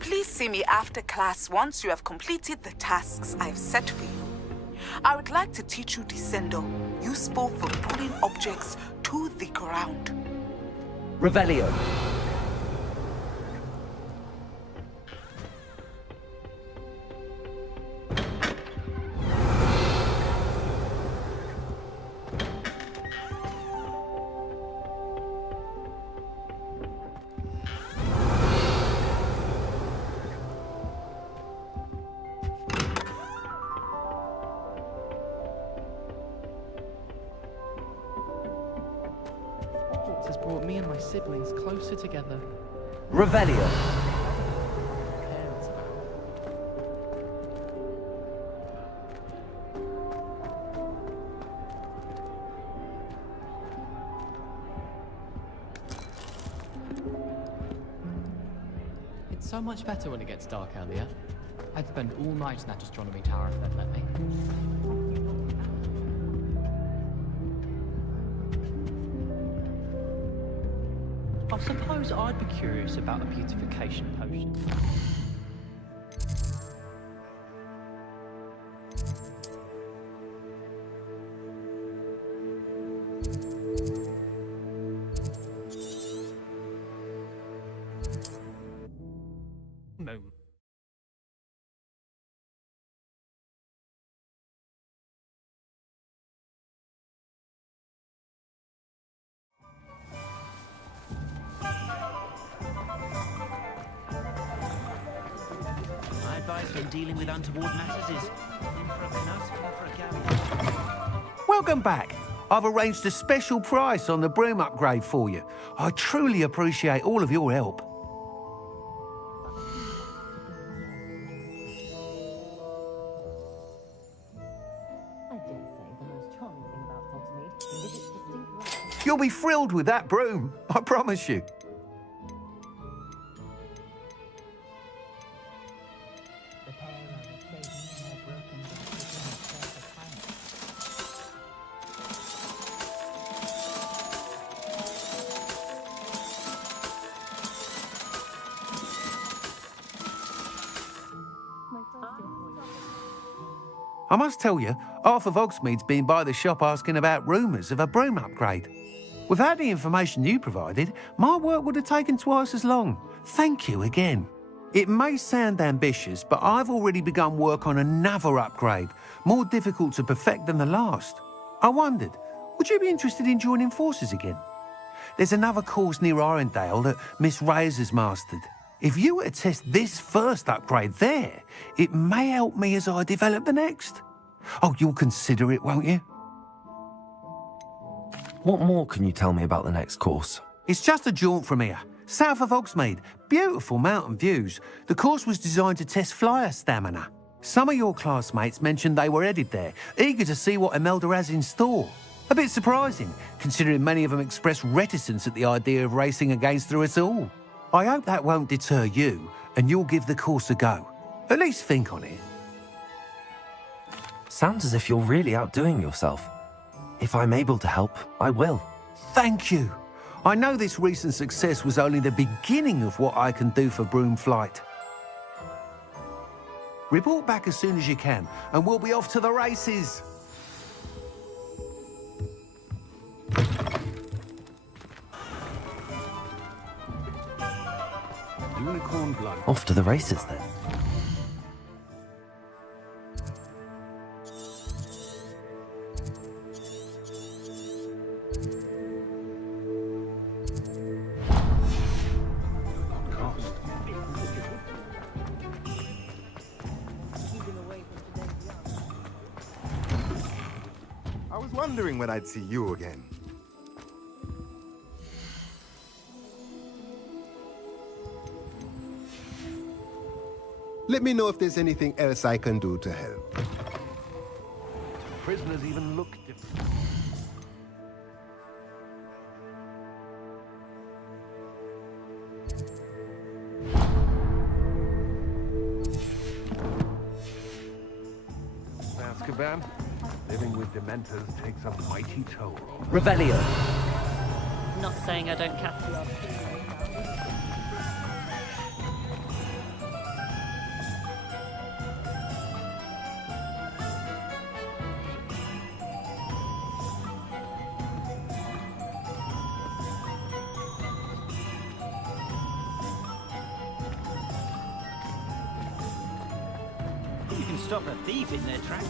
Please see me after class once you have completed the tasks I've set for you. I would like to teach you Descendo, useful for pulling objects to the ground. Revelio. Has brought me and my siblings closer together. Revelio. It's so much better when it gets dark earlier. I'd spend all night in that astronomy tower if they'd let me. I suppose I'd be curious about a beautification potion. No. When dealing with untoward matters is in for a canut or for a galley. Welcome back. I've arranged a special price on the broom upgrade for you. I truly appreciate all of your help. You'll be thrilled with that broom, I promise you. I must tell you, half of Hogsmeade's been by the shop asking about rumours of a broom upgrade. Without the information you provided, my work would have taken twice as long. Thank you again. It may sound ambitious, but I've already begun work on another upgrade, more difficult to perfect than the last. I wondered, would you be interested in joining forces again? There's another course near Arendelle that Miss Reyes has mastered. If you were to test this first upgrade there, it may help me as I develop the next. Oh, you'll consider it, won't you? What more can you tell me about the next course? It's just a jaunt from here, south of Hogsmeade. Beautiful mountain views. The course was designed to test flyer stamina. Some of your classmates mentioned they were headed there, eager to see what Imelda has in store. A bit surprising, considering many of them expressed reticence at the idea of racing against us all. I hope that won't deter you, and you'll give the course a go. At least think on it. Sounds as if you're really outdoing yourself. If I'm able to help, I will. Thank you. I know this recent success was only the beginning of what I can do for Broomflight. Report back as soon as you can, and we'll be off to the races. Unicorn blood. Off to the races then. I was wondering when I'd see you again. Let me know if there's anything else I can do to help. Prisoners even look different. Azkaban, living with Dementors takes a mighty toll. Revelio. Not saying I don't cap. You can stop a thief in their tracks.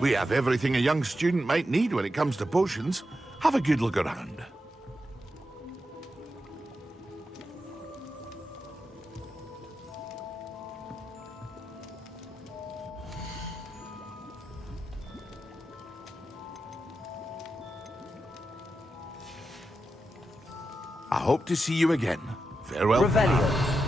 We have everything a young student might need when it comes to potions. Have a good look around. I hope to see you again. Farewell. Revelio.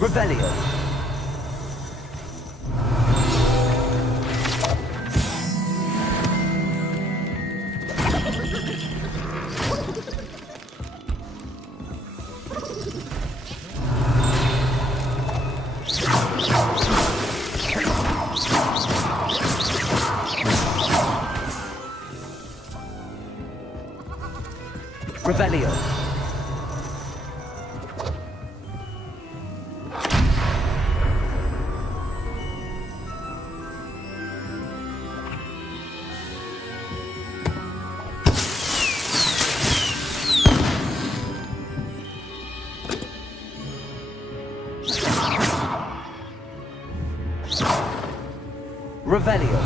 Revelio. Revelio. Revelio.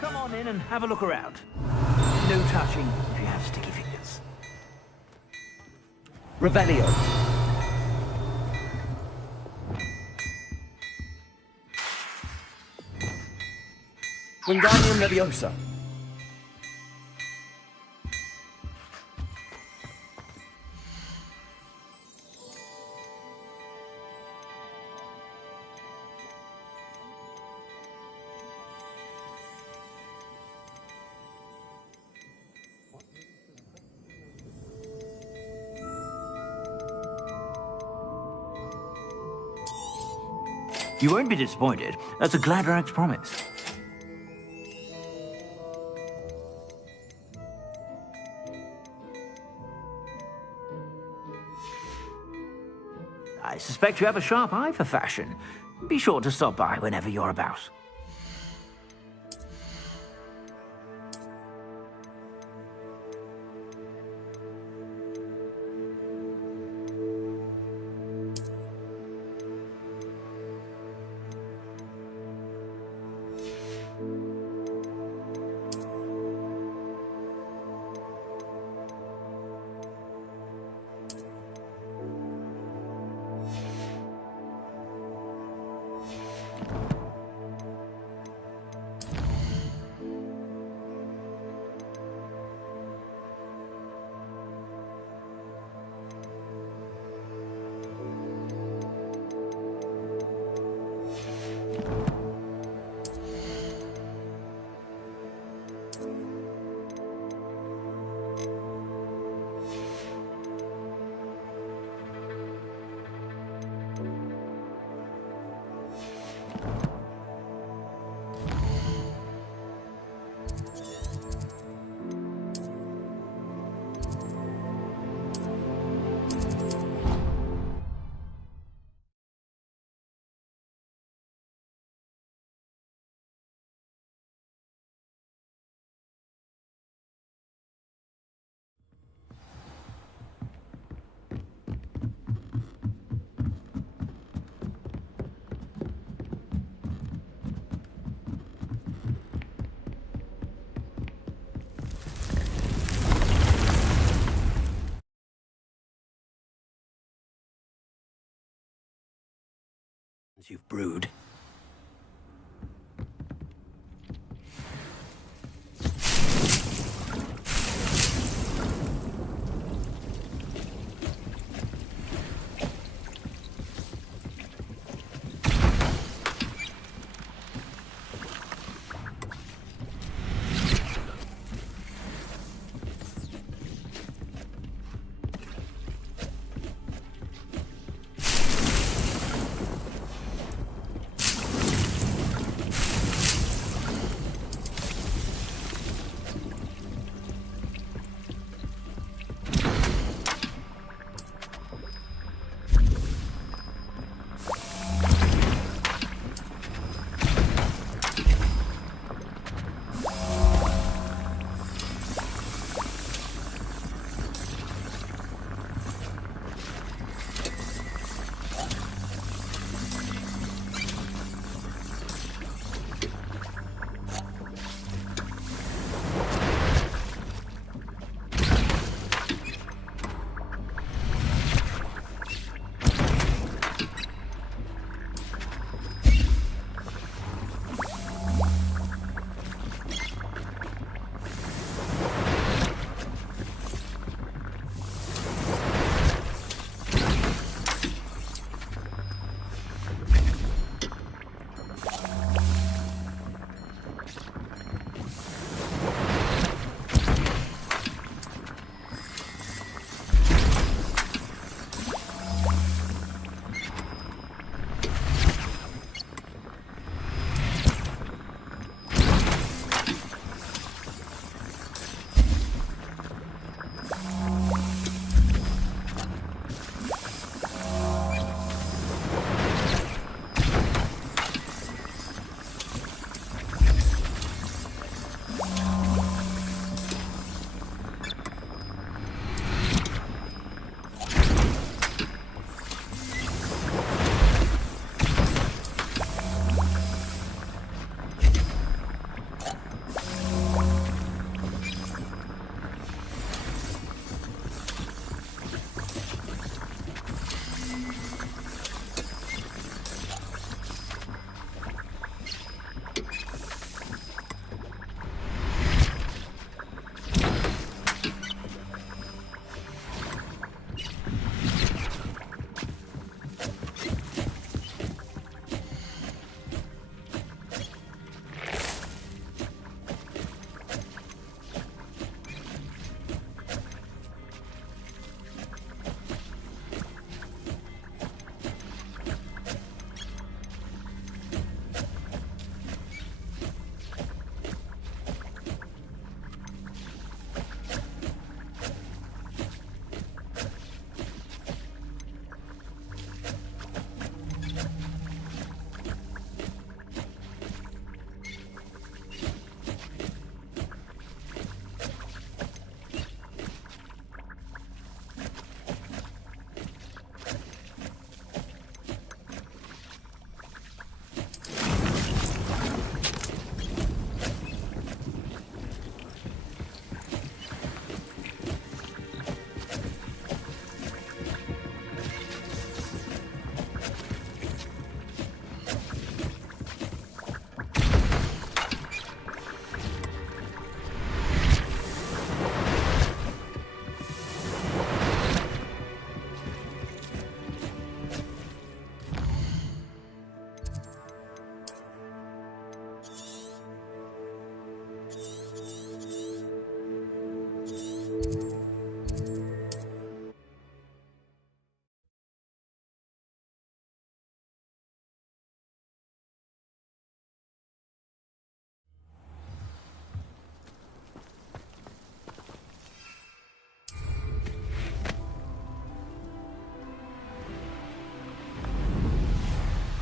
Come on in and have a look around. No touching if you have sticky fingers. Revelio. Wingardium Leviosa. You won't be disappointed. That's a glad rags promise. I suspect you have a sharp eye for fashion. Be sure to stop by whenever you're about. You've brewed.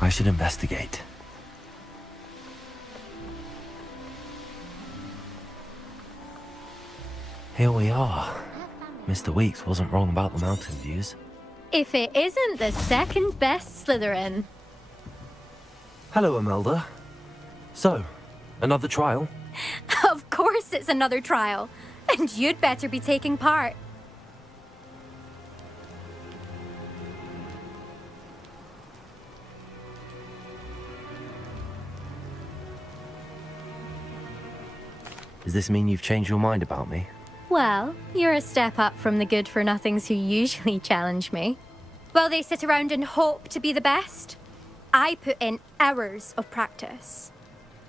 I should investigate. Here we are. Mr. Weeks wasn't wrong about the mountain views. If it isn't the second best Slytherin. Hello, Imelda. So, another trial? Of course it's another trial. And you'd better be taking part. Does this mean you've changed your mind about me? Well, you're a step up from the good-for-nothings who usually challenge me. While they sit around and hope to be the best, I put in hours of practice.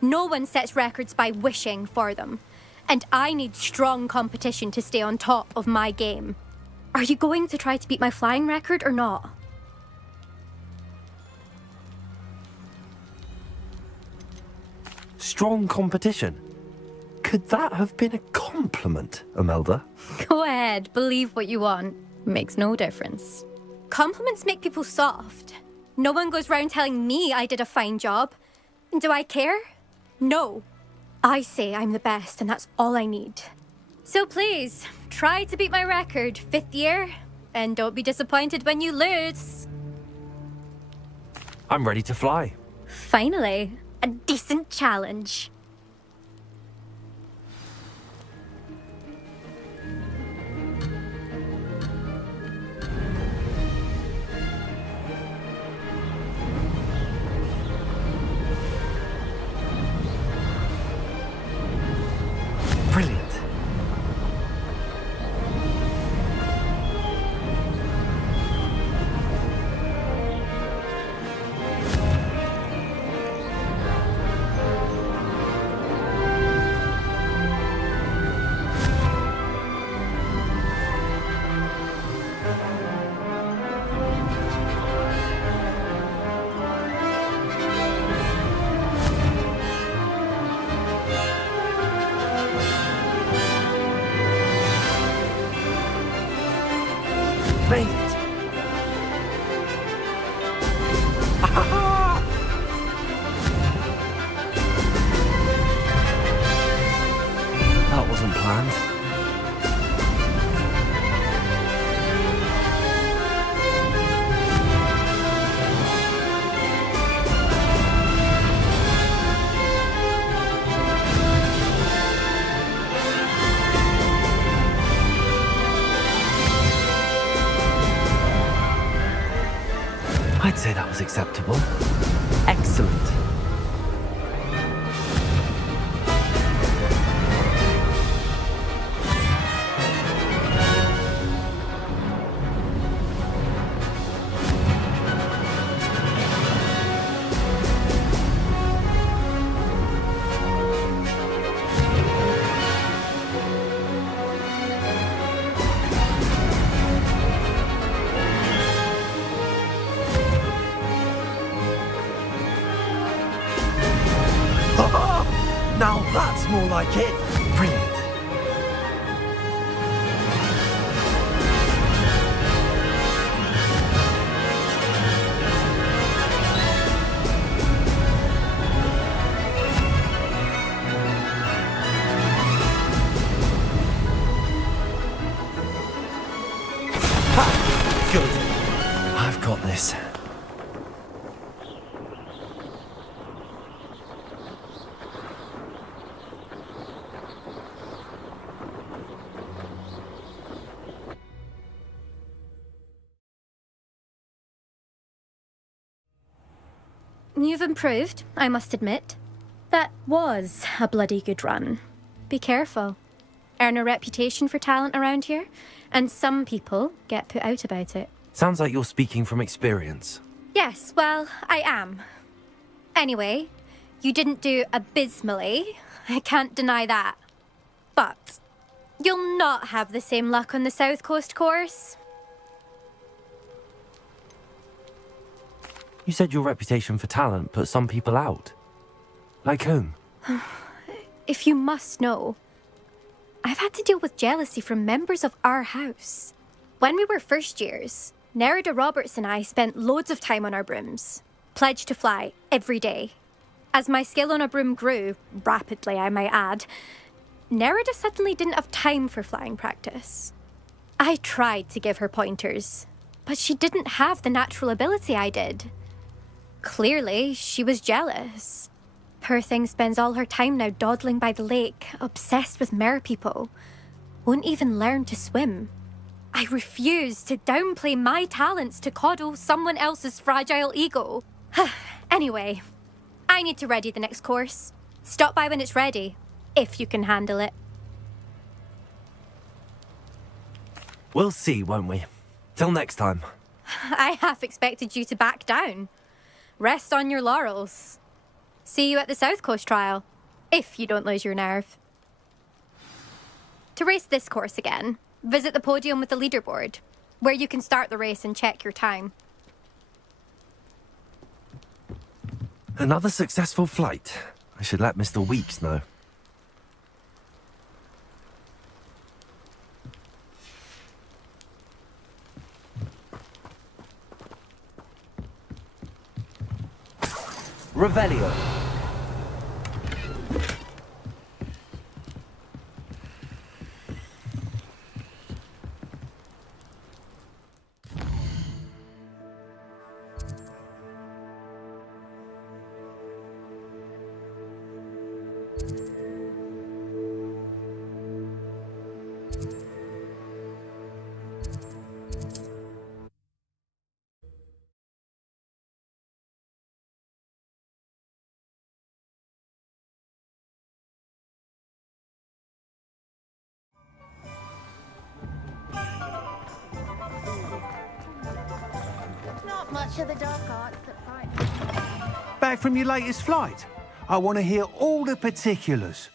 No one sets records by wishing for them, and I need strong competition to stay on top of my game. Are you going to try to beat my flying record or not? Strong competition? Could that have been a compliment, Imelda? Go ahead, believe what you want. Makes no difference. Compliments make people soft. No one goes round telling me I did a fine job. And do I care? No. I say I'm the best, and that's all I need. So please, try to beat my record, 5th year, and don't be disappointed when you lose. I'm ready to fly. Finally, a decent challenge. Brilliant. Made it. That wasn't planned. I'd say that was acceptable. Excellent. Now that's more like it. Brilliant. Ha! Good. I've got this. You've improved, I must admit. That was a bloody good run. Be careful. Earn a reputation for talent around here, and some people get put out about it. Sounds like you're speaking from experience. Yes, well, I am. Anyway, you didn't do abysmally. I can't deny that. But you'll not have the same luck on the South Coast course. You said your reputation for talent put some people out. Like whom? If you must know, I've had to deal with jealousy from members of our house. When we were first years, Nerida Roberts and I spent loads of time on our brooms. Pledged to fly every day. As my skill on a broom grew, rapidly I might add, Nerida suddenly didn't have time for flying practice. I tried to give her pointers, but she didn't have the natural ability I did. Clearly, she was jealous. Poor thing spends all her time now dawdling by the lake, obsessed with merpeople. Won't even learn to swim. I refuse to downplay my talents to coddle someone else's fragile ego. Anyway, I need to ready the next course. Stop by when it's ready, if you can handle it. We'll see, won't we? Till next time. I half expected you to back down. Rest on your laurels. See you at the South Coast trial, if you don't lose your nerve. To race this course again, visit the podium with the leaderboard, where you can start the race and check your time. Another successful flight. I should let Mr. Weeks know. Revelio. Not much of the dark arts that frighten. Back from your latest flight? I want to hear all the particulars.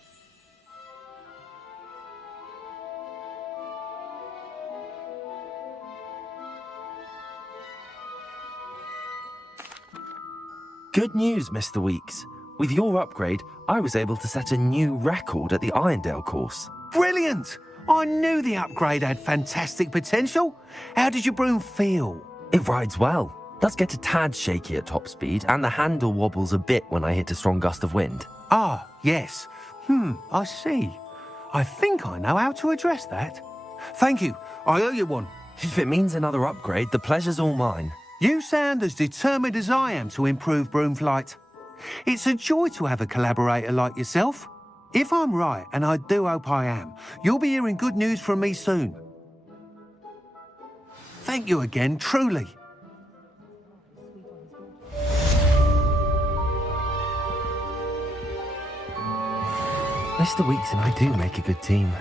Good news, Mr. Weeks. With your upgrade, I was able to set a new record at the Irondale course. Brilliant! I knew the upgrade had fantastic potential. How did your broom feel? It rides well. Does get a tad shaky at top speed, and the handle wobbles a bit when I hit a strong gust of wind. Ah, yes. I see. I think I know how to address that. Thank you. I owe you one. If it means another upgrade, the pleasure's all mine. You sound as determined as I am to improve broom flight. It's a joy to have a collaborator like yourself. If I'm right, and I do hope I am, you'll be hearing good news from me soon. Thank you again, truly. Mr. Weeks and I do make a good team.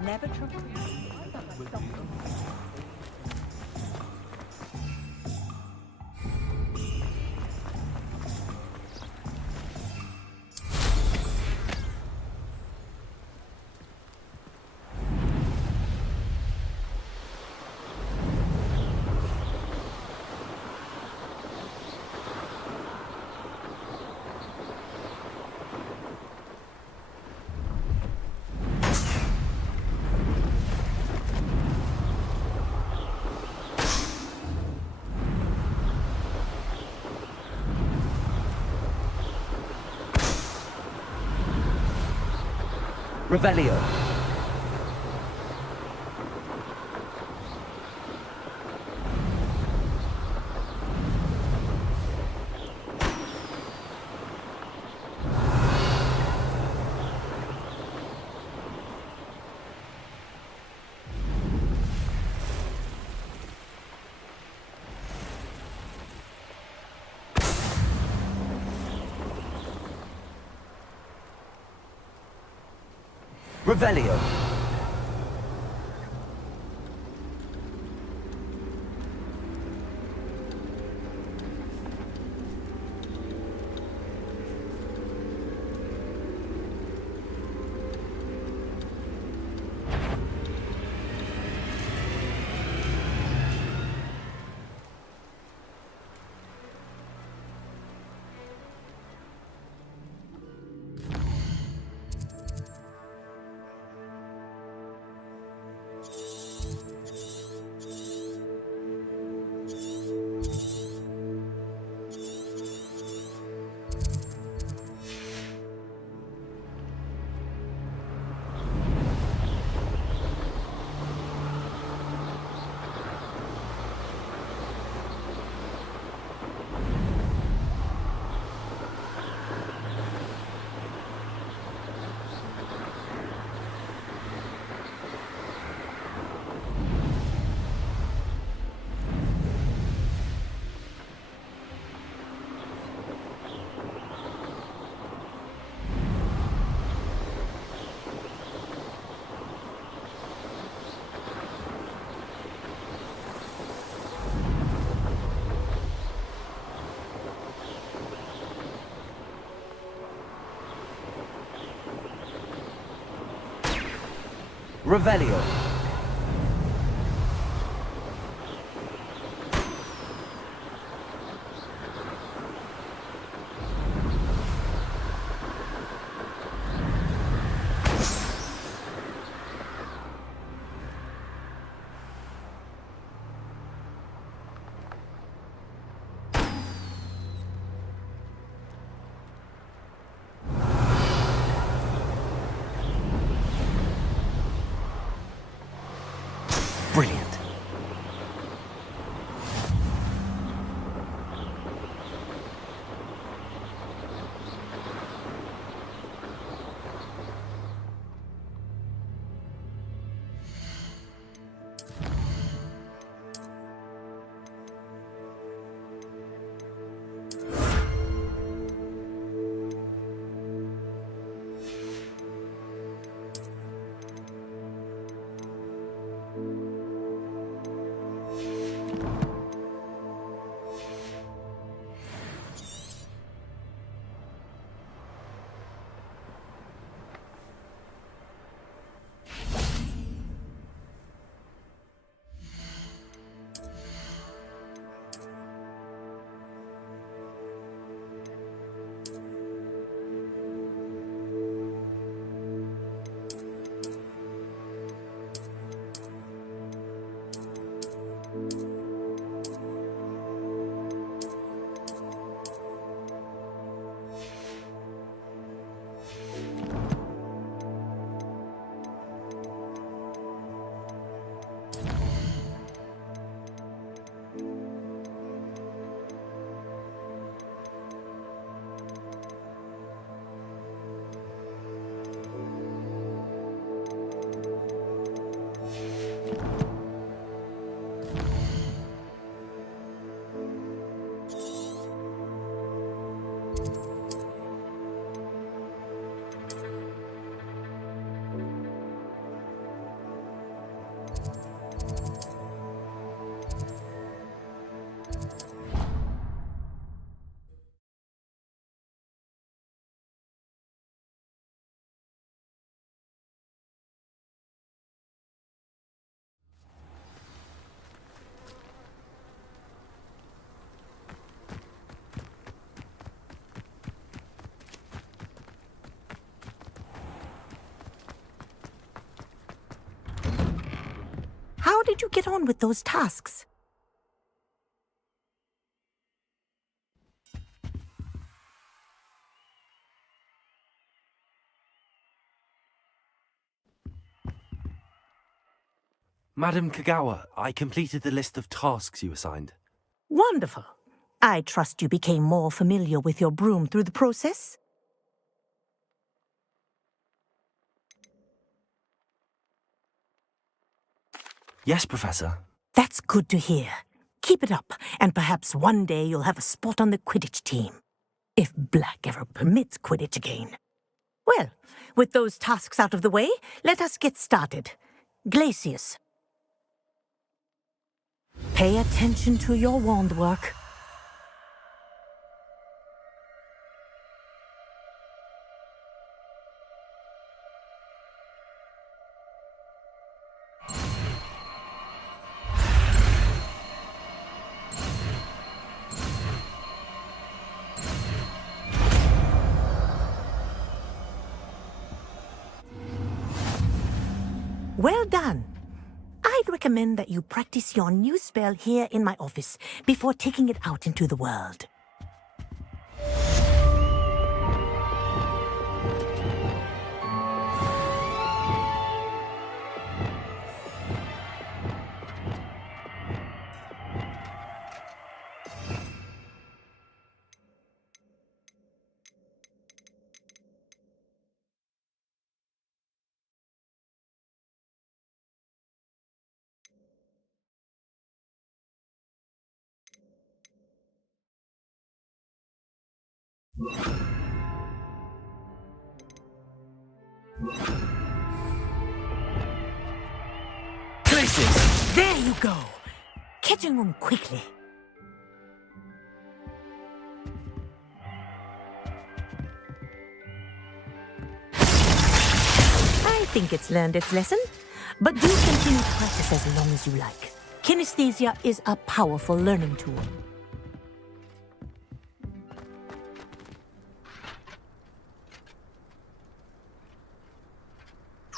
Never trust. Revelio. Revelio. Revelio. Brilliant. How did you get on with those tasks? Madam Kagawa, I completed the list of tasks you assigned. Wonderful. I trust you became more familiar with your broom through the process? Yes, Professor. That's good to hear. Keep it up, and perhaps one day you'll have a spot on the Quidditch team. If Black ever permits Quidditch again. Well, with those tasks out of the way, let us get started. Glacius. Pay attention to your wand work. Well done. I'd recommend that you practice your new spell here in my office before taking it out into the world. Glacius! There you go. Catching them quickly. I think it's learned its lesson, but do continue to practice as long as you like. Kinesthesia is a powerful learning tool.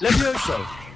Levioso!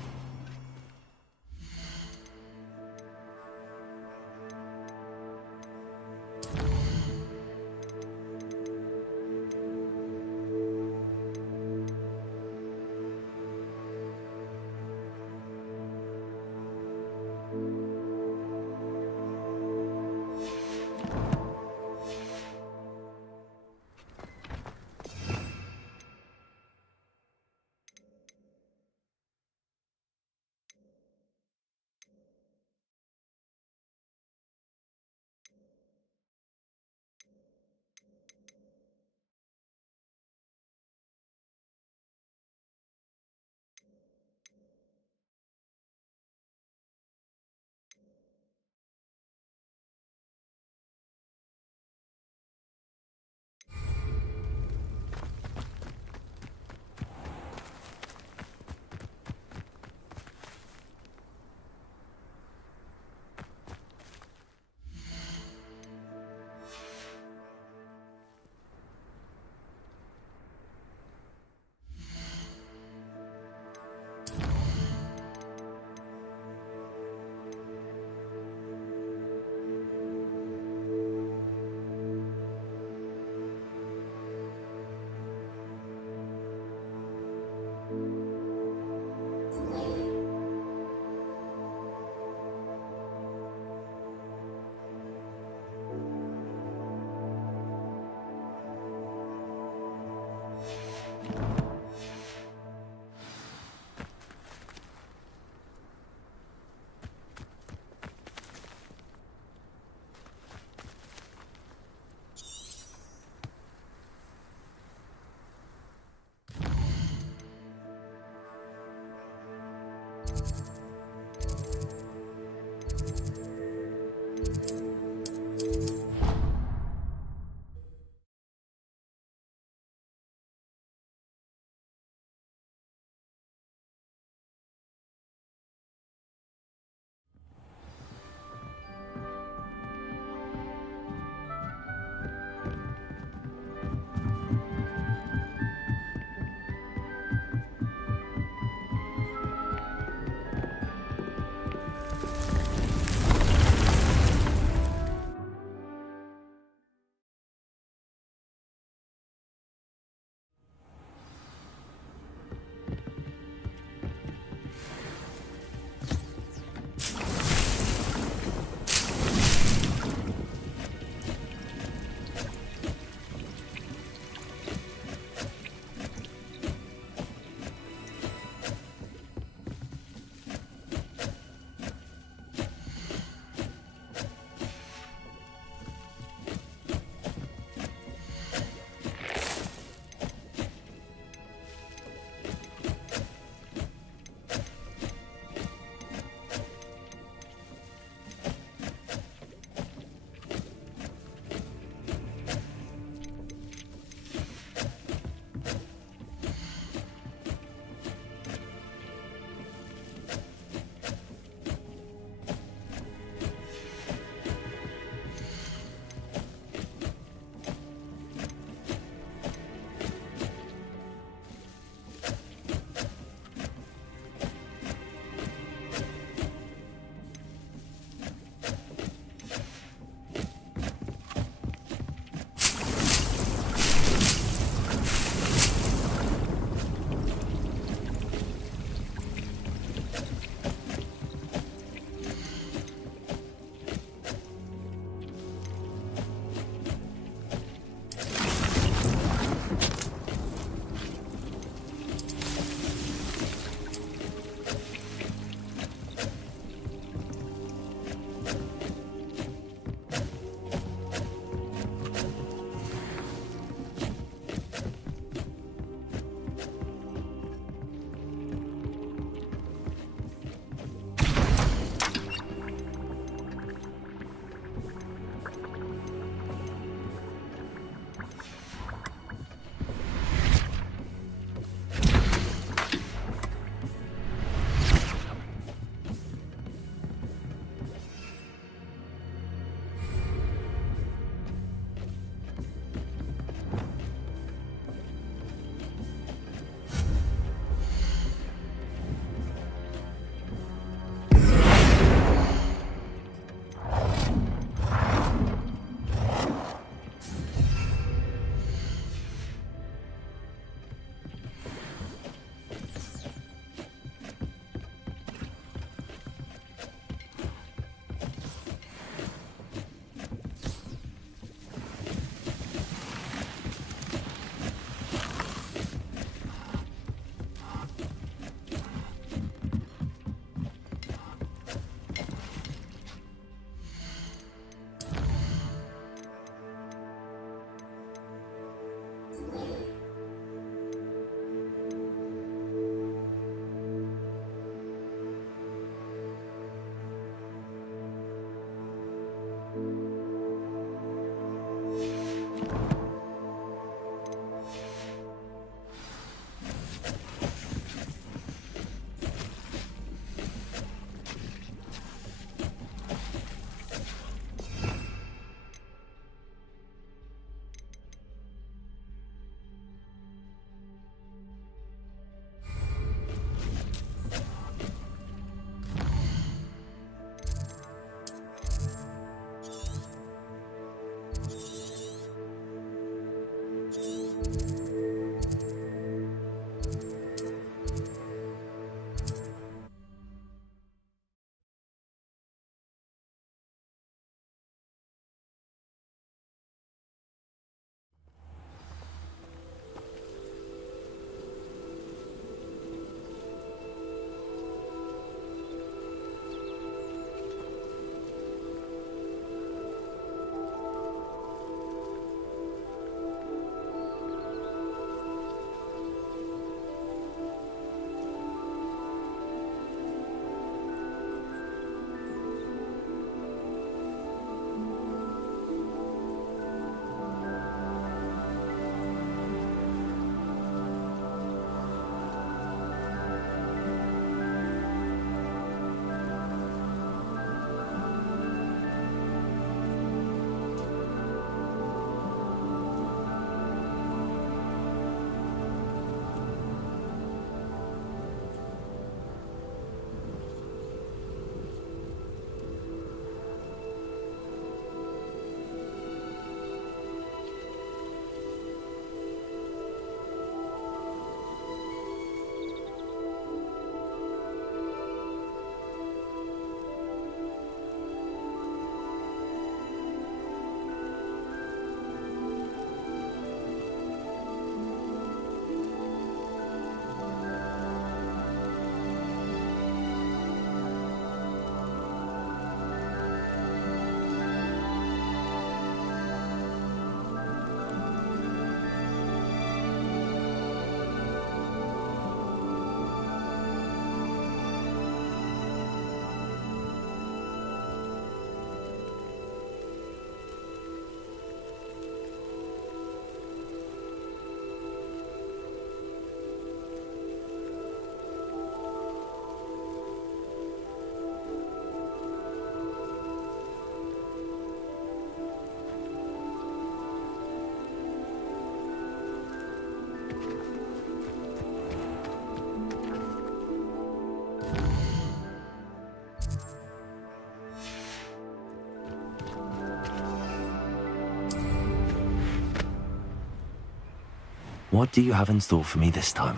What do you have in store for me this time?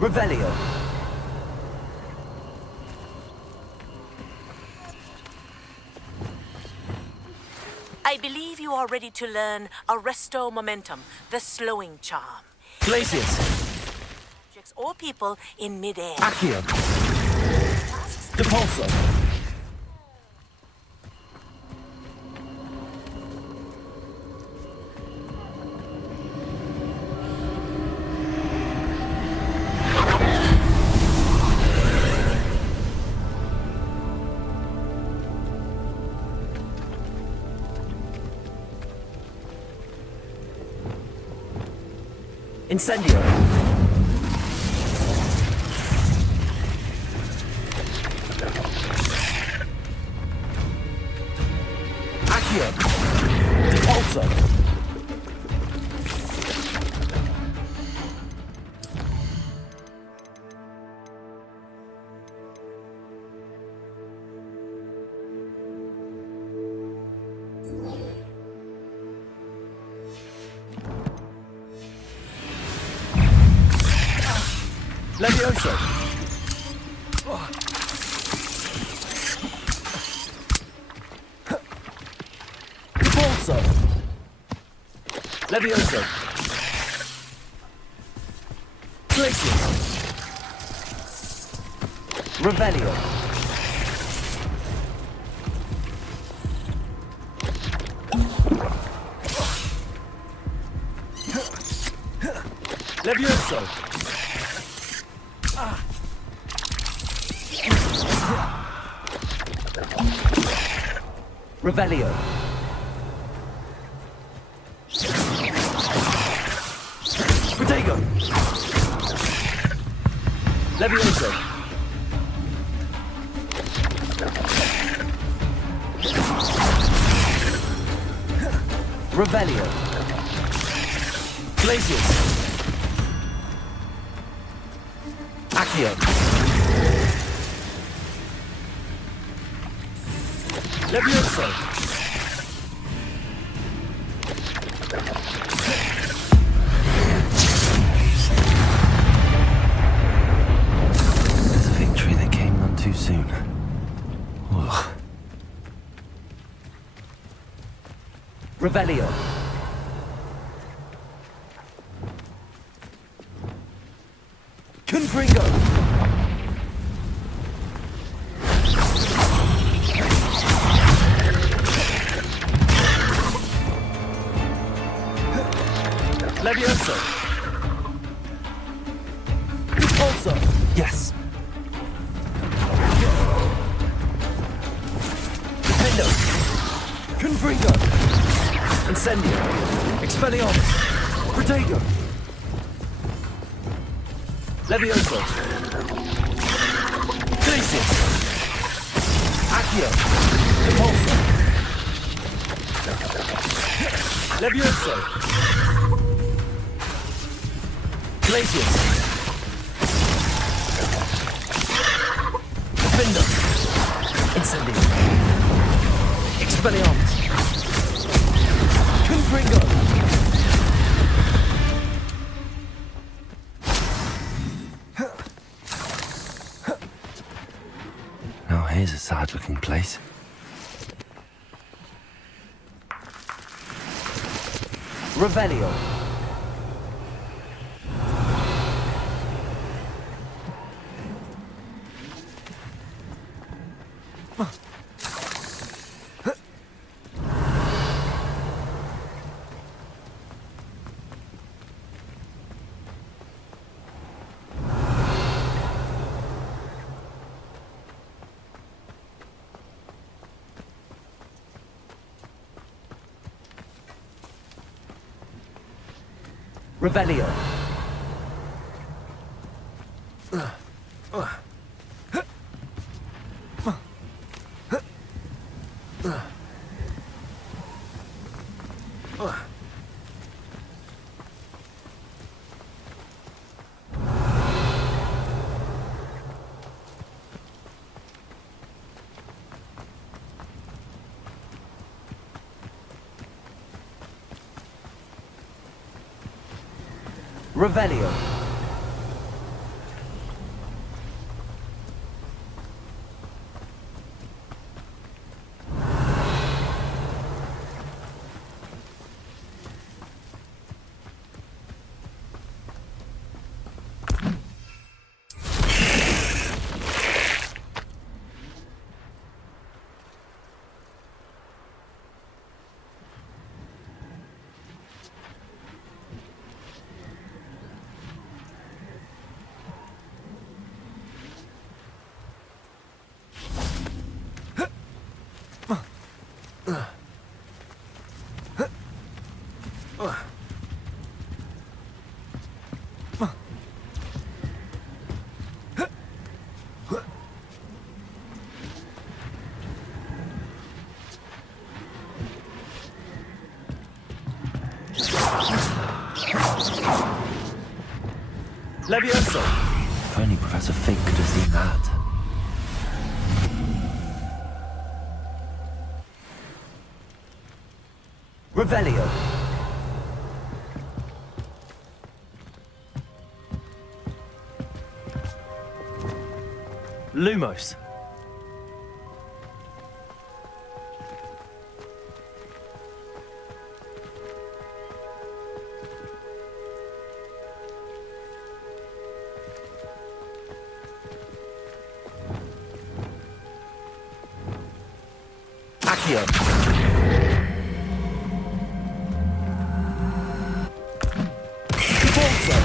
Revelio. I believe you are ready to learn Arresto Momentum, the slowing charm. Glacius. Objects or people in midair. Accio. Depulso. Incendio. Accio. Depulso. Levioso. Depulso. Levioso. Glacius. Revelio. Levioso. Revelio. Protego. Levioso. Revelio. Glacius. Accio. Levioso. It's a victory that came none too soon. Ugh. Revelio. Confringo. Levioso. Depulso. Yes. Defendo. Confringo. Incendio. Expelliarmus. Protego. Levioso. Glacius. Accio. Depulso. Levioso. Glacius. Defender. Incendio. Expelliarmus. Confringo. Now looking place. Revelio. Revelio. Revelio. Levioso. If only Professor Fig could have seen that. Revelio. Lumos. Accio. Bolsa.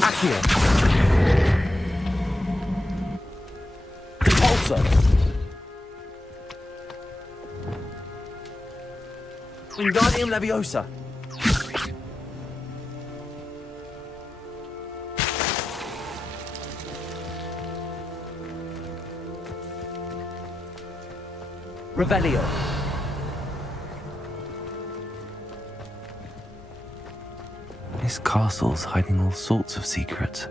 Accio. Repulsor. Wingardium Leviosa. Revelio. This castle's hiding all sorts of secrets.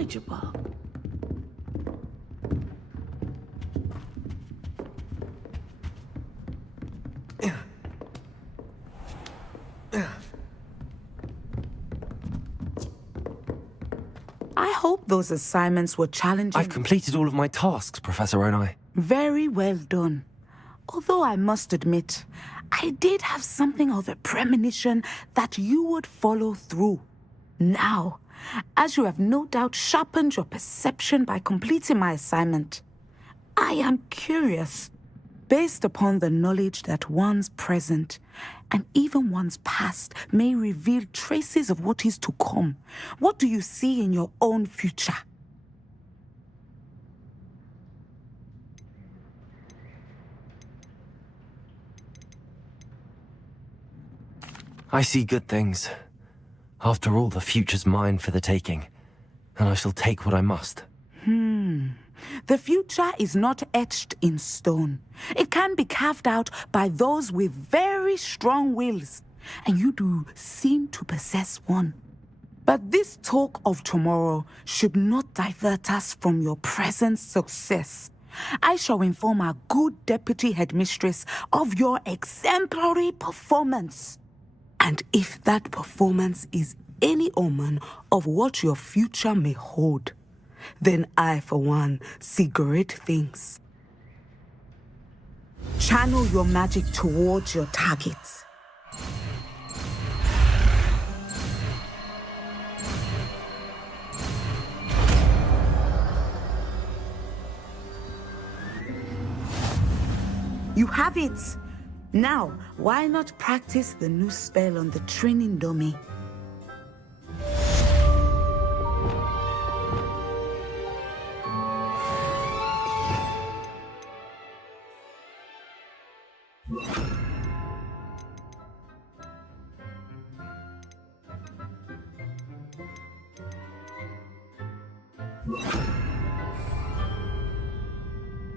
knowledgeable. I hope those assignments were challenging. I've completed all of my tasks, Professor Onai. Very well done. Although I must admit, I did have something of a premonition that you would follow through. Now, as you have no doubt sharpened your perception by completing my assignment, I am curious, based upon the knowledge that one's present and even one's past may reveal traces of what is to come. What do you see in your own future? I see good things. After all, the future's mine for the taking, and I shall take what I must. The future is not etched in stone. It can be carved out by those with very strong wills, and you do seem to possess one. But this talk of tomorrow should not divert us from your present success. I shall inform our good deputy headmistress of your exemplary performance. And if that performance is any omen of what your future may hold, then I, for one, see great things. Channel your magic towards your target. You have it! Now, why not practice the new spell on the training dummy?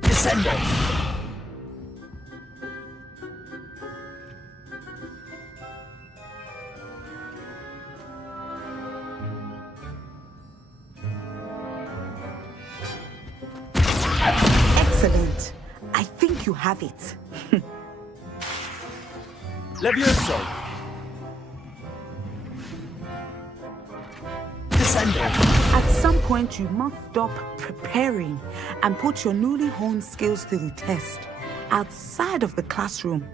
Descendant! Excellent. I think you have it. Levioso! Descendant! At some point, you must stop preparing and put your newly honed skills to the test outside of the classroom.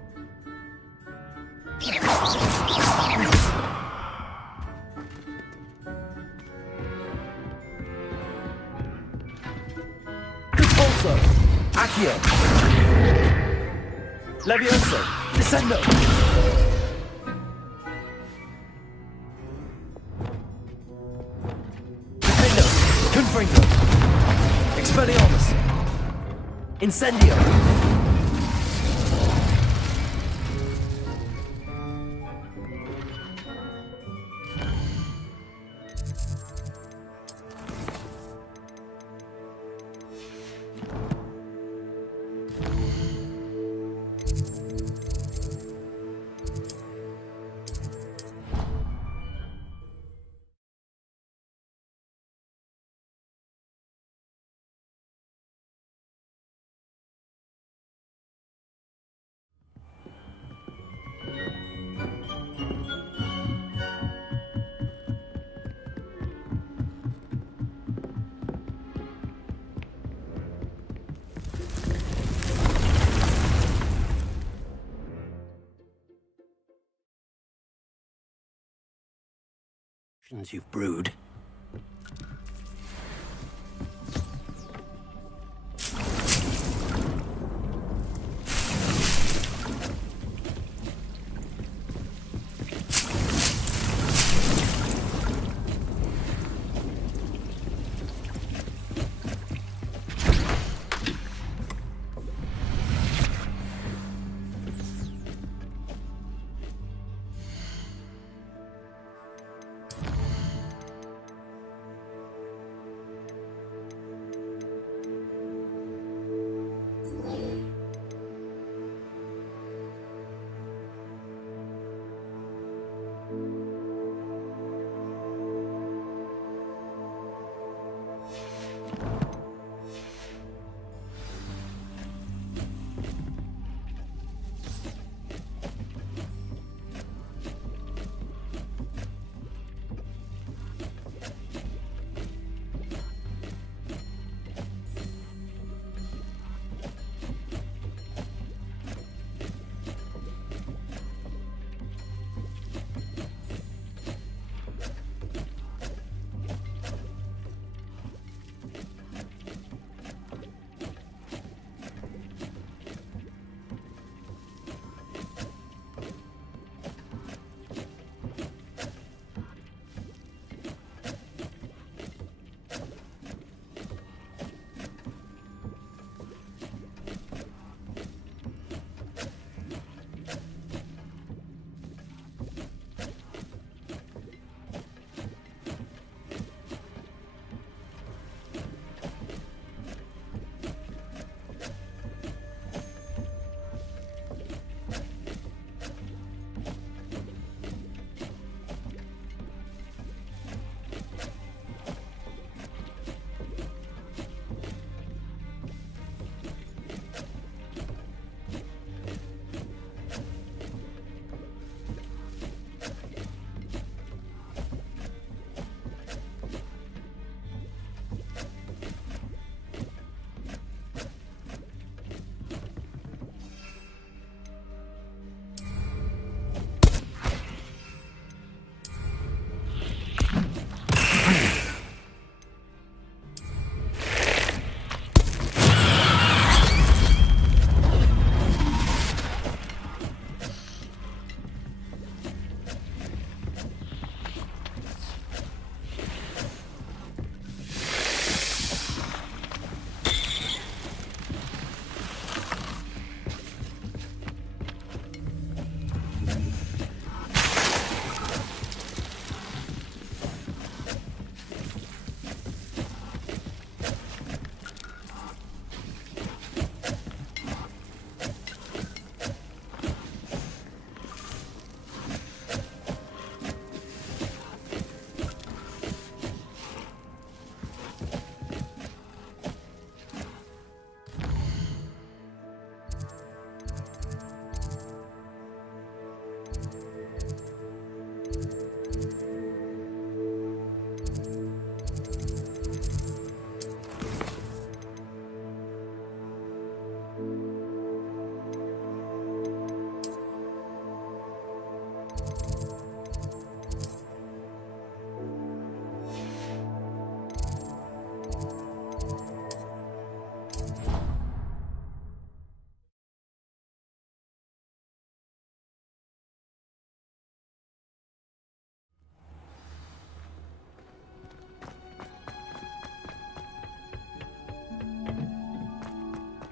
Expulso! Accio! Levioso! Descendo! Defendo! Confringo! Expelliarmus! Incendio! You've brewed.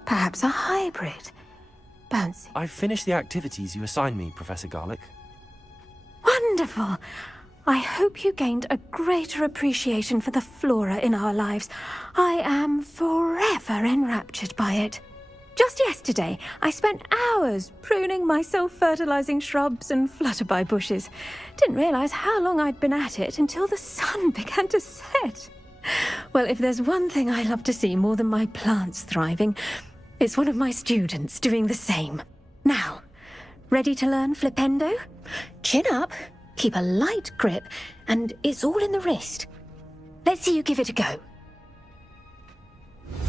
Perhaps a hybrid. Bouncy. I've finished the activities you assigned me, Professor Garlick. Wonderful! I hope you gained a greater appreciation for the flora in our lives. I am forever enraptured by it. Just yesterday, I spent hours pruning my self-fertilizing shrubs and flutterby bushes. Didn't realize how long I'd been at it until the sun began to set. Well, if there's one thing I love to see more than my plants thriving, it's one of my students doing the same. Now, ready to learn flipendo? Chin up, keep a light grip, and it's all in the wrist. Let's see you give it a go.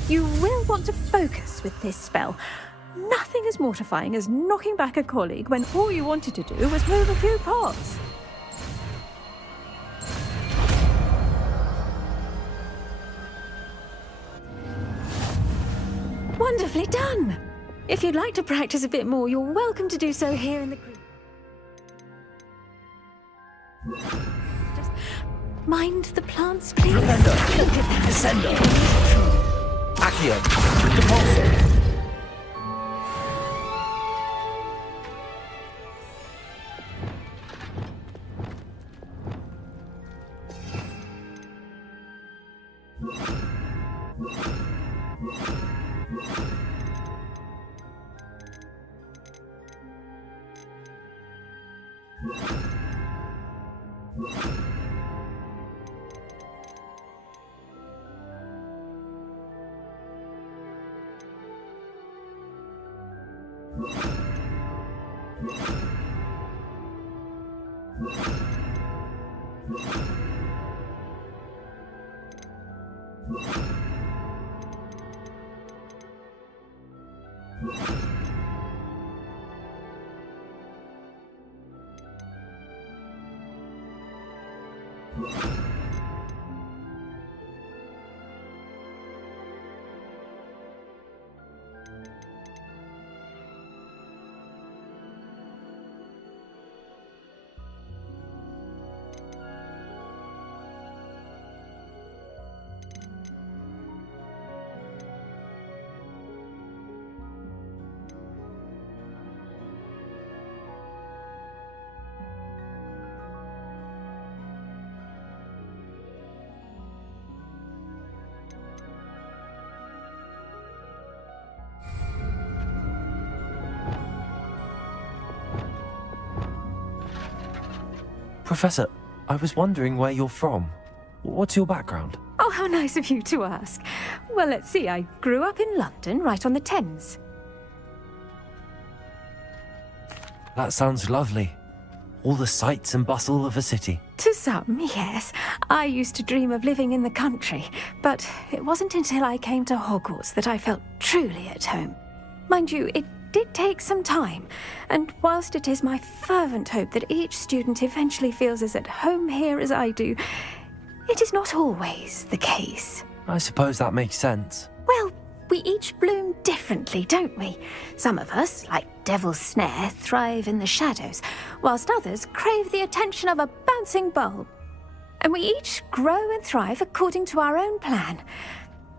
You will want to focus with this spell. Nothing as mortifying as knocking back a colleague when all you wanted to do was move a few pots. Wonderfully done! If you'd like to practice a bit more, you're welcome to do so here in the group. Just mind the plants, please. Flipendo. Look at that. Descendo. Accio. Depulso. Professor, I was wondering where you're from. What's your background? Oh, how nice of you to ask. Well, let's see. I grew up in London, right on the Thames. That sounds lovely. All the sights and bustle of a city. To some, yes. I used to dream of living in the country, but it wasn't until I came to Hogwarts that I felt truly at home. Mind you, it did take some time, and whilst it is my fervent hope that each student eventually feels as at home here as I do, it is not always the case. I suppose that makes sense. Well, we each bloom differently, don't we? Some of us, like Devil's Snare, thrive in the shadows, whilst others crave the attention of a bouncing bulb. And we each grow and thrive according to our own plan.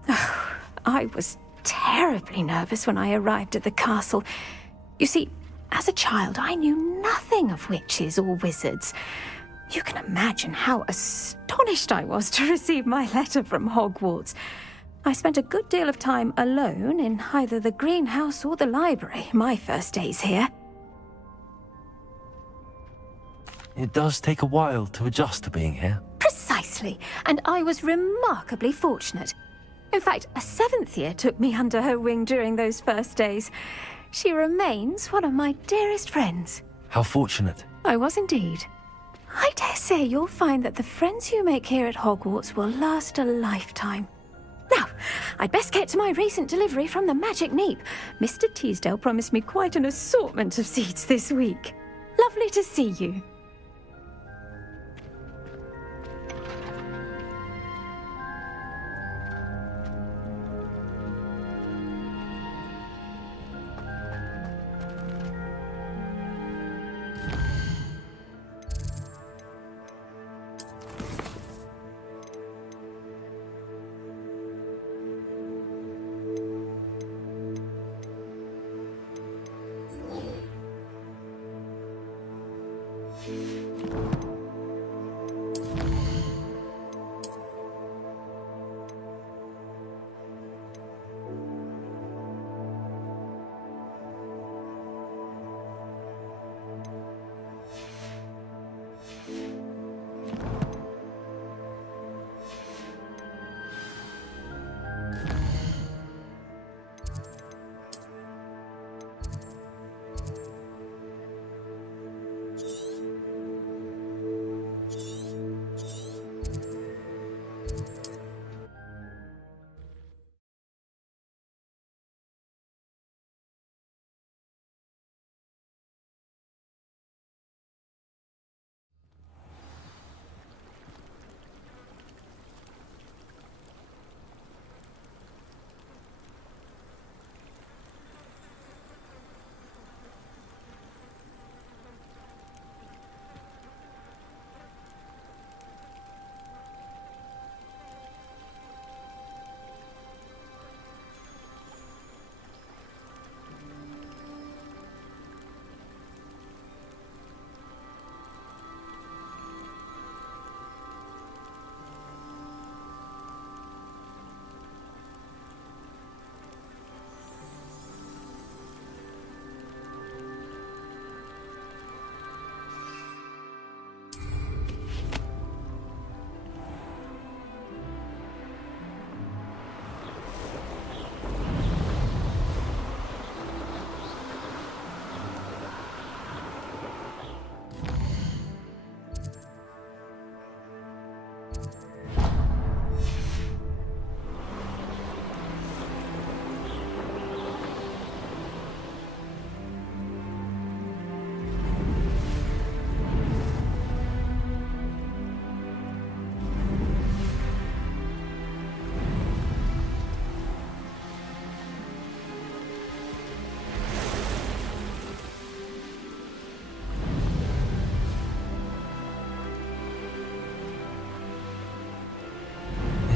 Oh, I was terribly nervous when I arrived at the castle. You see, as a child, I knew nothing of witches or wizards. You can imagine how astonished I was to receive my letter from Hogwarts. I spent a good deal of time alone in either the greenhouse or the library my first days here. It does take a while to adjust to being here. Precisely, and I was remarkably fortunate. In fact, a 7th year took me under her wing during those first days. She remains one of my dearest friends. How fortunate. I was indeed. I dare say you'll find that the friends you make here at Hogwarts will last a lifetime. Now, I'd best get to my recent delivery from the Magic Neep. Mr. Teasdale promised me quite an assortment of seeds this week. Lovely to see you.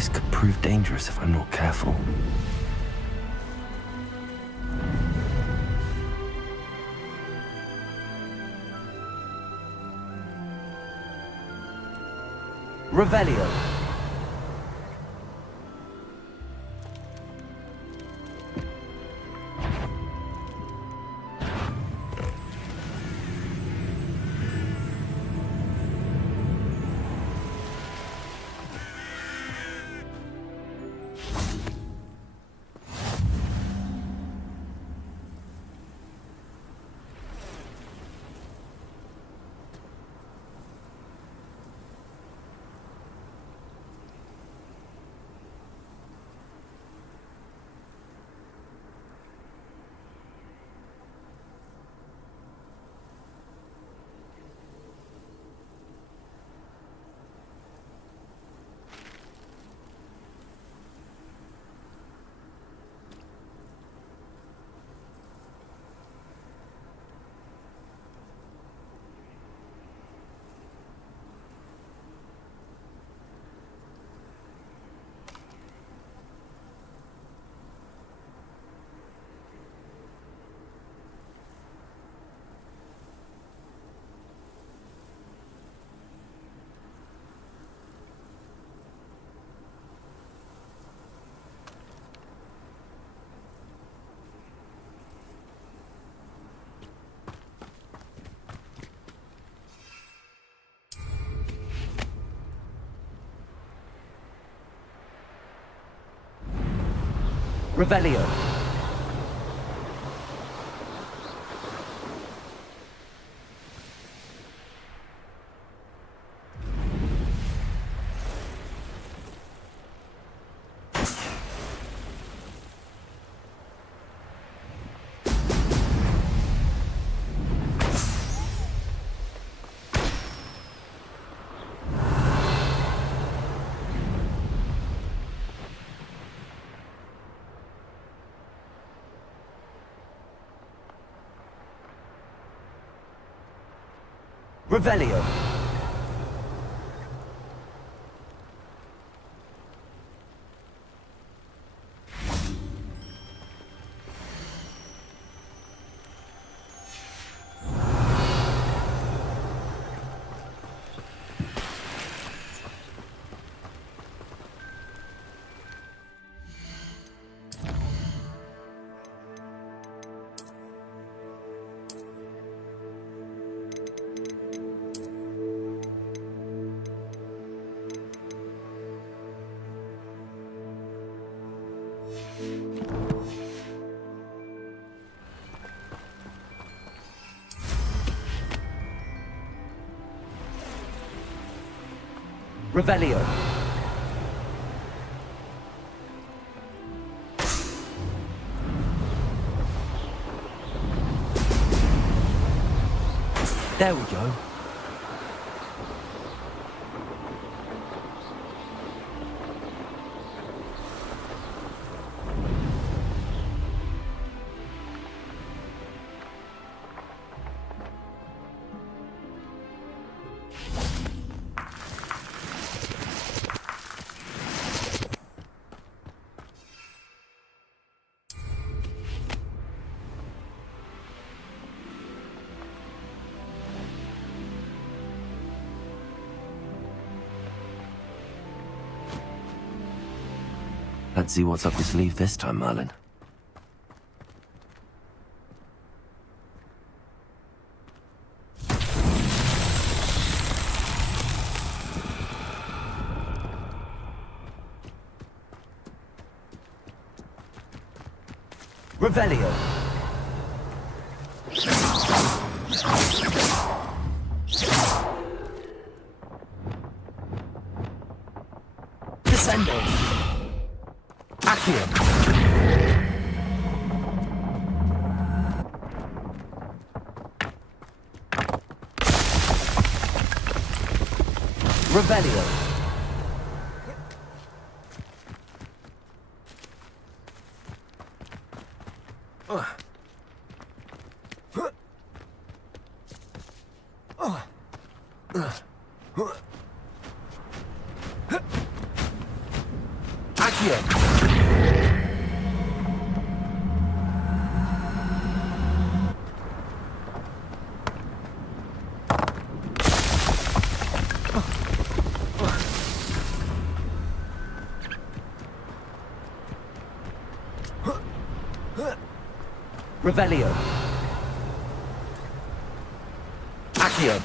This could prove dangerous if I'm not careful. Revelio. Revelio. Revelio. Revelio. There we go. Let's see what's up your sleeve this time, Merlin. Revelio. Descendo. Accio. Revelio. Revelio. Accio.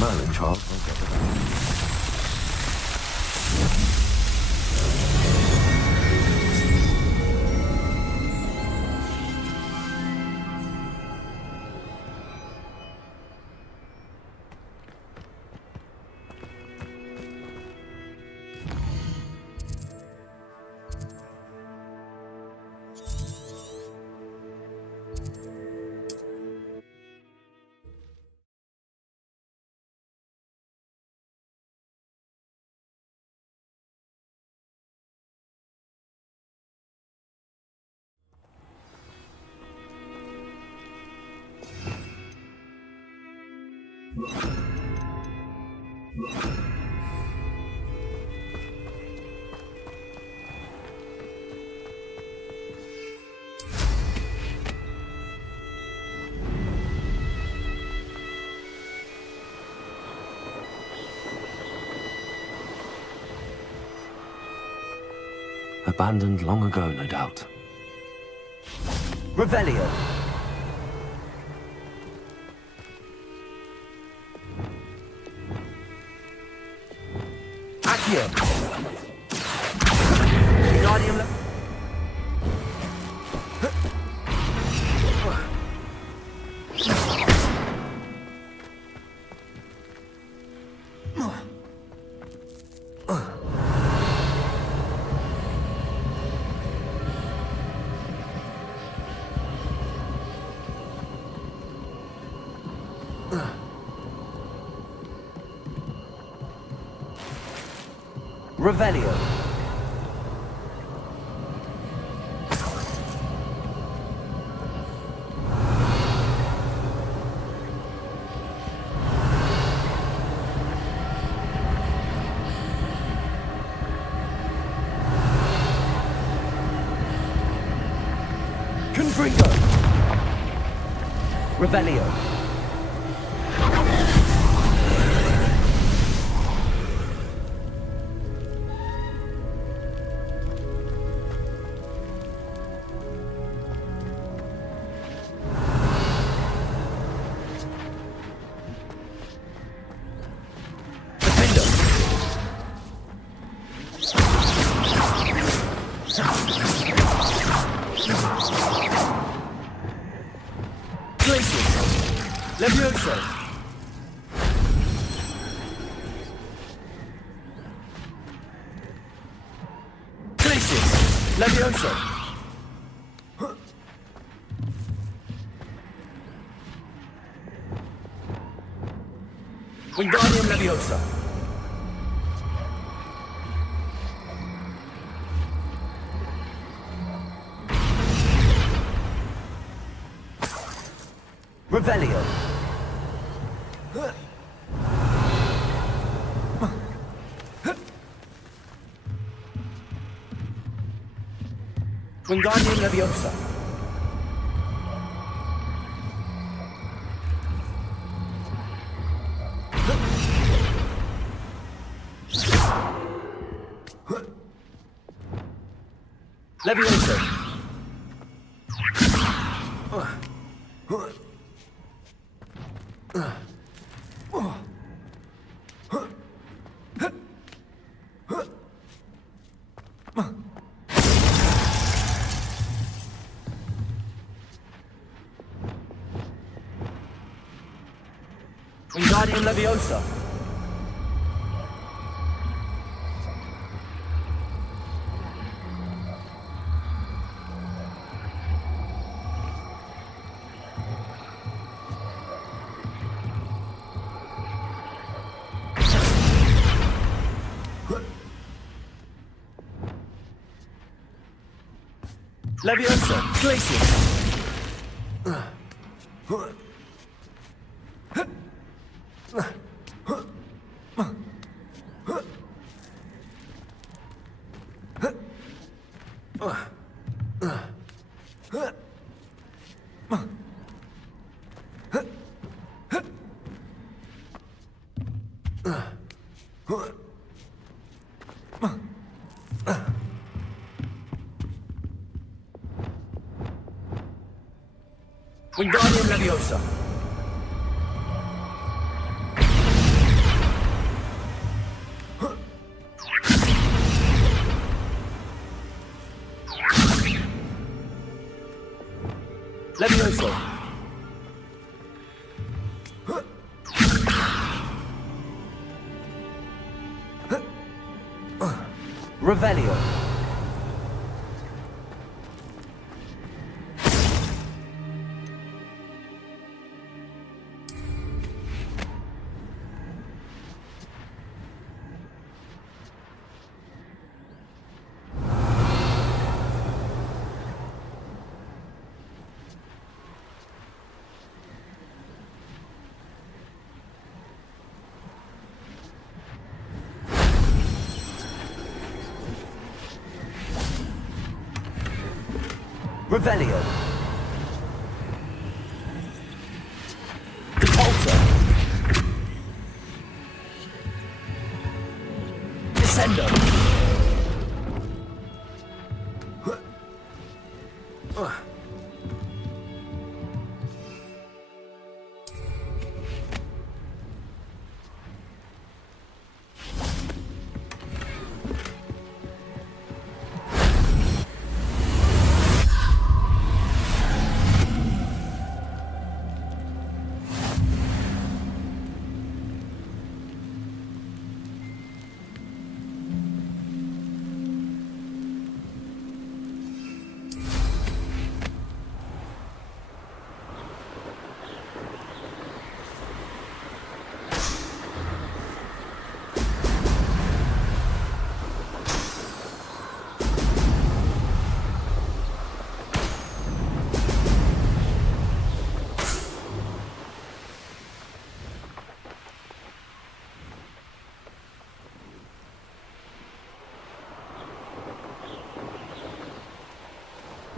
Merlin, child. Abandoned long ago, no doubt. Revelio. Accio. Guardian. Revelio. Confringo. Revelio. Levioso! Glacius! Levioso! Wingardium Leviosa! Revelio! Wingardium Leviosa! Levioso! Wingardium Leviosa! Leviosa! Glacius! Wingardium Leviosa! Levioso! Revelio! Revelio! Repulsor! Descendo!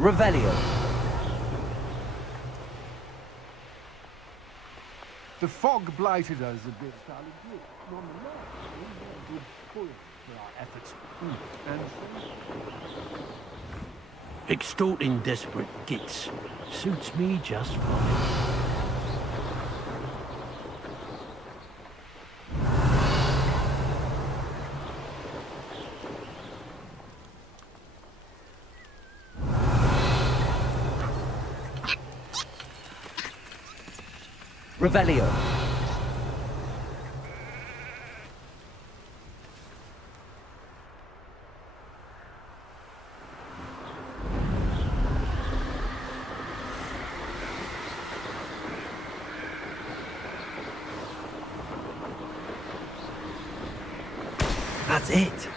Revelio! The fog blighted us a bit, darling. Nonetheless, we had good pull for our efforts. Extorting desperate gits suits me just fine. Revelio. That's it.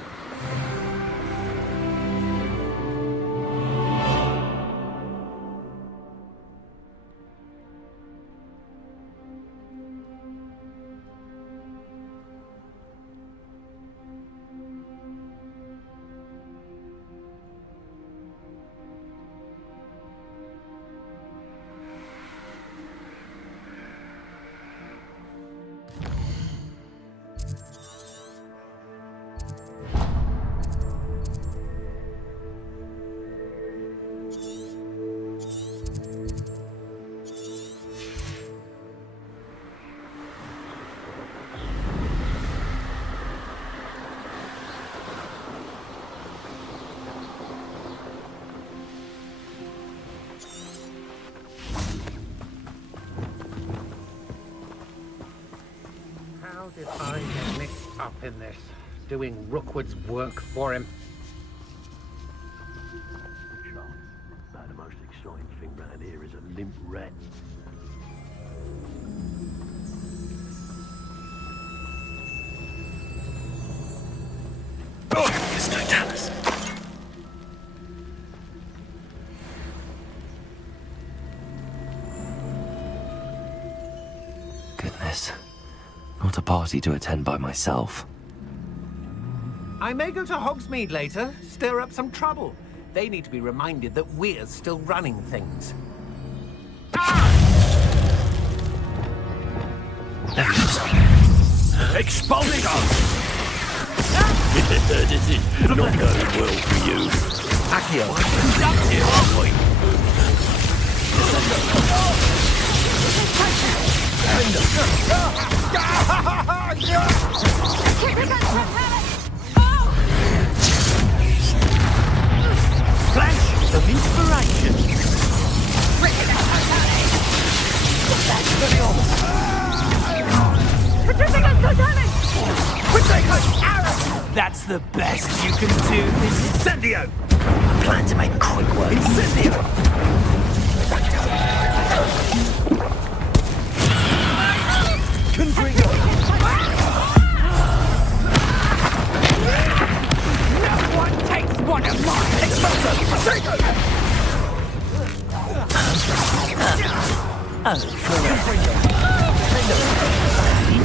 How did I get mixed up in this? Doing Rookwood's work for him? The most exciting thing round here is a limp rat. There's no Dallas. Goodness. Not a party to attend by myself. I may go to Hogsmeade later, stir up some trouble. They need to be reminded that we're still running things. Expulsion! This is not going well for you. Accio. Productive, aren't we? Flash of inspiration. That's the best you can do. Incendio! I plan to make quick work. Incendio! Confringo! No one takes one of mine! Expulso!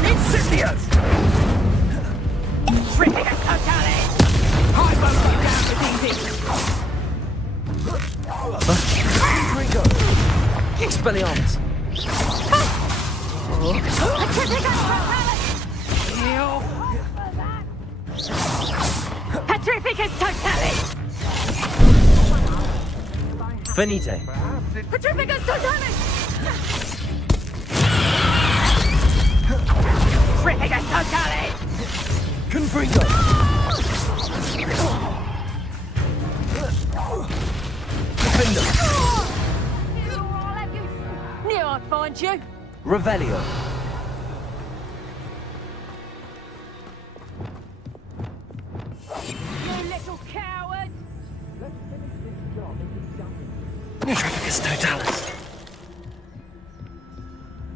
Incendio! Tripping a totally! I won't go down with easy! Confringo! Expelliarmus! Petrificus totale! Finite! Petrificus totale! Petrificus totale! Confringo! Defender! Knew I'd find you! Revelio. You little coward! Petrificus totalis!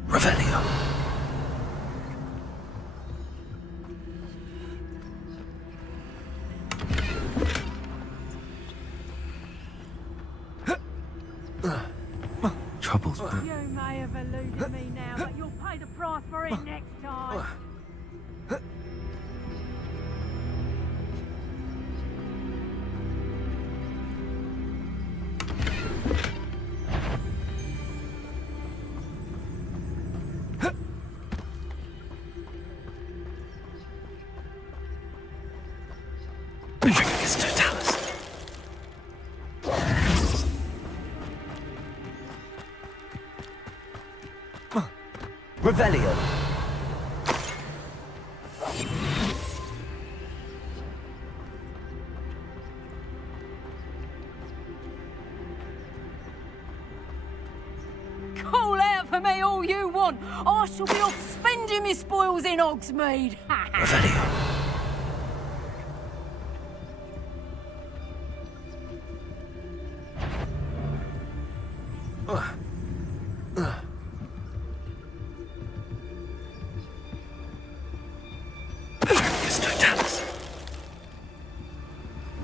Revelio! Troubles brewing. You may have eluded me now, but you'll pay the price for it next time! Petrificus totalis! Revelio. Call out for me all you want. I shall be off spending my spoils in Hogsmeade.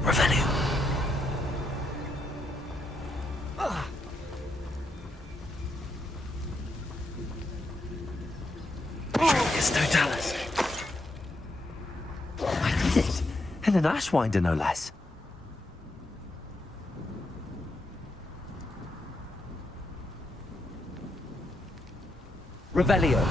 Revelio. And an Ashwinder, no less. Revelio.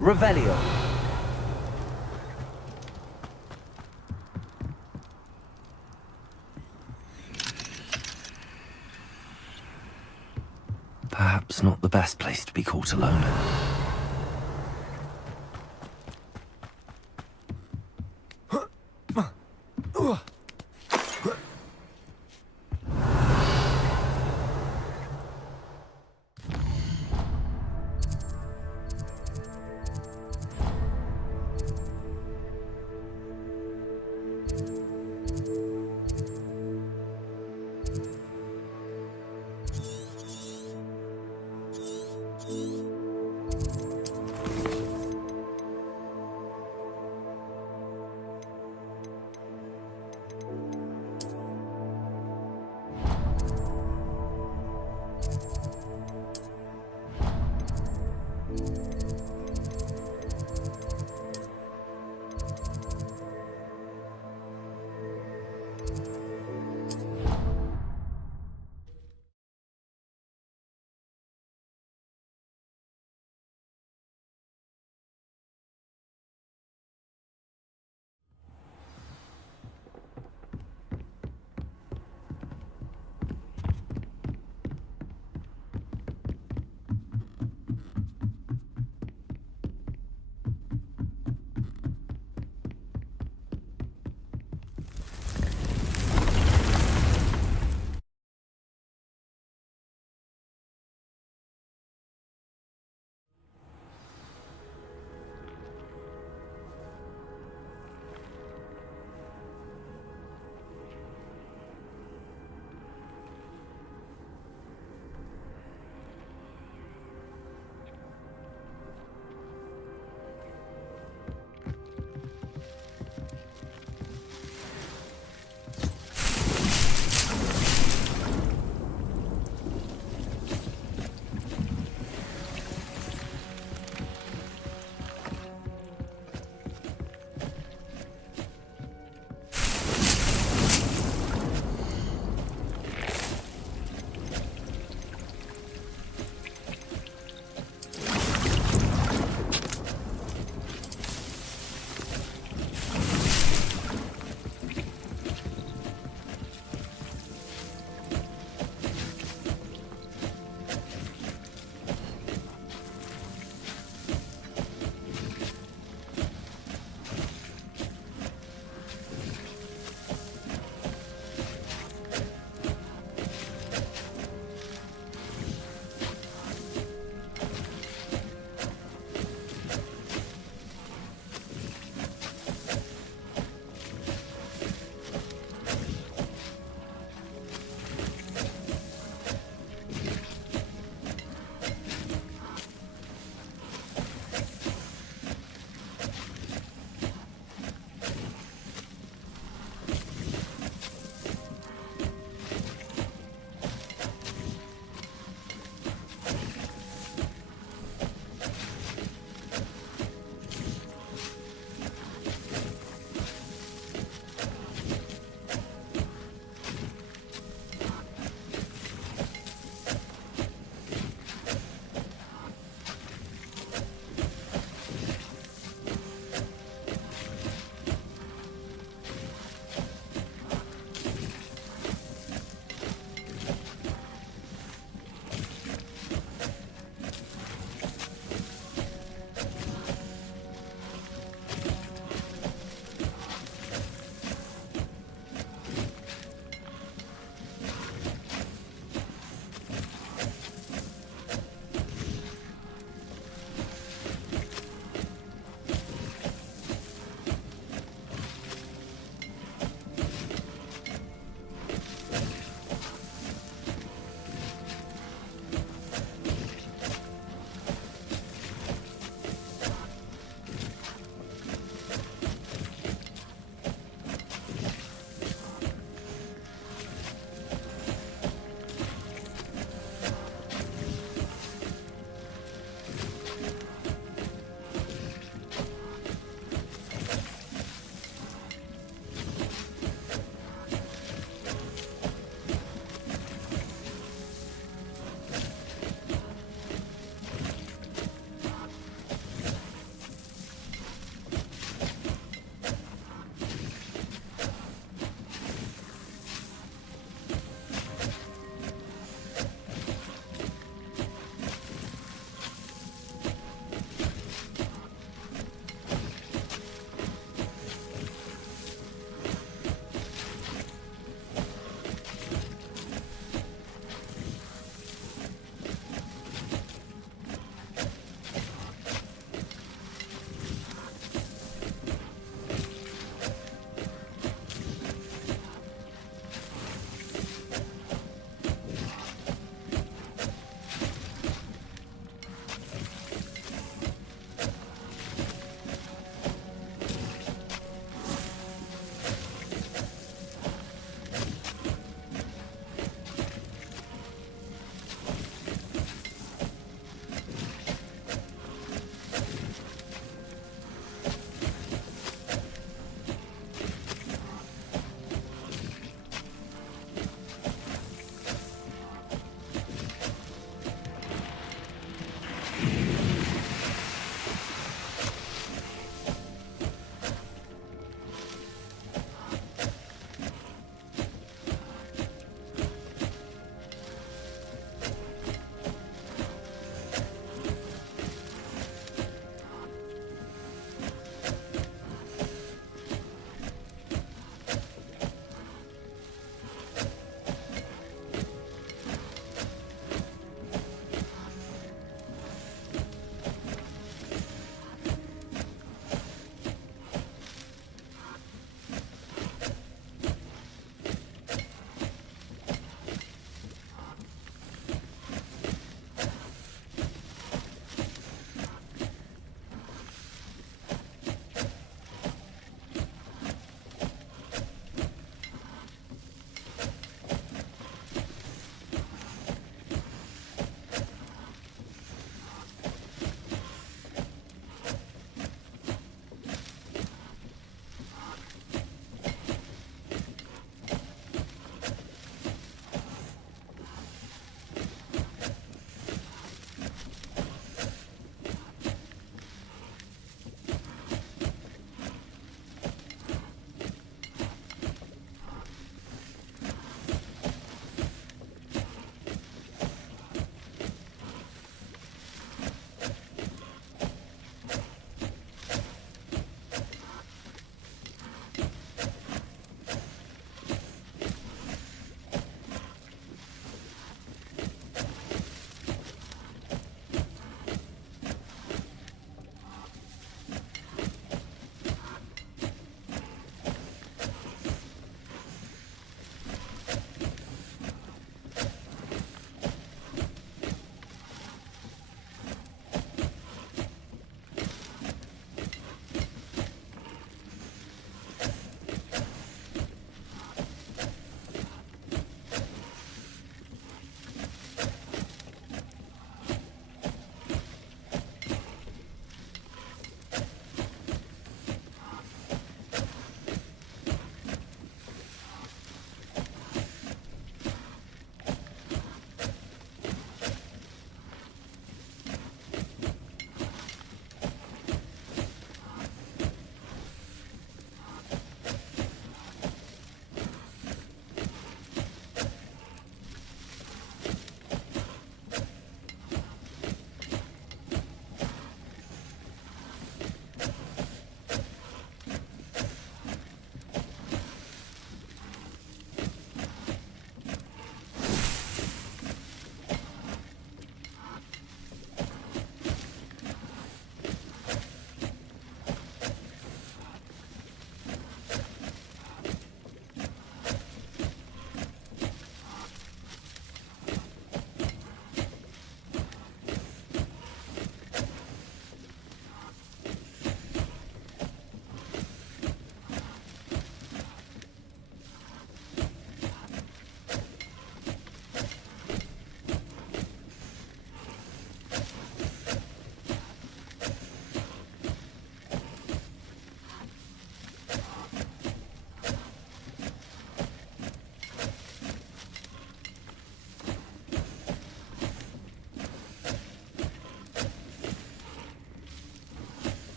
Revelio. Perhaps not the best place to be caught alone.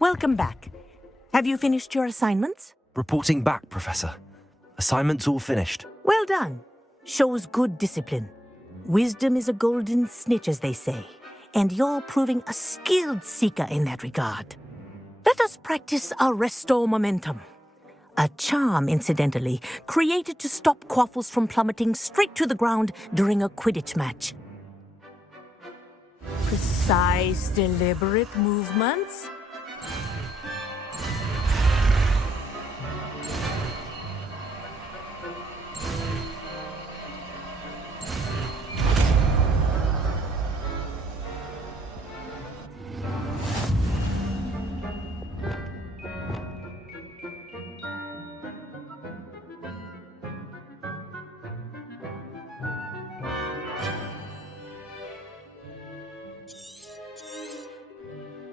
Welcome back. Have you finished your assignments? Reporting back, Professor. Assignments all finished. Well done. Shows good discipline. Wisdom is a golden snitch, as they say, and you're proving a skilled seeker in that regard. Let us practice our restore momentum. A charm, incidentally, created to stop quaffles from plummeting straight to the ground during a Quidditch match. Precise, deliberate movements.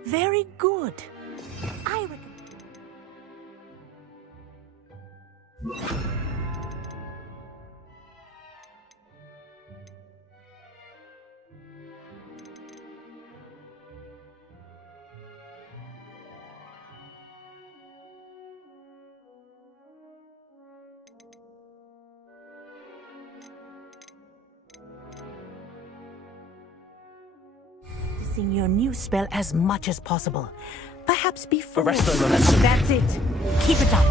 Very good. I reckon. Your new spell as much as possible. Perhaps before... Arrest the momentum. That's it. Keep it up.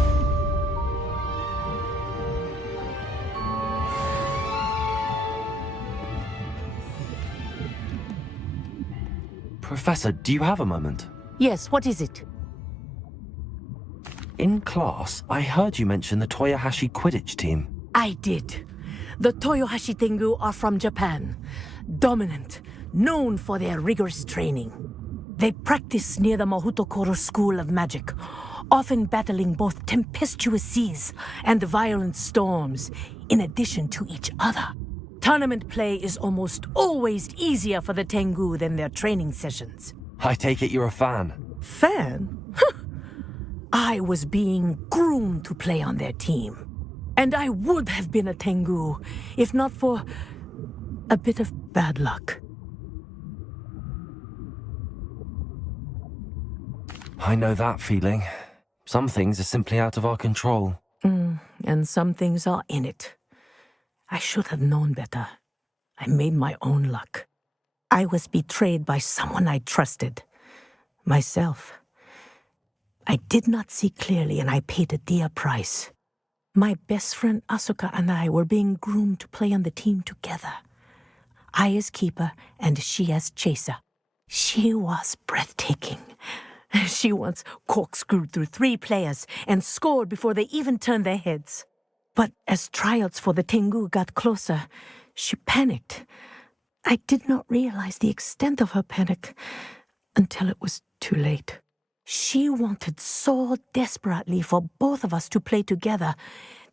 Professor, do you have a moment? Yes, what is it? In class, I heard you mention the Toyohashi Quidditch team. I did. The Toyohashi Tengu are from Japan. Dominant, known for their rigorous training. They practice near the Mahutokoro School of Magic, often battling both tempestuous seas and violent storms, in addition to each other. Tournament play is almost always easier for the Tengu than their training sessions. I take it you're a fan. Fan? I was being groomed to play on their team. And I would have been a Tengu, if not for a bit of bad luck. I know that feeling. Some things are simply out of our control. And some things are in it. I should have known better. I made my own luck. I was betrayed by someone I trusted. Myself. I did not see clearly, and I paid a dear price. My best friend Asuka and I were being groomed to play on the team together. I as keeper, and she as chaser. She was breathtaking. She once corkscrewed through 3 players and scored before they even turned their heads. But as tryouts for the Tengu got closer, she panicked. I did not realize the extent of her panic until it was too late. She wanted so desperately for both of us to play together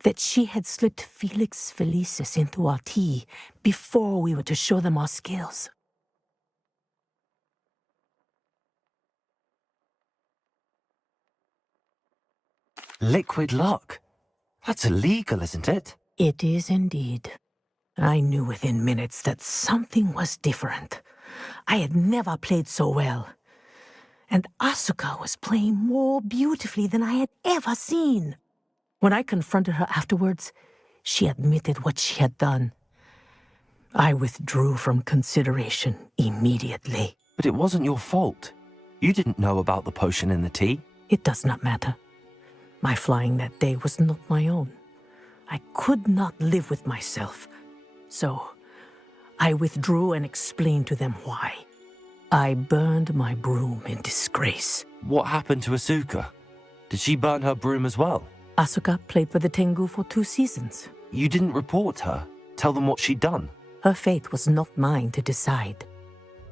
that she had slipped Felix Felicis into our tea before we were to show them our skills. Liquid luck? That's illegal, isn't it? It is indeed. I knew within minutes that something was different. I had never played so well. And Asuka was playing more beautifully than I had ever seen. When I confronted her afterwards, she admitted what she had done. I withdrew from consideration immediately. But it wasn't your fault. You didn't know about the potion in the tea. It does not matter. My flying that day was not my own. I could not live with myself. So, I withdrew and explained to them why. I burned my broom in disgrace. What happened to Asuka? Did she burn her broom as well? Asuka played for the Tengu for 2 seasons. You didn't report her? Tell them what she'd done? Her fate was not mine to decide.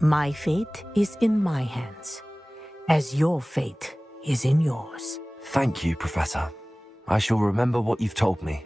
My fate is in my hands, as your fate is in yours. Thank you, Professor. I shall remember what you've told me.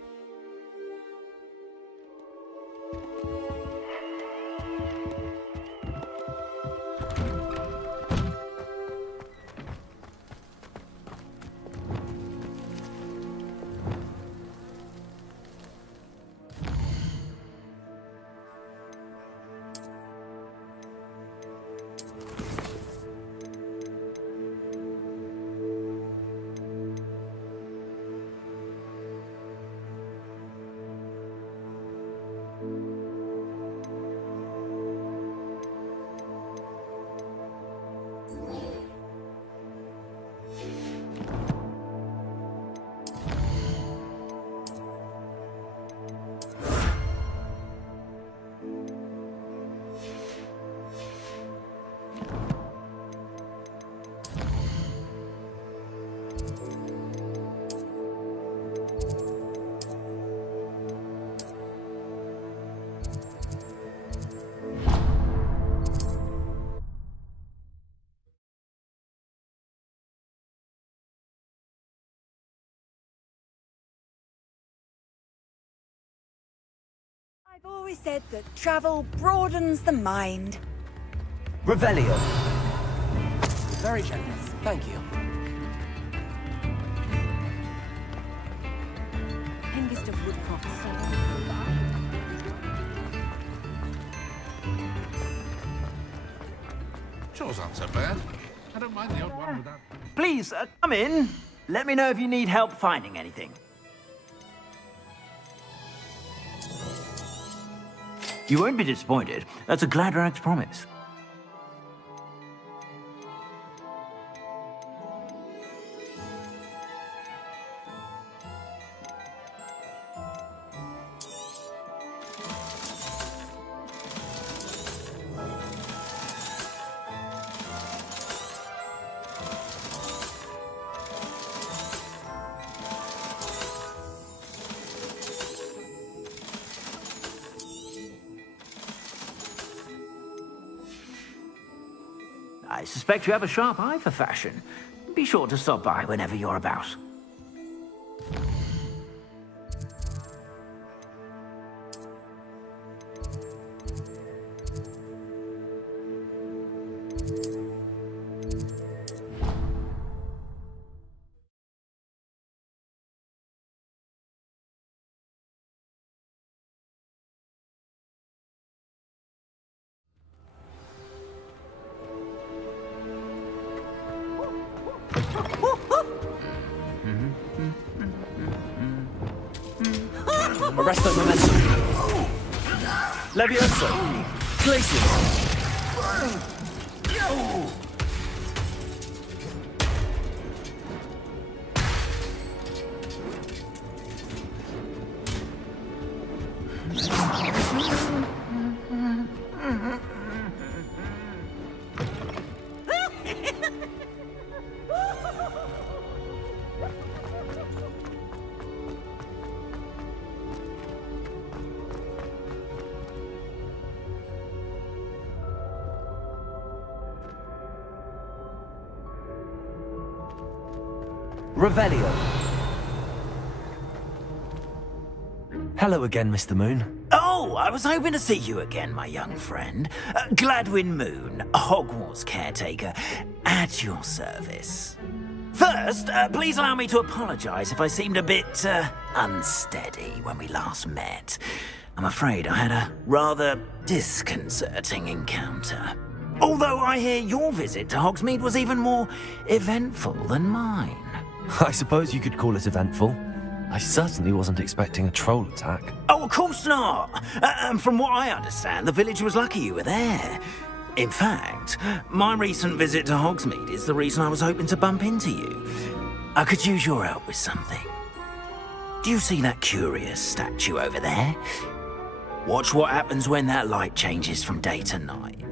Always said that travel broadens the mind. Revelio. Very generous. Thank you. Youngest of Woodcroft's Chores aren't so bad. I don't mind the odd one without... Please, come in. Let me know if you need help finding anything. You won't be disappointed. That's a Gladrag's promise. I suspect you have a sharp eye for fashion. Be sure to stop by whenever you're about. Arresto momentum. Levioso. Glacius. Revelio. Hello again, Mr. Moon. Oh, I was hoping to see you again, my young friend. Gladwin Moon, Hogwarts caretaker, at your service. First, please allow me to apologize if I seemed a bit unsteady when we last met. I'm afraid I had a rather disconcerting encounter. Although I hear your visit to Hogsmeade was even more eventful than mine. I suppose you could call it eventful. I certainly wasn't expecting a troll attack. Oh, of course not. From what I understand, the village was lucky you were there. In fact, my recent visit to Hogsmeade is the reason I was hoping to bump into you. I could use your help with something. Do you see that curious statue over there? Watch what happens when that light changes from day to night.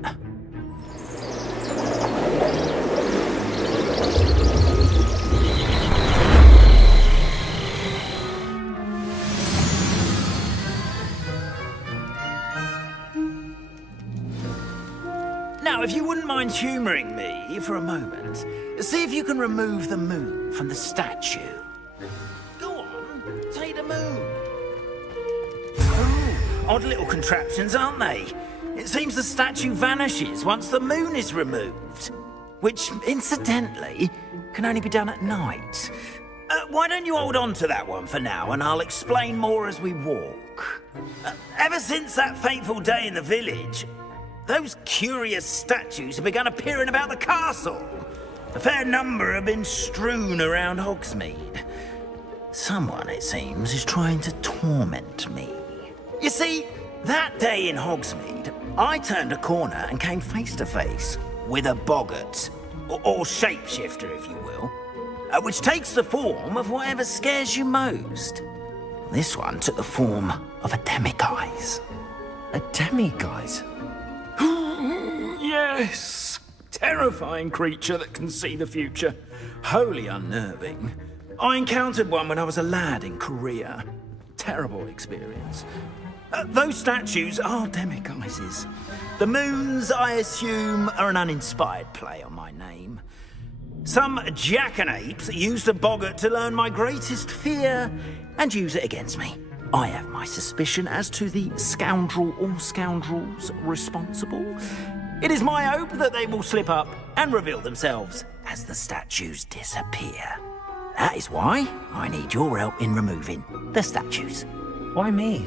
Now, if you wouldn't mind humouring me for a moment, see if you can remove the moon from the statue. Go on, take the moon. Oh, odd little contraptions, aren't they? It seems the statue vanishes once the moon is removed, which, incidentally, can only be done at night. Why don't you hold on to that one for now, and I'll explain more as we walk. Ever since that fateful day in the village, those curious statues have begun appearing about the castle. A fair number have been strewn around Hogsmeade. Someone, it seems, is trying to torment me. You see, that day in Hogsmeade, I turned a corner and came face to face with a boggart, or shapeshifter, if you will, which takes the form of whatever scares you most. This one took the form of a demiguise. A demiguise? Yes! Terrifying creature that can see the future. Wholly unnerving. I encountered one when I was a lad in Korea. Terrible experience. Those statues are demiguises. The moons, I assume, are an uninspired play on my name. Some jackanapes used a boggart to learn my greatest fear and use it against me. I have my suspicion as to the scoundrel or scoundrels responsible. It is my hope that they will slip up and reveal themselves as the statues disappear. That is why I need your help in removing the statues. Why me?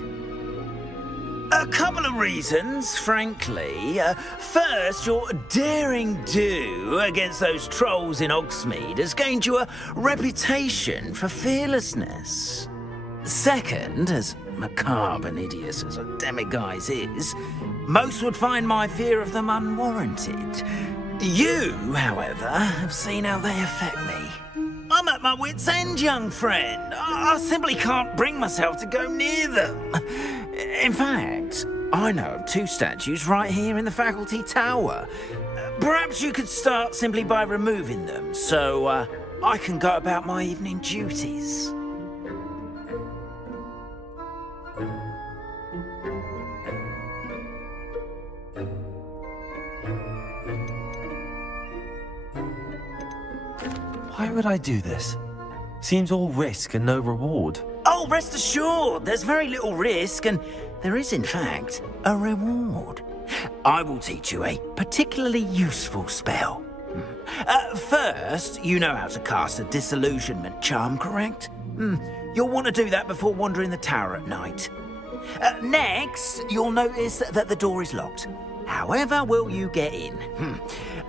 A couple of reasons, frankly. First, your daring do against those trolls in Hogsmeade has gained you a reputation for fearlessness. Second, as macabre and hideous as a demiguise is, most would find my fear of them unwarranted. You, however, have seen how they affect me. I'm at my wit's end, young friend. I simply can't bring myself to go near them. In fact, I know of 2 statues right here in the faculty tower. Perhaps you could start simply by removing them, so I can go about my evening duties. Why would I do this? Seems all risk and no reward. Oh, rest assured, there's very little risk, and there is, in fact, a reward. I will teach you a particularly useful spell. First, you know how to cast a disillusionment charm, correct? You'll want to do that before wandering the tower at night. Next, you'll notice that the door is locked. However will you get in?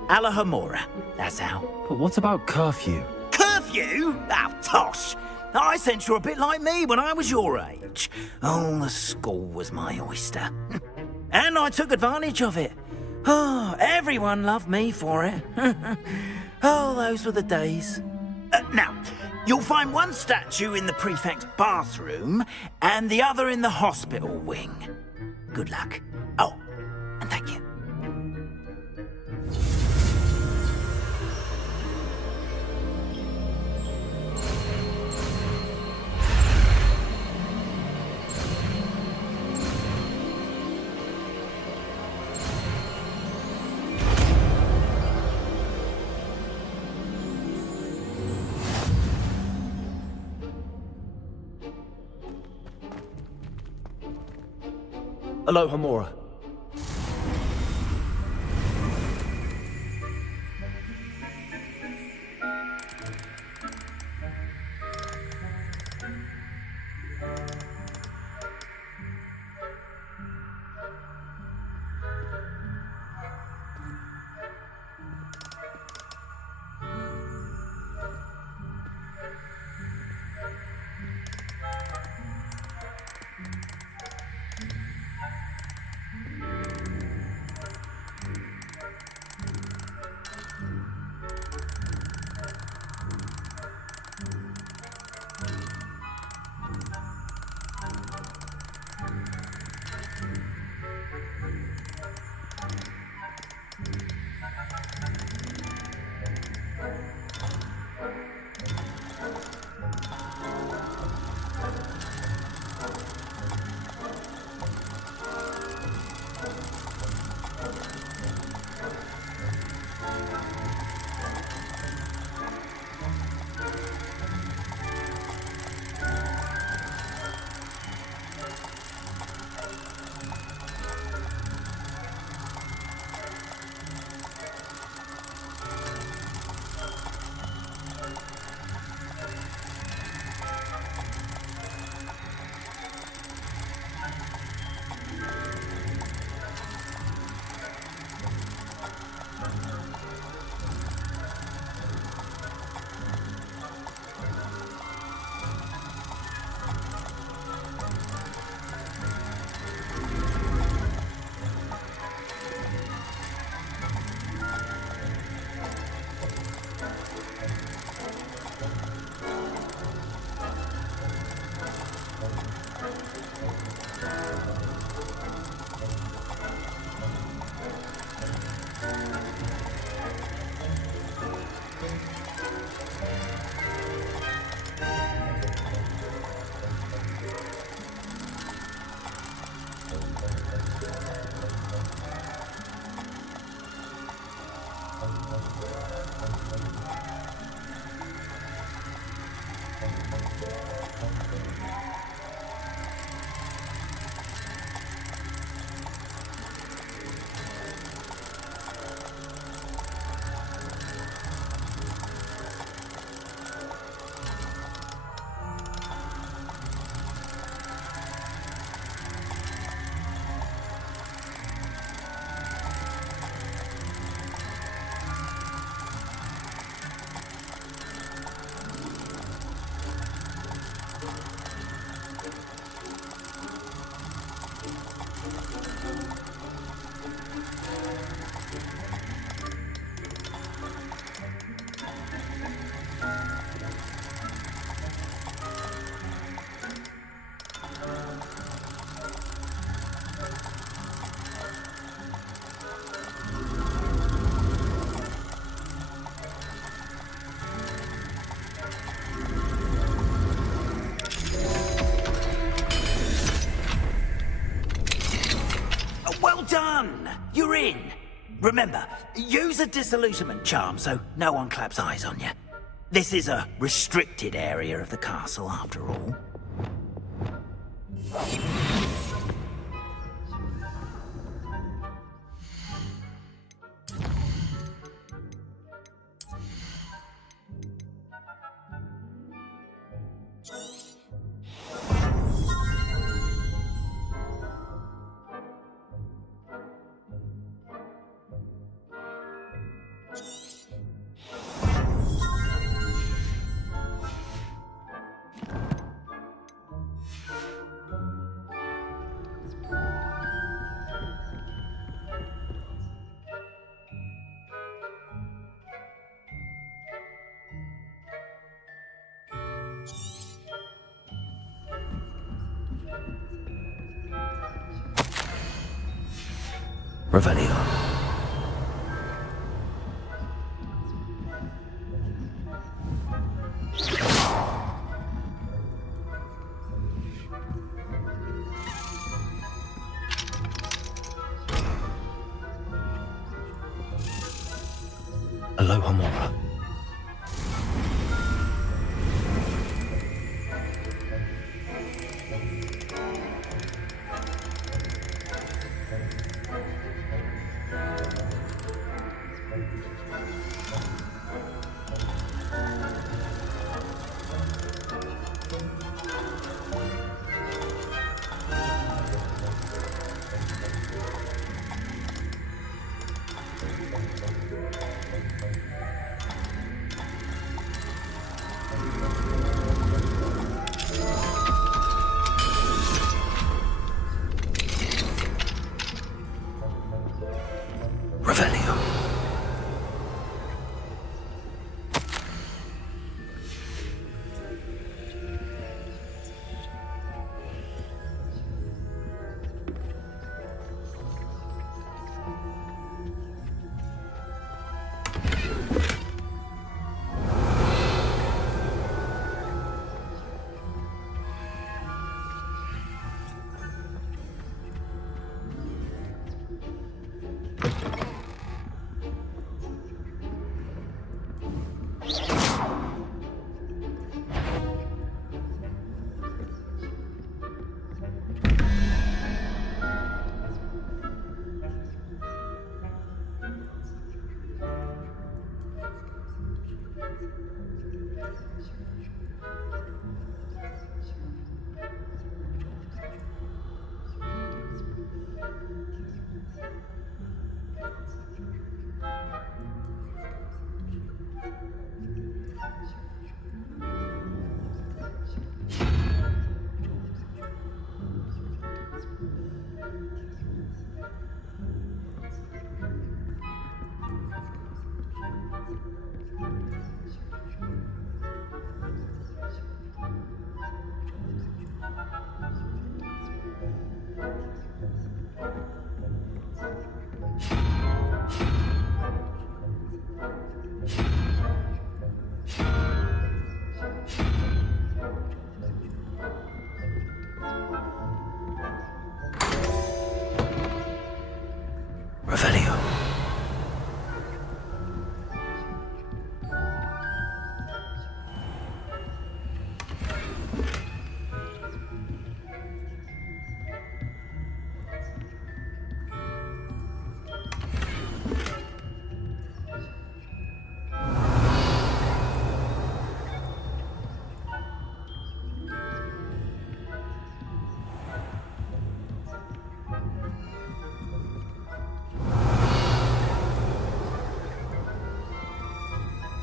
Alahomora, that's how. But what about curfew? Curfew? Oh, tosh! I sense you're a bit like me when I was your age. Oh, the school was my oyster. And I took advantage of it. Oh, everyone loved me for it. Oh, those were the days. Now, you'll find one statue in the prefect's bathroom and the other in the hospital wing. Good luck. Oh, and thank you. Alohomora. Well done! You're in. Remember, use a disillusionment charm so no one claps eyes on you. This is a restricted area of the castle, after all. Revelio. Aloha Mora.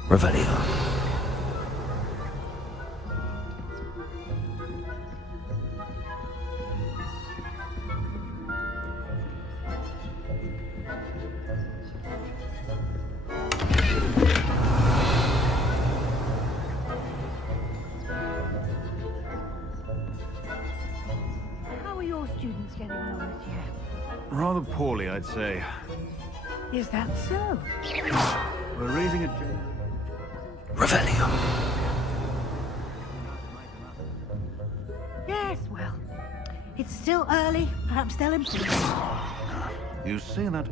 Revelio. How are your students getting on this year? Rather poorly, I'd say. Is that so? We're raising a... Revelio. Yes, well, it's still early. Perhaps they'll improve. You say that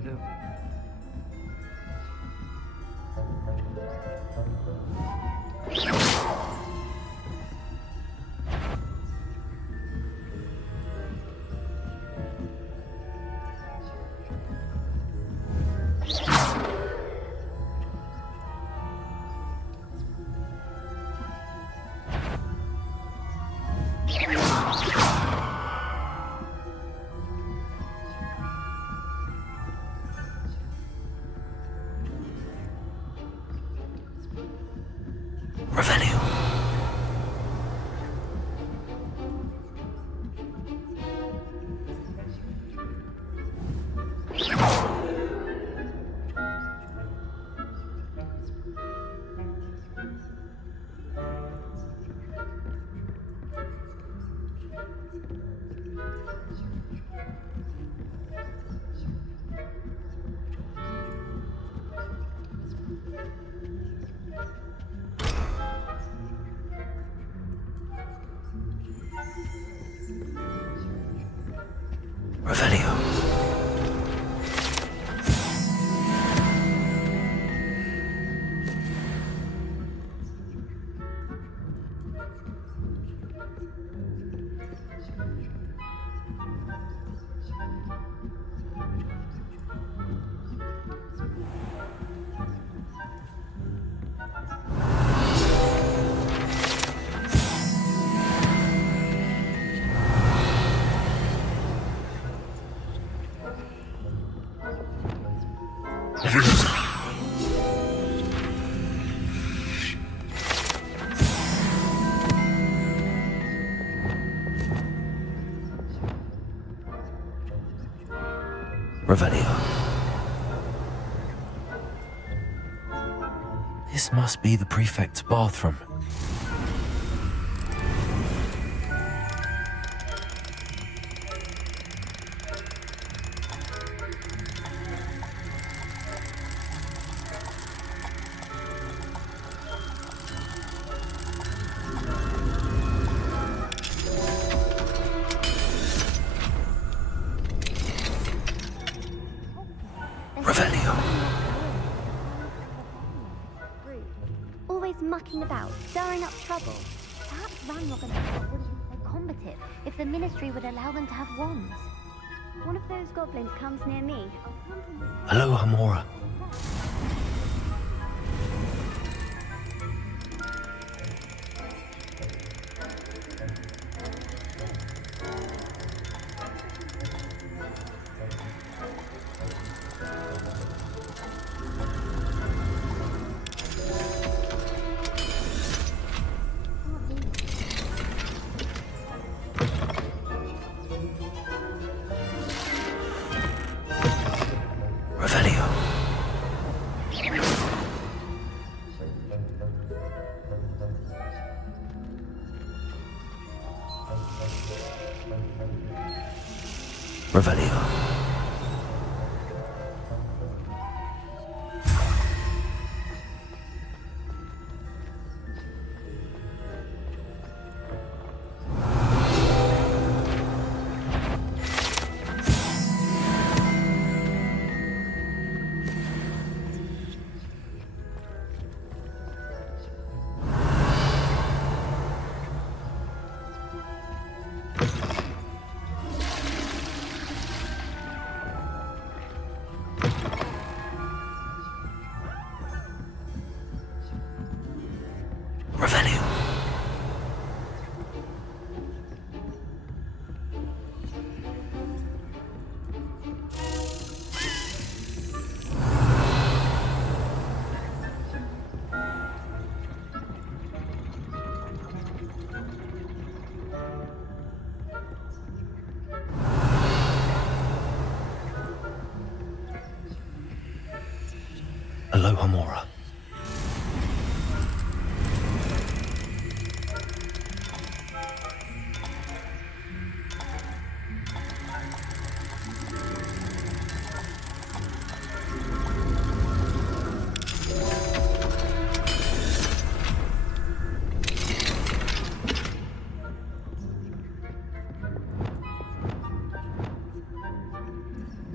Revelio. This must be the prefect's bathroom. About, stirring up trouble. Perhaps Ranrock and Hogwarts wouldn't be so combative if the Ministry would allow them to have wands. One of those goblins comes near me. Hello, Hamora. Revelio. Hello, Hamora.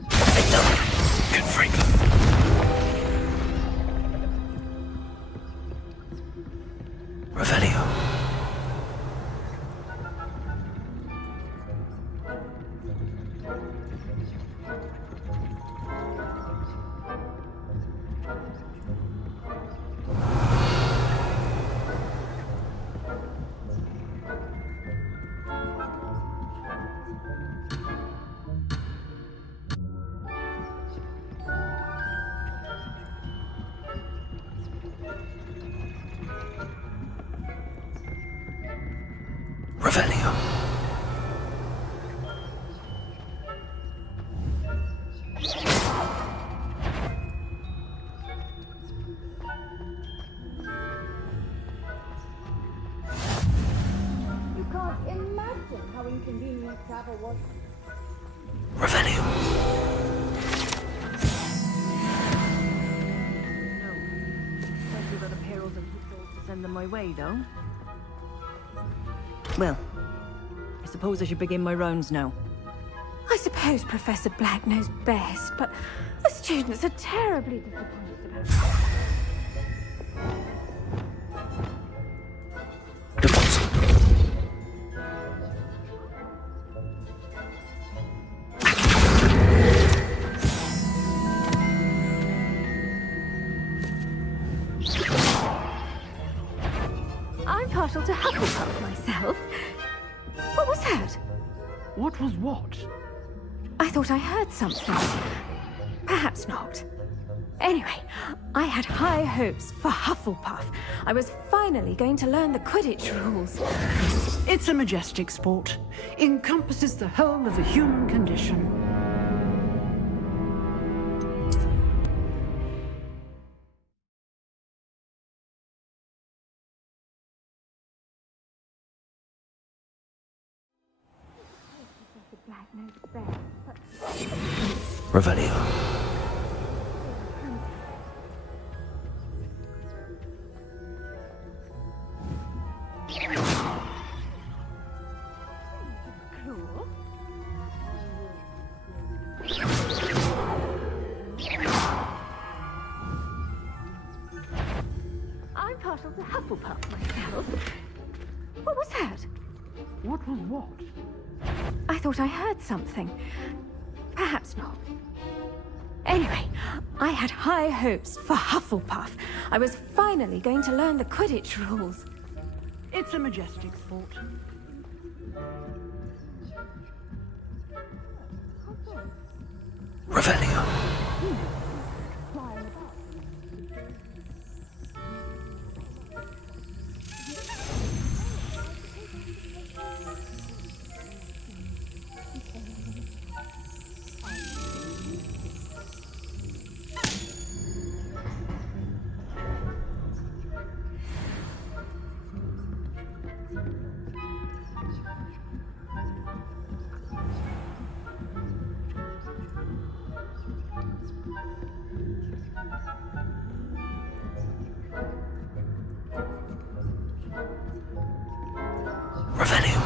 Victor. Revelio. You can't imagine how inconvenient travel was. Revelio. Plenty of other perils and pitfalls to send them my way, though. Well, I suppose I should begin my rounds now. I suppose Professor Black knows best, but the students are terribly disappointed about it. I'm partial to Hufflepuff myself. What was that? What was what? I thought I heard something. Perhaps not. Anyway, I had high hopes for Hufflepuff. I was finally going to learn the Quidditch rules. It's a majestic sport. Encompasses the whole of the human condition. Revelio. I'm partial to Hufflepuff myself. What was that? What was what? I thought I heard something. Perhaps not. Anyway, I had high hopes for Hufflepuff. I was finally going to learn the Quidditch rules. It's a majestic sport. Revelio. Revelio.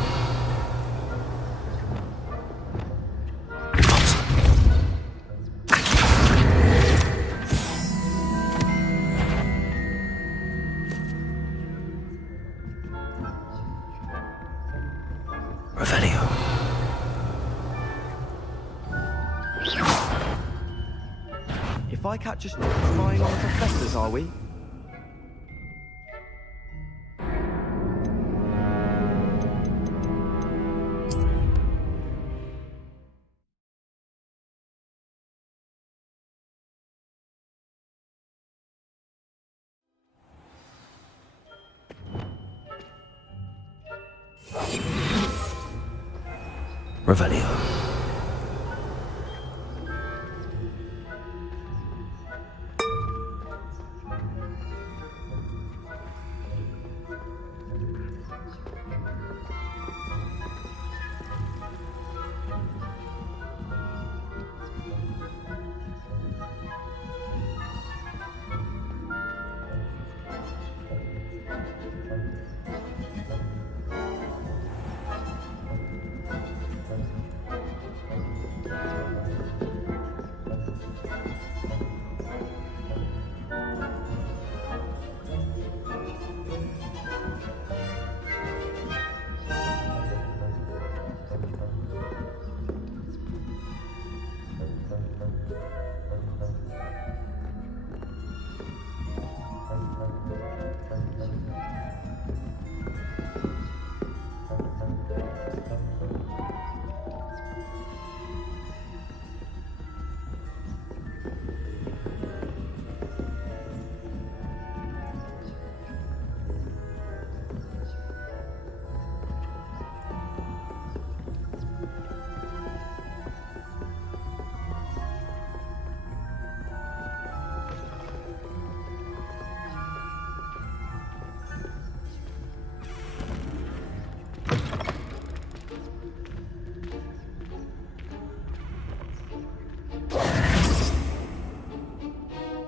Revelio. If I catch us spying on the professors, are we? Revelio.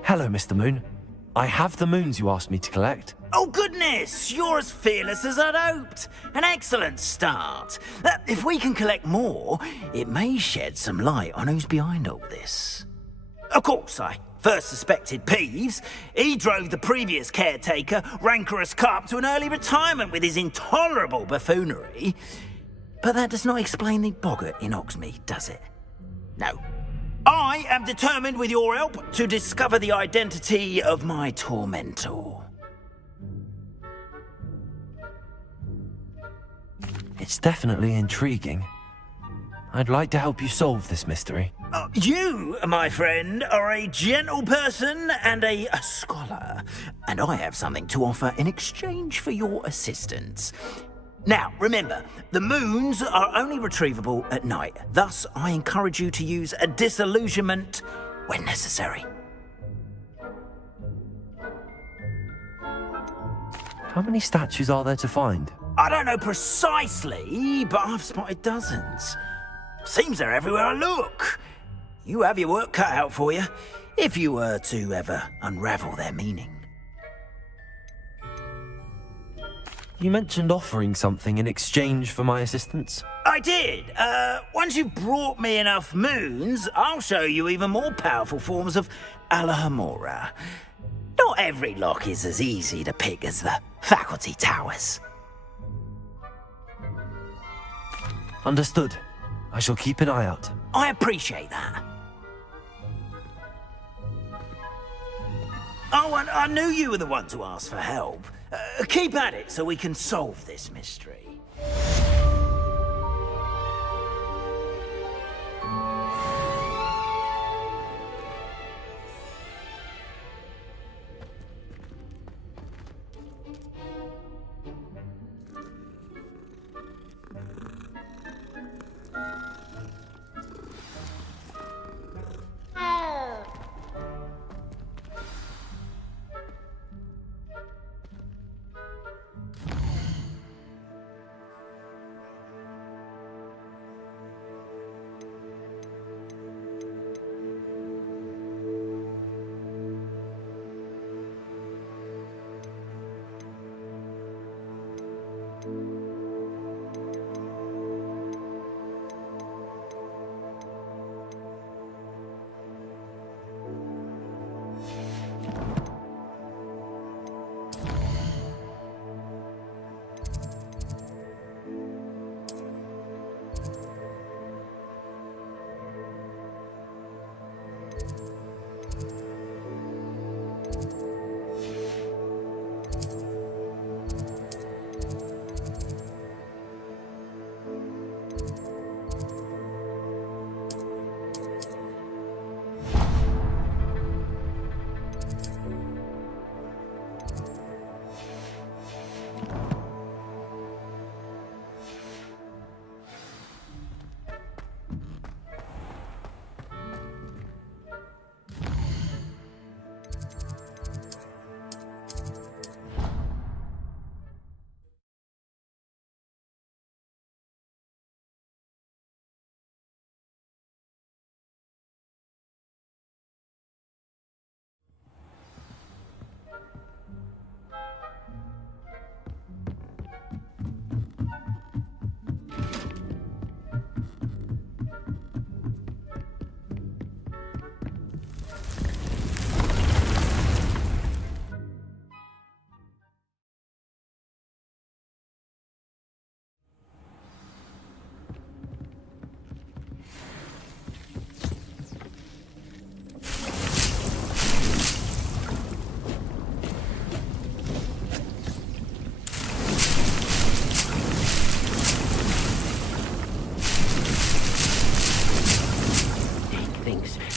Hello, Mr. Moon. I have the moons you asked me to collect. Oh, goodness! You're as fearless as I'd hoped. An excellent start. If we can collect more, it may shed some light on who's behind all this. Of course, I first suspected Peeves. He drove the previous caretaker, Rancorous Carp, to an early retirement with his intolerable buffoonery. But that does not explain the boggart in Hogsmeade, does it? No. I am determined, with your help, to discover the identity of my tormentor. It's definitely intriguing. I'd like to help you solve this mystery. You, my friend, are a gentle person and a scholar, and I have something to offer in exchange for your assistance. Now, remember, the moons are only retrievable at night. Thus, I encourage you to use a disillusionment when necessary. How many statues are there to find? I don't know precisely, but I've spotted dozens. Seems they're everywhere I look. You have your work cut out for you, if you were to ever unravel their meaning. You mentioned offering something in exchange for my assistance. I did. Once you've brought me enough moons, I'll show you even more powerful forms of Alohomora. Not every lock is as easy to pick as the faculty towers. Understood. I shall keep an eye out. I appreciate that. Oh, and I knew you were the one to ask for help. Keep at it so we can solve this mystery.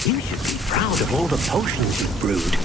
You should be proud of all the potions you've brewed.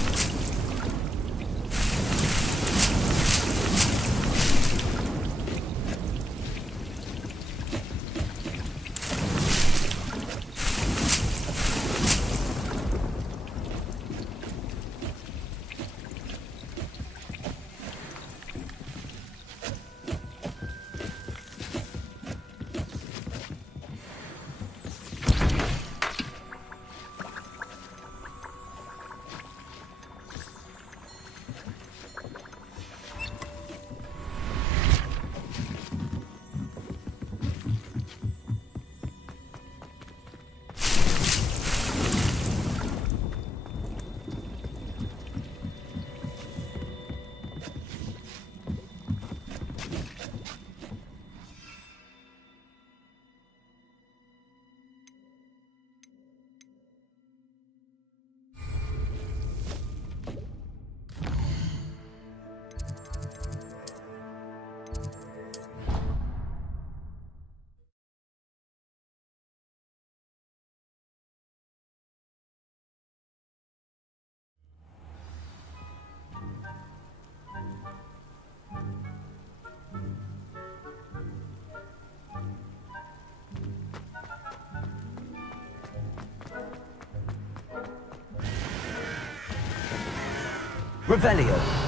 Revelio.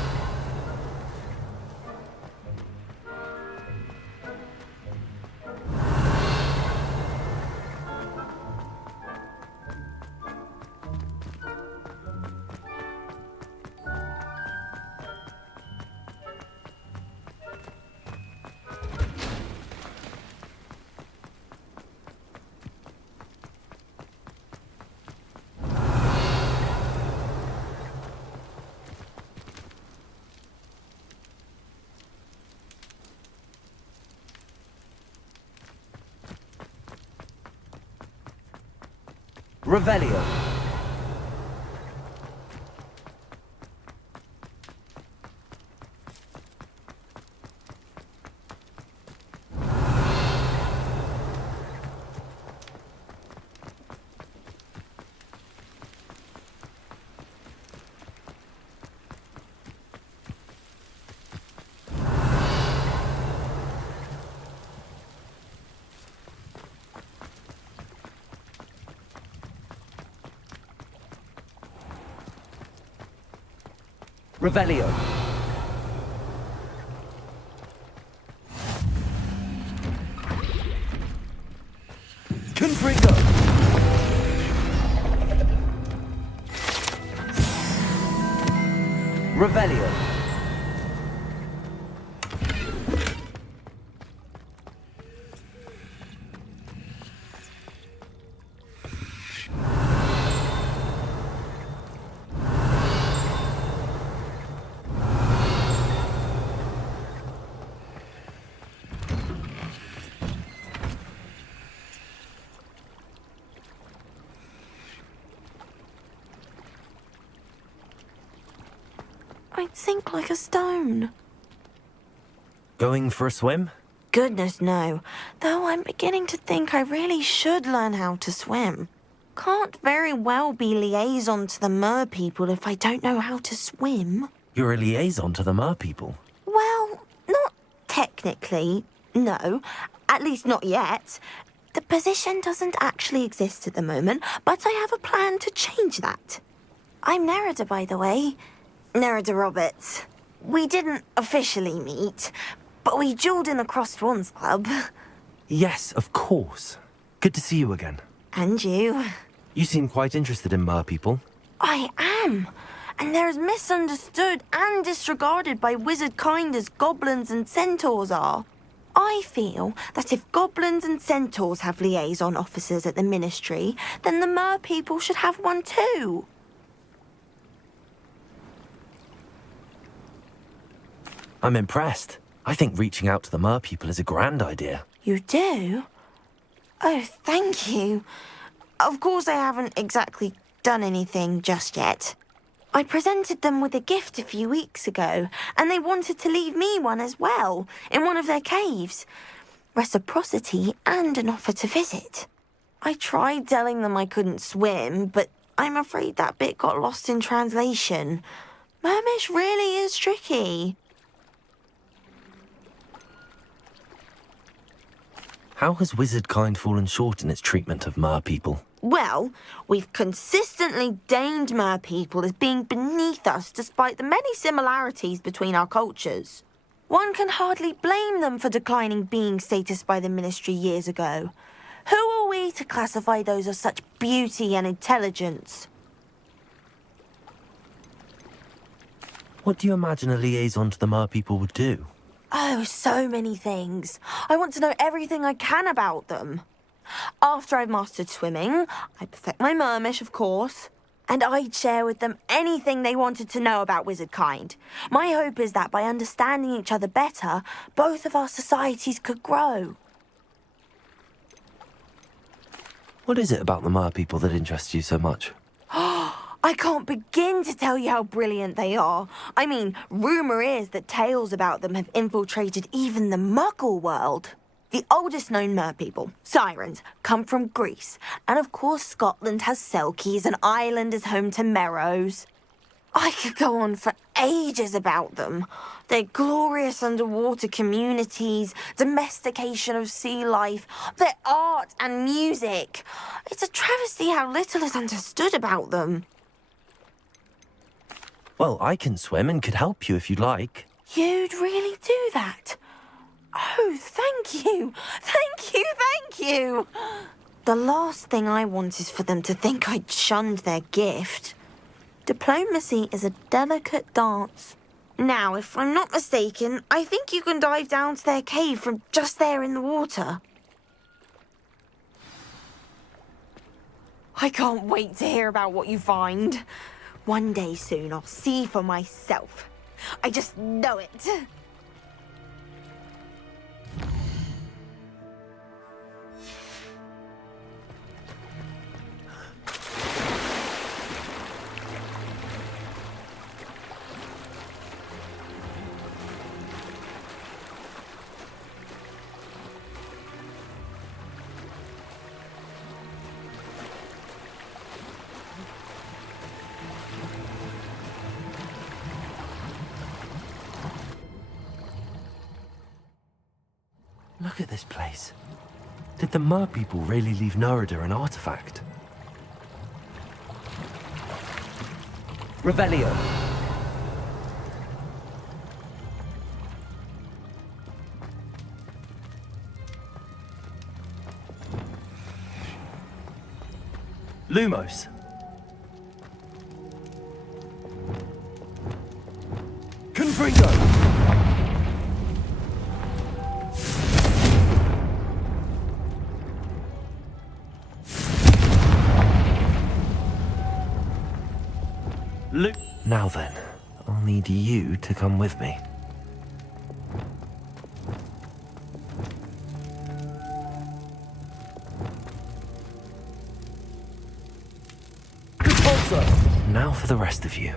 Revelio. Revelio. Confringo. Revelio. I'd sink like a stone. Going for a swim? Goodness, no. Though I'm beginning to think I really should learn how to swim. Can't very well be liaison to the mer people if I don't know how to swim. You're a liaison to the mer people. Well, not technically, no. At least not yet. The position doesn't actually exist at the moment, but I have a plan to change that. I'm Nerida, by the way. Nerida Roberts. We didn't officially meet, but we duelled in the Crossed Wands Club. Yes, of course. Good to see you again. And you. You seem quite interested in mer people. I am. And they're as misunderstood and disregarded by wizard kind as goblins and centaurs are. I feel that if goblins and centaurs have liaison officers at the Ministry, then the mer people should have one too. I'm impressed. I think reaching out to the mer people is a grand idea. You do? Oh, thank you. Of course I haven't exactly done anything just yet. I presented them with a gift a few weeks ago, and they wanted to leave me one as well, in one of their caves. Reciprocity and an offer to visit. I tried telling them I couldn't swim, but I'm afraid that bit got lost in translation. Mermish really is tricky. How has wizard kind fallen short in its treatment of mer people? Well, we've consistently deigned mer people as being beneath us despite the many similarities between our cultures. One can hardly blame them for declining being status by the Ministry years ago. Who are we to classify those of such beauty and intelligence? What do you imagine a liaison to the mer people would do? Oh, so many things. I want to know everything I can about them. After I've mastered swimming, I'd perfect my mermish, of course, and I'd share with them anything they wanted to know about wizard kind. My hope is that by understanding each other better, both of our societies could grow. What is it about the mer people that interests you so much? I can't begin to tell you how brilliant they are. I mean, rumour is that tales about them have infiltrated even the Muggle world. The oldest known mer people, sirens, come from Greece. And of course Scotland has Selkies and Ireland is home to Merrows. I could go on for ages about them. Their glorious underwater communities, domestication of sea life, their art and music. It's a travesty how little is understood about them. Well, I can swim and could help you if you'd like. You'd really do that? Oh, thank you! Thank you, thank you! The last thing I want is for them to think I'd shunned their gift. Diplomacy is a delicate dance. Now, if I'm not mistaken, I think you can dive down to their cave from just there in the water. I can't wait to hear about what you find. One day soon, I'll see for myself. I just know it. Look at this place. Did the Mer people really leave Nerida an artifact? Revelio. Lumos. Confringo. Now then, I'll need you to come with me. Now for the rest of you.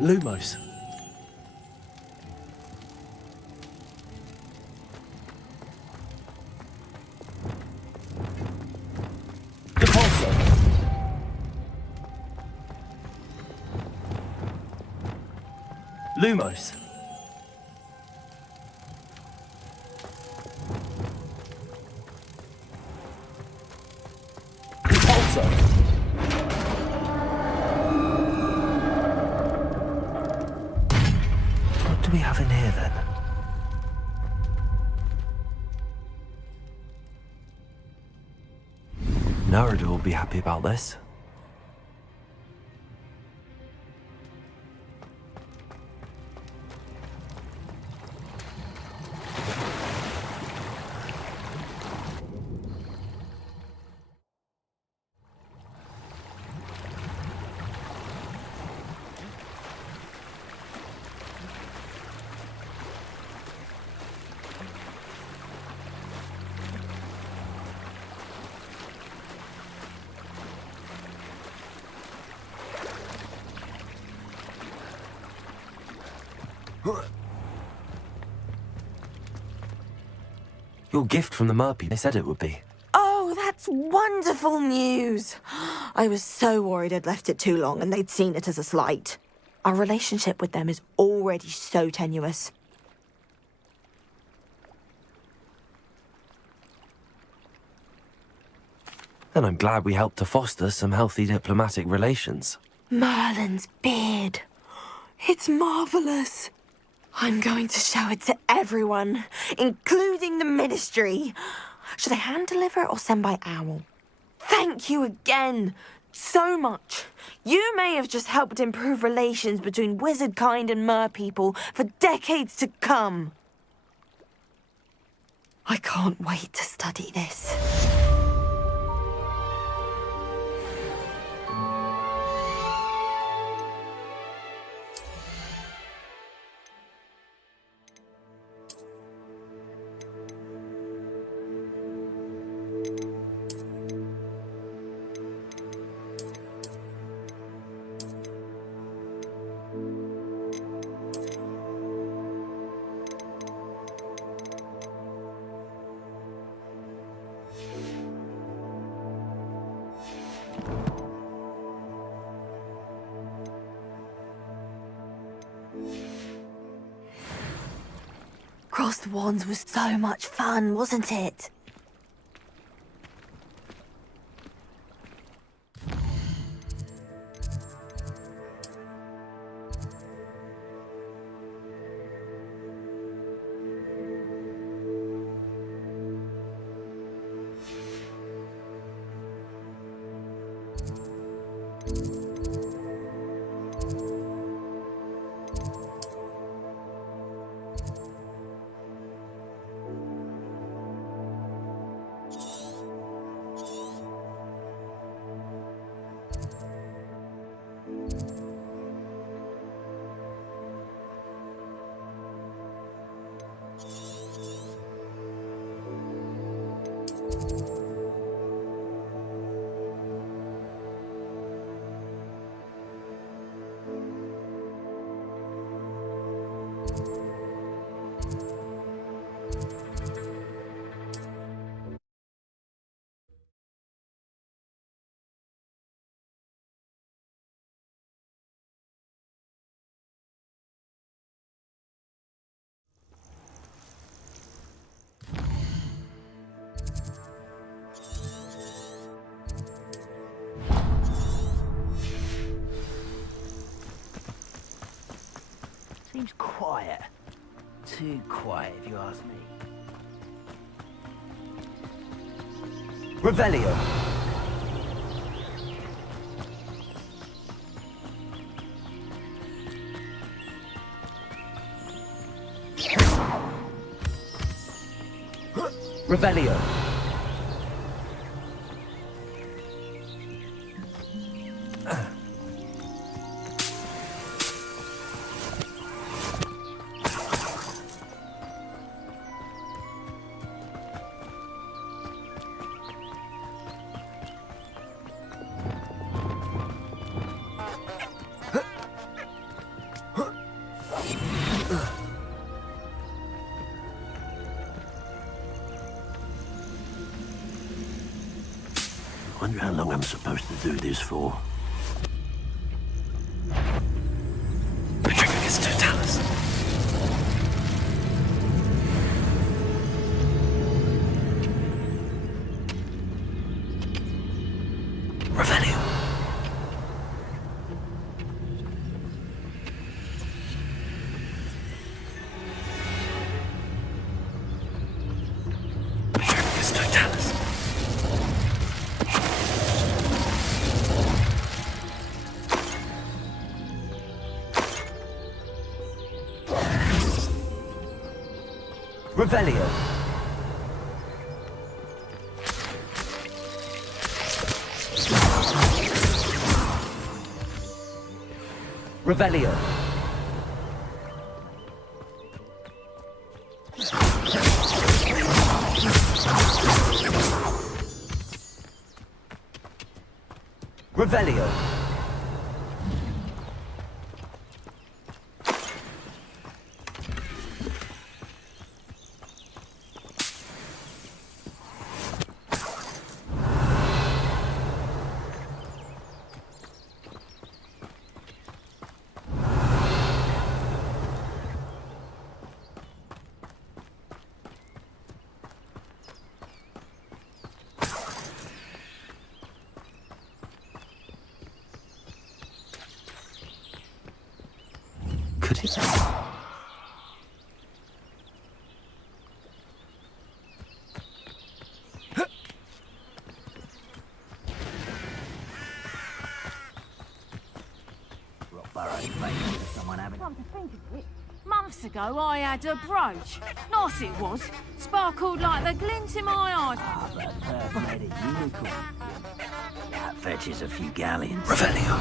Lumos. Lumos. Repulsor. What do we have in here then? Nerida will be happy about this. Your gift from the Mer people, they said it would be. Oh, that's wonderful news. I was so worried I'd left it too long and they'd seen it as a slight. Our relationship with them is already so tenuous. Then I'm glad we helped to foster some healthy diplomatic relations. Merlin's beard. It's marvellous. I'm going to show it to everyone, including the Ministry. Should I hand deliver it or send by owl? Thank you again so much. You may have just helped improve relations between wizard kind and mer people for decades to come. I can't wait to study this. Crossed Wands was so much fun, wasn't it? quiet. Too quiet, if you ask me. Revelio. Revelio. Wonder how long I'm supposed to do this for. Patricius Totalis. Revelio. Patricius Totalis. Revelio. Revelio. Revelio. Could it? Come to think of it, months ago I had a brooch. Nice it was. Sparkled like the glint in my eyes. Ah, but bird-made a unicorn. That fetches a few galleons. Revelio.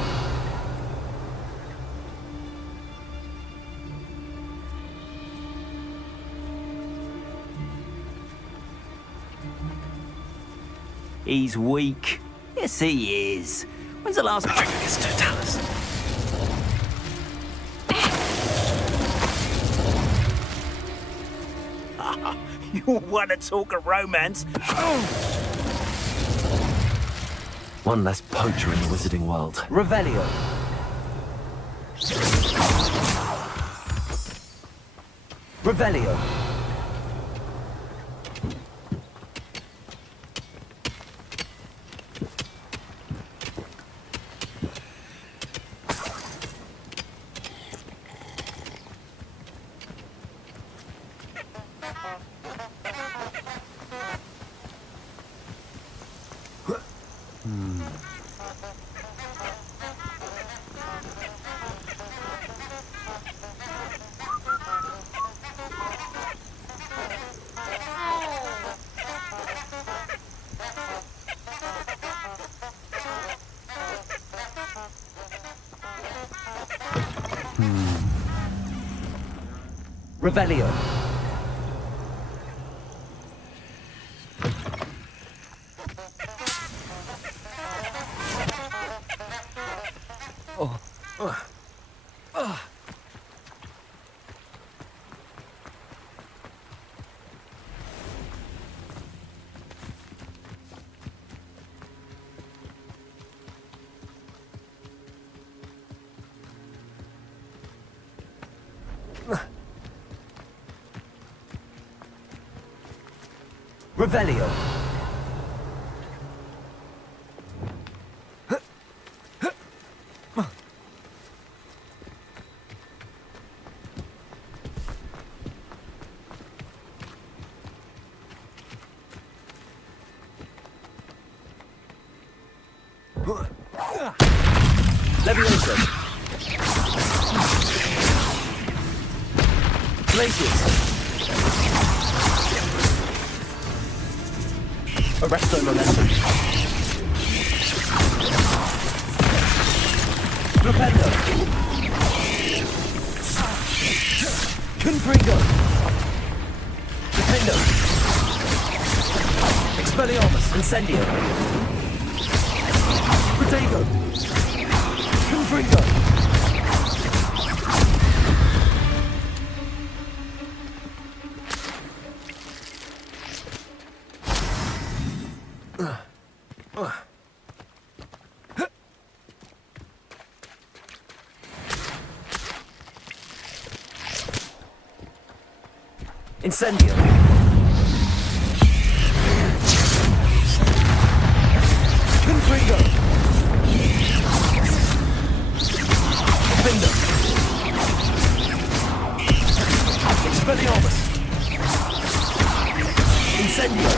He's weak. Yes, he is. When's the last... Patricius Totalis. You want to talk of romance? One less poacher in the wizarding world. Revelio. Revelio. Revelio. Revelio. Leviosa. Glaciers. Arresto momentum. Flipendo. Confringo. Defendo. Expelliarmus. Incendio. Protego. Confringo. Incendio. Confringo. Defendo. Expelliarmus. Incendio.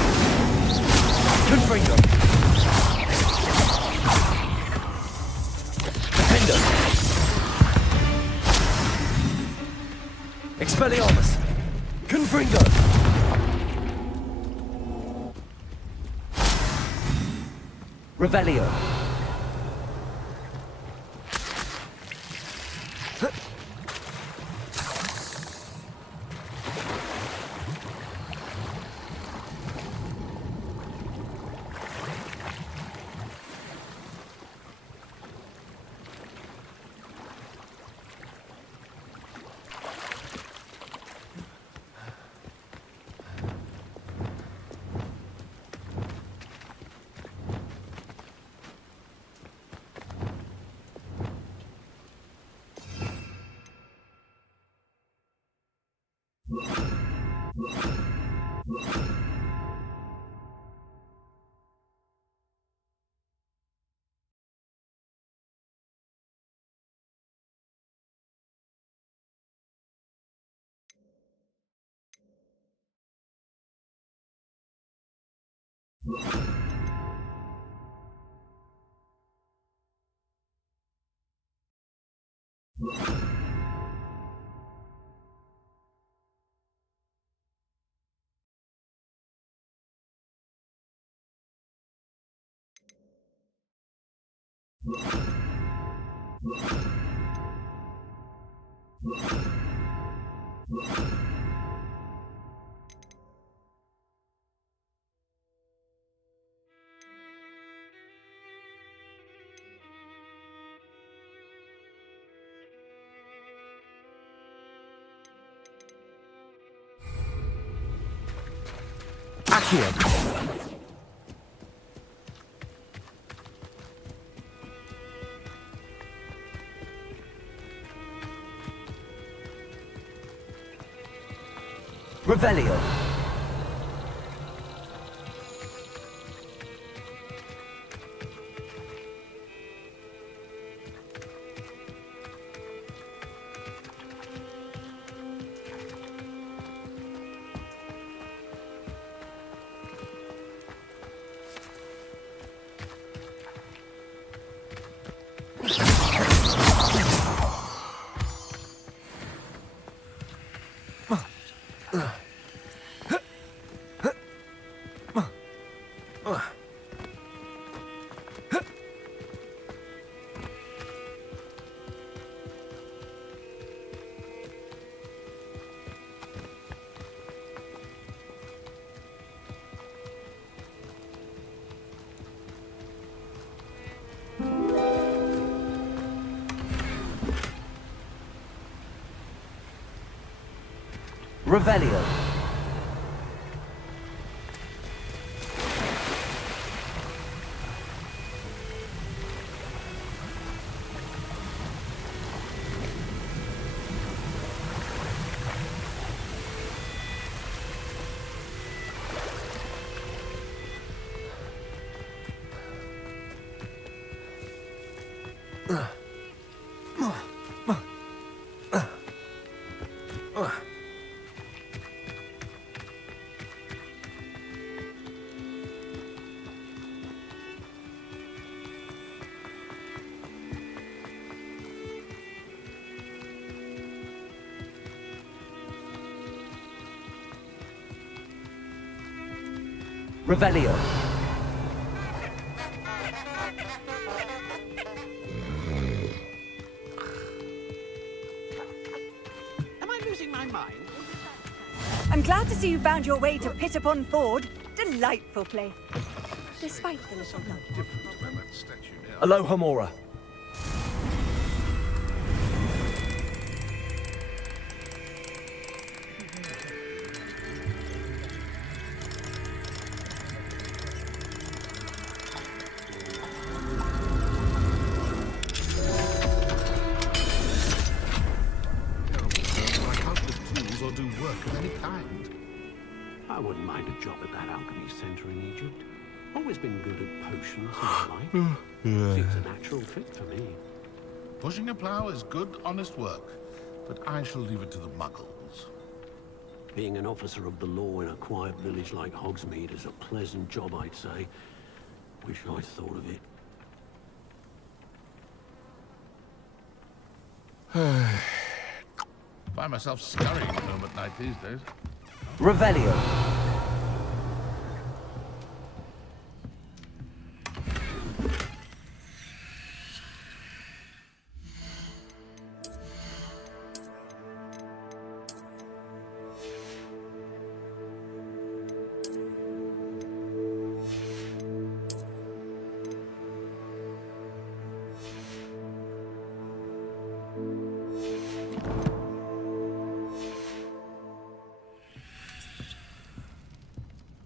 Confringo. Defendo. Expelliarmus. Confringo. Revelio. Accio. Revelio. Revelio. Revelio. Am I losing my mind? I'm glad to see you found your way to Pit Upon Ford. Delightful place. Despite the little Aloha Mora. I wouldn't mind a job at that alchemy centre in Egypt. Always been good at potions and the like. Seems a natural fit for me. Pushing a plough is good, honest work, but I shall leave it to the muggles. Being an officer of the law in a quiet village like Hogsmeade is a pleasant job, I'd say. Wish I'd thought of it. Find myself scurrying home at night these days. Revelio.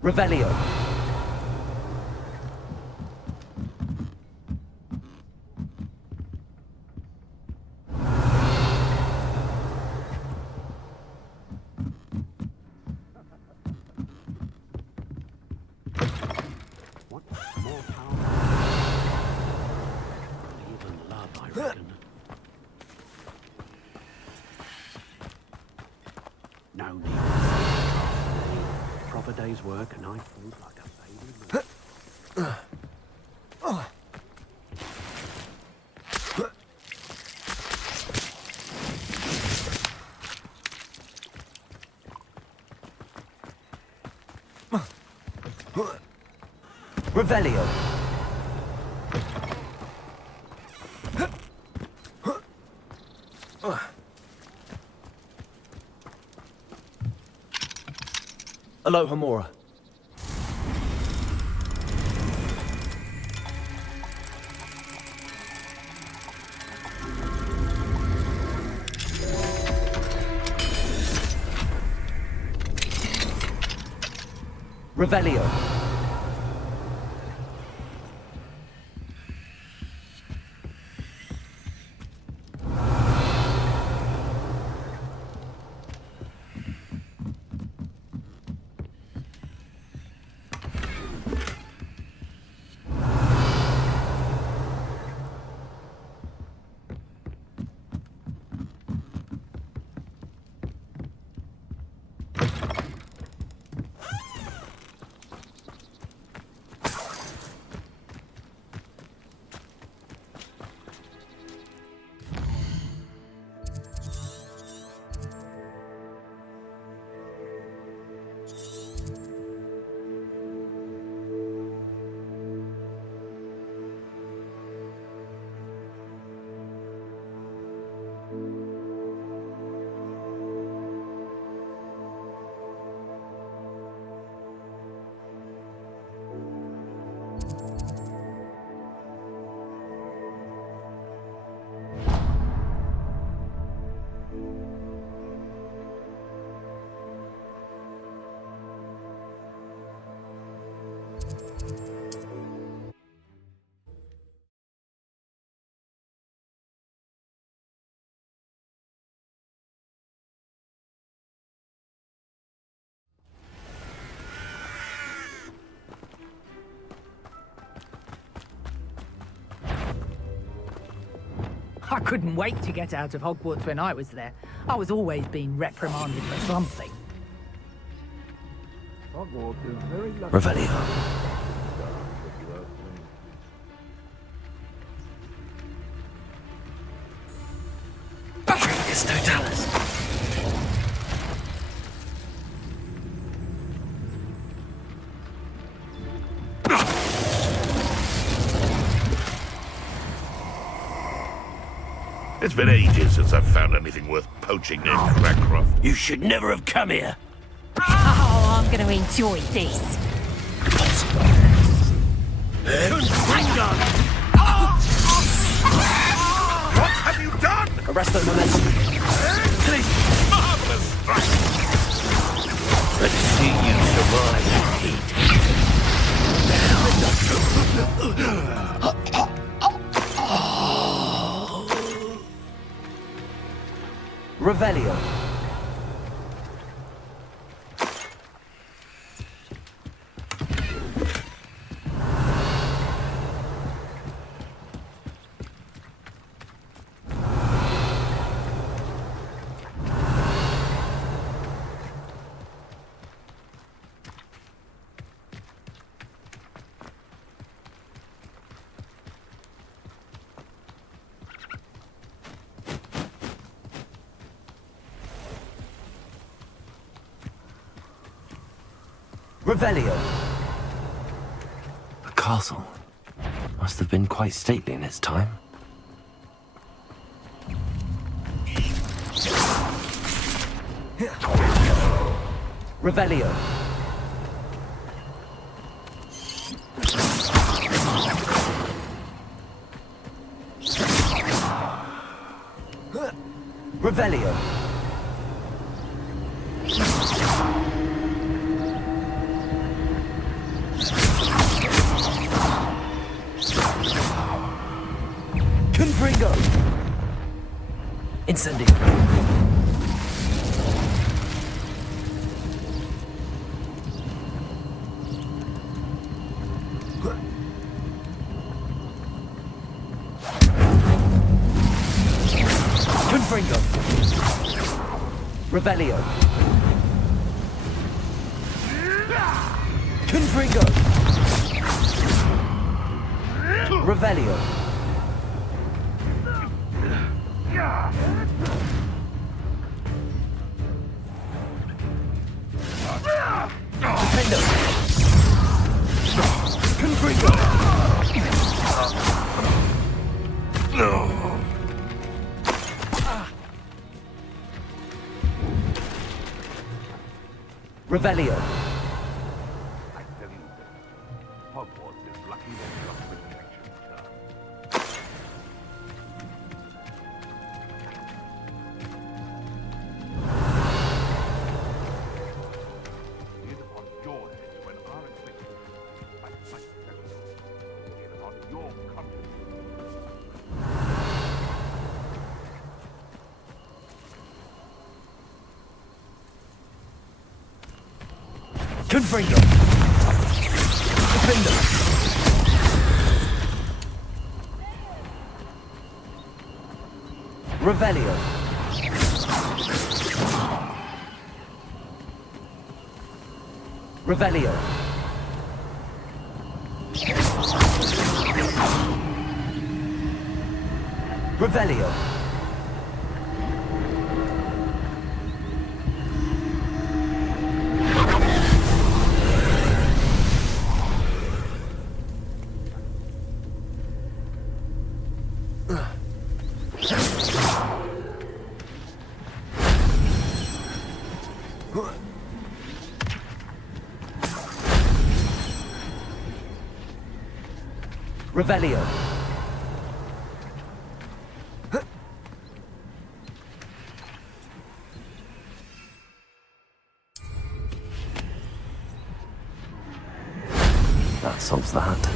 Revelio. What more power? Even love, I reckon. No need. Proper day's work, and I feel like a baby. Revelio. Aloha Mora. Revelio. I couldn't wait to get out of Hogwarts when I was there. I was always being reprimanded for something. Hogwarts is very lucky. Revelio. It's Totalis. It's been ages since I've found anything worth poaching near Crackcroft. You should never have come here. Oh, I'm going to enjoy this. What have you done? Arrest the momentum. Marvelous strike! Let's see you survive Revelio. Revelio. The castle must have been quite stately in its time. Revelio. Revelio. Confringo. Incendio. Confringo. Revelio. Confringo. Revelio. Defendo. Confringo. Revelio. I tell you, Hogwarts is lucky that you're protection, sir. It is upon your head when our afflictions, by my presence, it is upon your conscience. Confringo. Defendo. Revelio. Revelio. Revelio. Revelio. That solves that.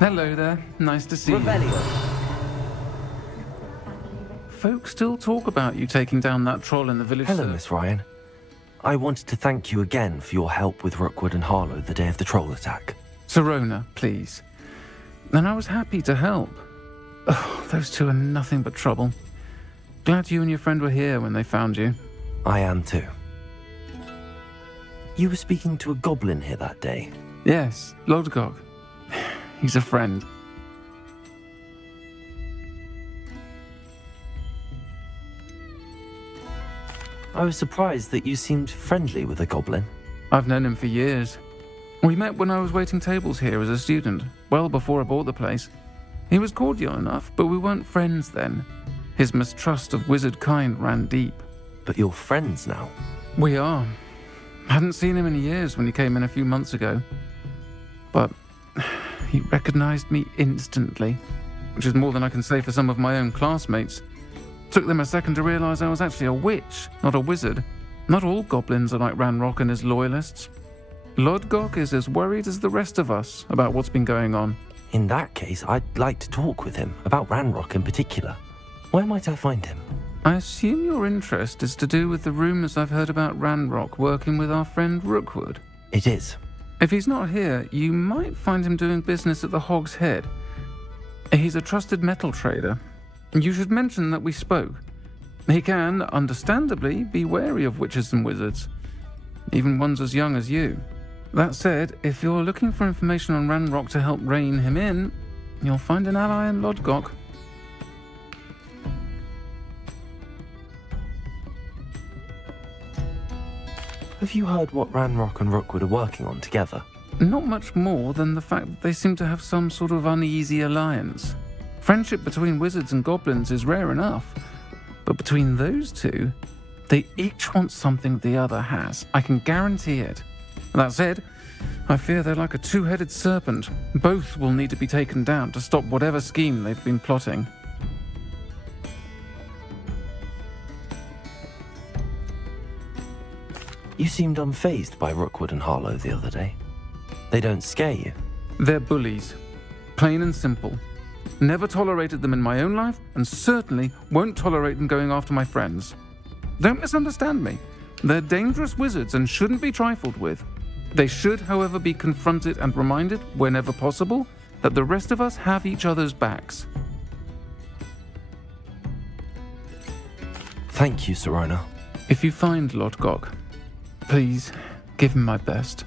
Hello there. Nice to see you. Folks still talk about you taking down that troll in the village. Hello, Miss Ryan. I wanted to thank you again for your help with Rookwood and Harlow the day of the troll attack. Sirona, please. And I was happy to help. Oh, those two are nothing but trouble. Glad you and your friend were here when they found you. I am too. You were speaking to a goblin here that day? Yes, Lodgok. He's a friend. I was surprised that you seemed friendly with a goblin. I've known him for years. We met when I was waiting tables here as a student, well before I bought the place. He was cordial enough, but we weren't friends then. His mistrust of wizard kind ran deep. But you're friends now? We are. Hadn't seen him in years when he came in a few months ago. But he recognized me instantly, which is more than I can say for some of my own classmates. Took them a second to realize I was actually a witch, not a wizard. Not all goblins are like Ranrock and his loyalists. Lodgok is as worried as the rest of us about what's been going on. In that case, I'd like to talk with him, about Ranrock in particular. Where might I find him? I assume your interest is to do with the rumors I've heard about Ranrock working with our friend Rookwood. It is. If he's not here, you might find him doing business at the Hog's Head. He's a trusted metal trader. You should mention that we spoke. He can, understandably, be wary of witches and wizards, even ones as young as you. That said, if you're looking for information on Ranrock to help rein him in, you'll find an ally in Lodgok. Have you heard what Ranrock and Rookwood are working on together? Not much more than the fact that they seem to have some sort of uneasy alliance. Friendship between wizards and goblins is rare enough, but between those two, they each want something the other has. I can guarantee it. That said, I fear they're like a two-headed serpent. Both will need to be taken down to stop whatever scheme they've been plotting. You seemed unfazed by Rookwood and Harlow the other day. They don't scare you? They're bullies. Plain and simple. Never tolerated them in my own life, and certainly won't tolerate them going after my friends. Don't misunderstand me. They're dangerous wizards and shouldn't be trifled with. They should, however, be confronted and reminded, whenever possible, that the rest of us have each other's backs. Thank you, Sirona. If you find Lodgok, please give him my best.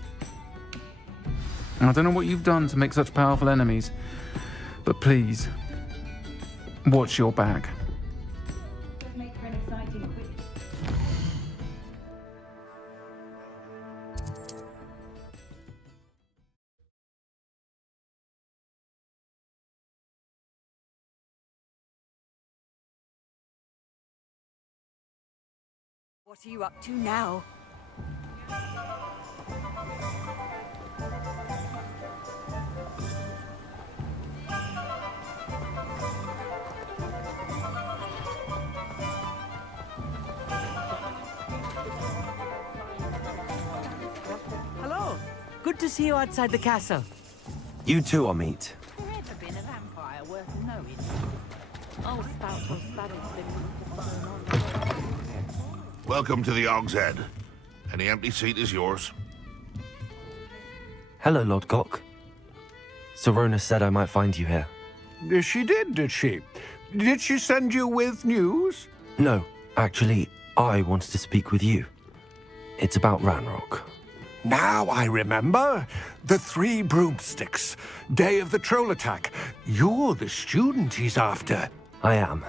I don't know what you've done to make such powerful enemies, but please, watch your back. What are you up to now? Hello. Good to see you outside the castle. You too, Amit. Ever been a vampire worth knowing? Oh, spout or spattle's been Welcome to the Hog's Head. Any empty seat is yours. Hello, Lodgok. Sirona said I might find you here. She did she? Did she send you with news? No, actually, I wanted to speak with you. It's about Ranrock. Now I remember. The 3 broomsticks. Day of the troll attack. You're the student he's after. I am,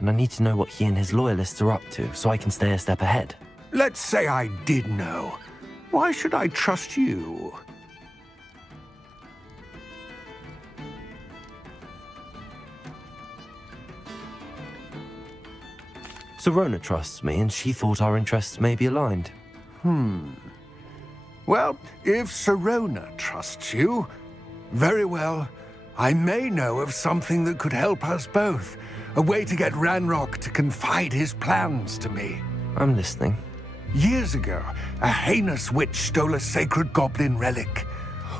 and I need to know what he and his loyalists are up to so I can stay a step ahead. Let's say I did know. Why should I trust you? Sirona trusts me, and she thought our interests may be aligned. Well, if Sirona trusts you, very well. I may know of something that could help us both. A way to get Ranrock to confide his plans to me. I'm listening. Years ago, a heinous witch stole a sacred goblin relic.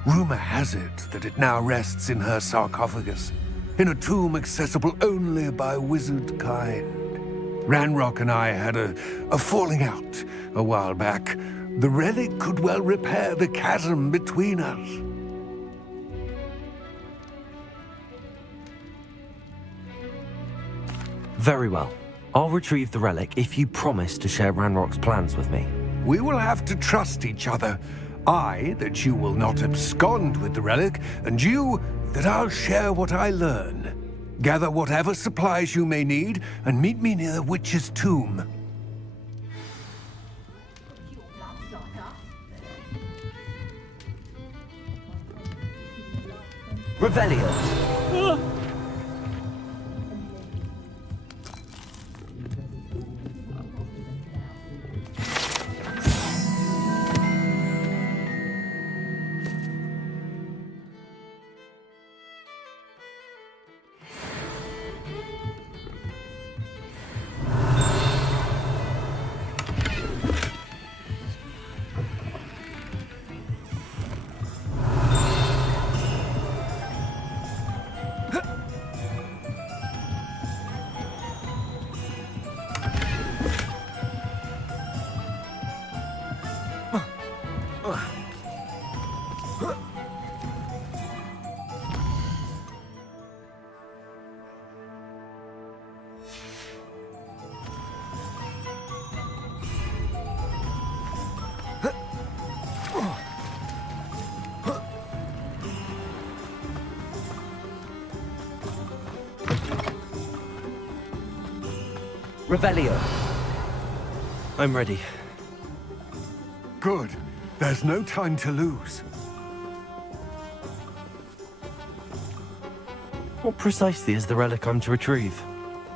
Rumor has it that it now rests in her sarcophagus, in a tomb accessible only by wizard kind. Ranrock and I had a falling out a while back. The relic could well repair the chasm between us. Very well. I'll retrieve the relic if you promise to share Ranrock's plans with me. We will have to trust each other. I, that you will not abscond with the relic, and you, that I'll share what I learn. Gather whatever supplies you may need, and meet me near the witch's tomb. Revelio! Revelio. I'm ready. Good. There's no time to lose. What precisely is the relic I'm to retrieve?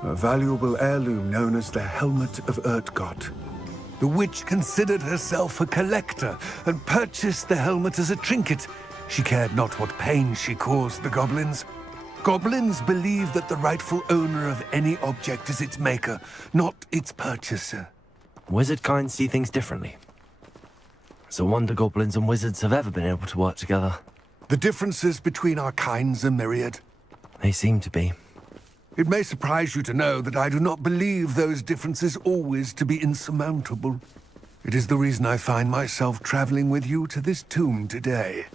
A valuable heirloom known as the Helmet of Urtgott. The witch considered herself a collector and purchased the helmet as a trinket. She cared not what pain she caused the goblins. Goblins believe that the rightful owner of any object is its maker, not its purchaser. Wizard kind see things differently. It's a wonder goblins and wizards have ever been able to work together. The differences between our kinds are myriad. They seem to be. It may surprise you to know that I do not believe those differences always to be insurmountable. It is the reason I find myself traveling with you to this tomb today.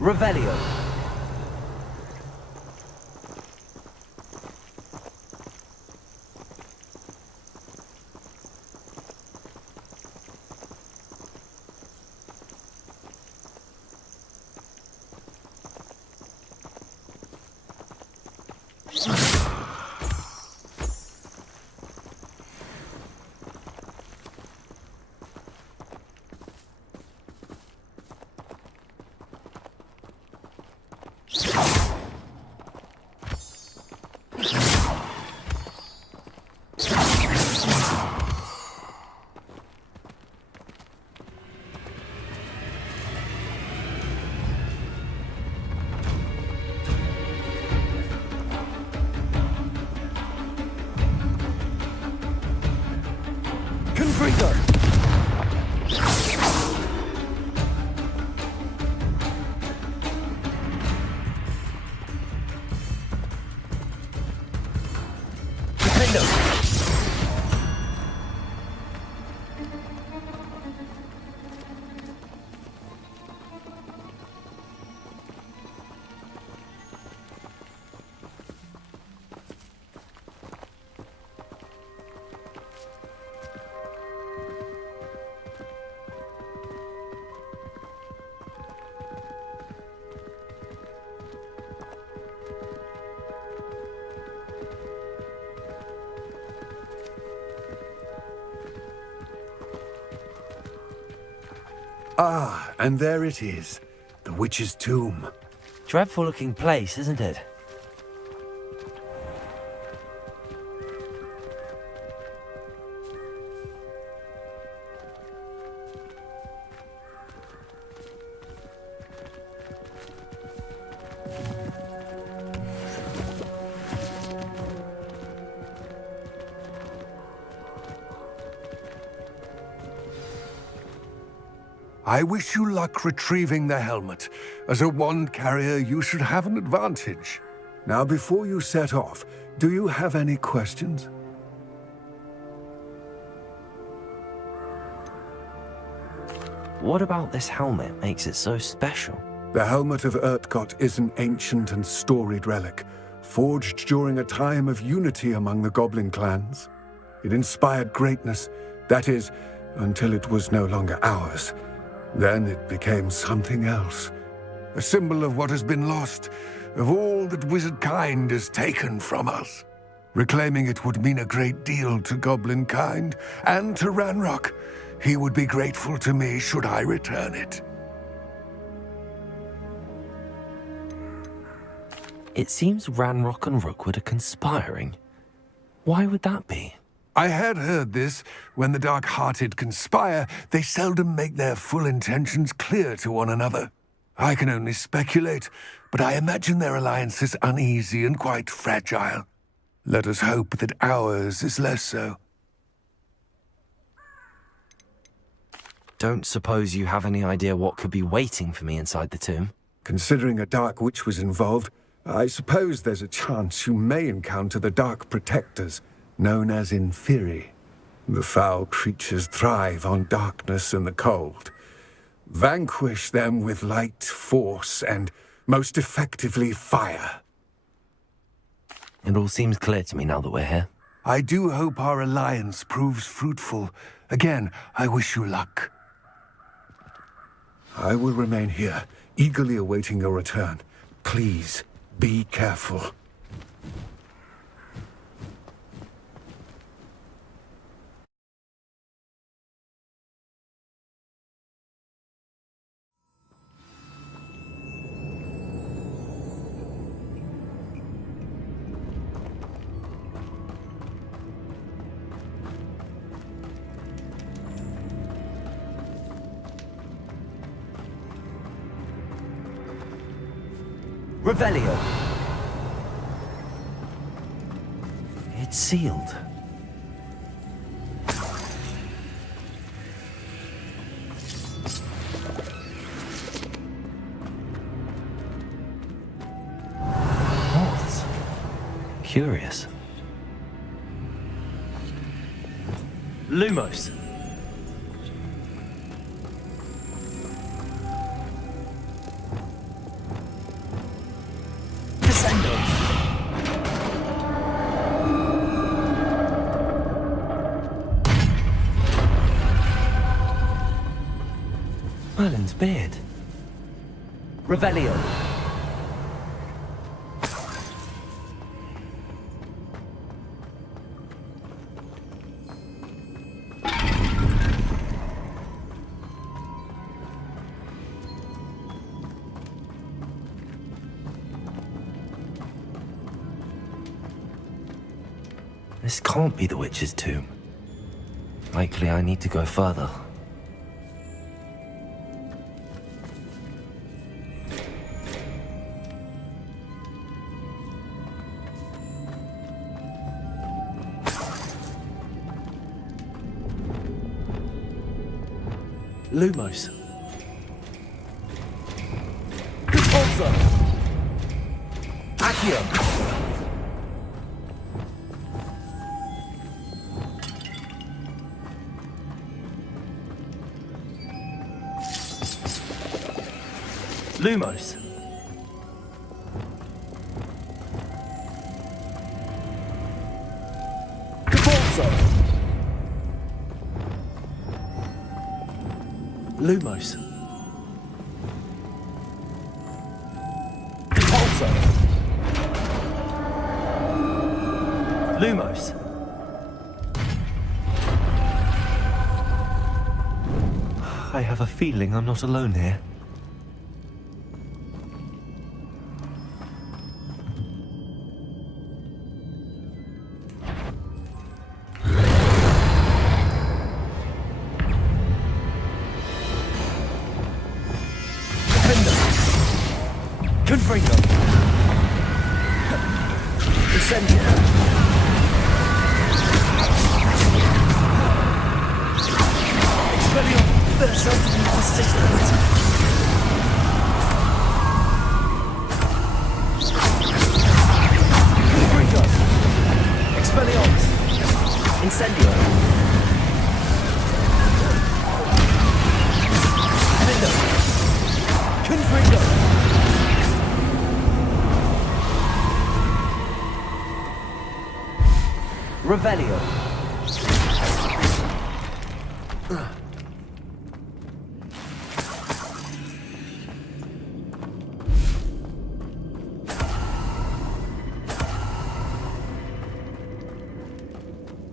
Revelio. Ah, and there it is. The witch's tomb. Dreadful looking place, isn't it? I wish you luck retrieving the helmet. As a wand carrier, you should have an advantage. Now, before you set off, do you have any questions? What about this helmet makes it so special? The helmet of Urtkot is an ancient and storied relic, forged during a time of unity among the goblin clans. It inspired greatness, that is, until it was no longer ours. Then it became something else. A symbol of what has been lost, of all that wizard kind has taken from us. Reclaiming it would mean a great deal to goblin kind, and to Ranrock. He would be grateful to me should I return it. It seems Ranrock and Rookwood are conspiring. Why would that be? I had heard this. When the dark-hearted conspire, they seldom make their full intentions clear to one another. I can only speculate, but I imagine their alliance is uneasy and quite fragile. Let us hope that ours is less so. Don't suppose you have any idea what could be waiting for me inside the tomb? Considering a dark witch was involved, I suppose there's a chance you may encounter the Dark Protectors, known as Inferi. The foul creatures thrive on darkness and the cold. Vanquish them with light, force, and, most effectively, fire. It all seems clear to me now that we're here. I do hope our alliance proves fruitful. Again, I wish you luck. I will remain here, eagerly awaiting your return. Please, be careful. Revelio. It's sealed. What? Curious. Lumos. Merlin's beard. Revelio. This can't be the witch's tomb. Likely I need to go further. Lumos. Repulsor. Accio. Lumos. Repulsor. Lumos. Repulsor. Lumos. I have a feeling I'm not alone here. Expelliarmus! consistent. Confringo. Expelliarmus. Incendio. Vindo. Confringo. Revelio.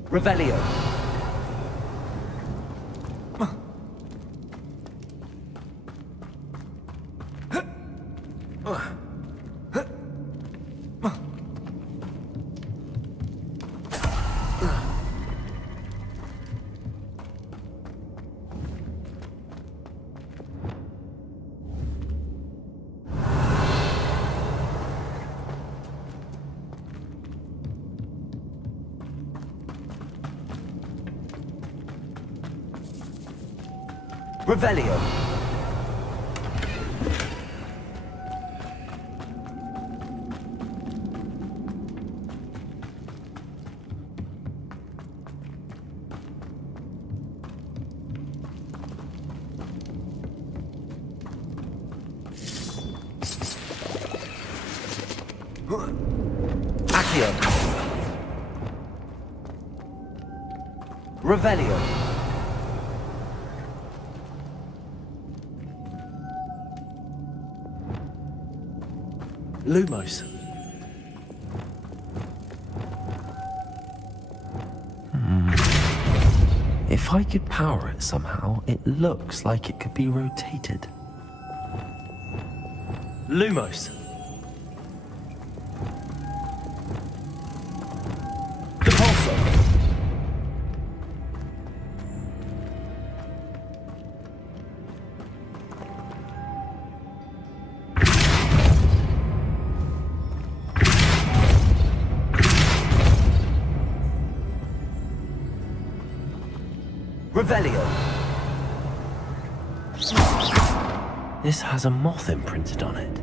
Revelio. Revelio. Accio. Revelio. Lumos. If I could power it somehow, it looks like it could be rotated. Lumos. Depulso. Revelio. This has a moth imprinted on it,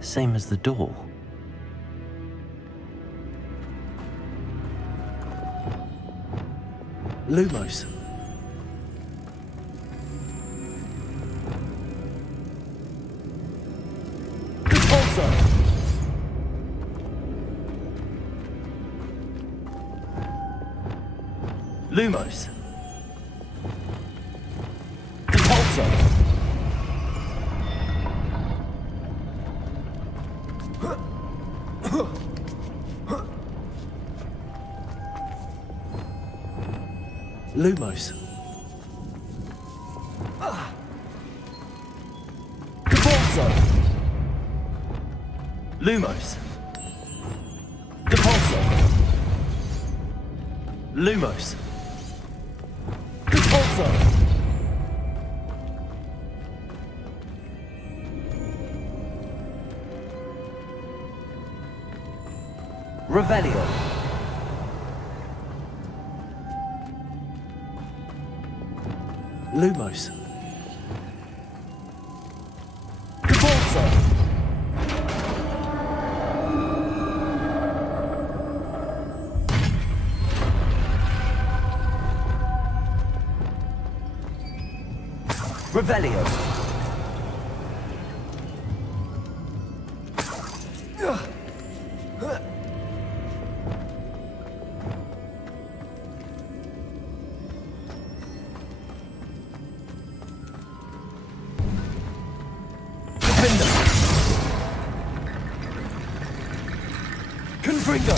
same as the door. Lumos. Depulso. Lumos. Depulso. Lumos. Depulso. Lumos. Depulso. Lumos. Depulso. Revelio. Lumos. Depulso. Revelio. Confringo.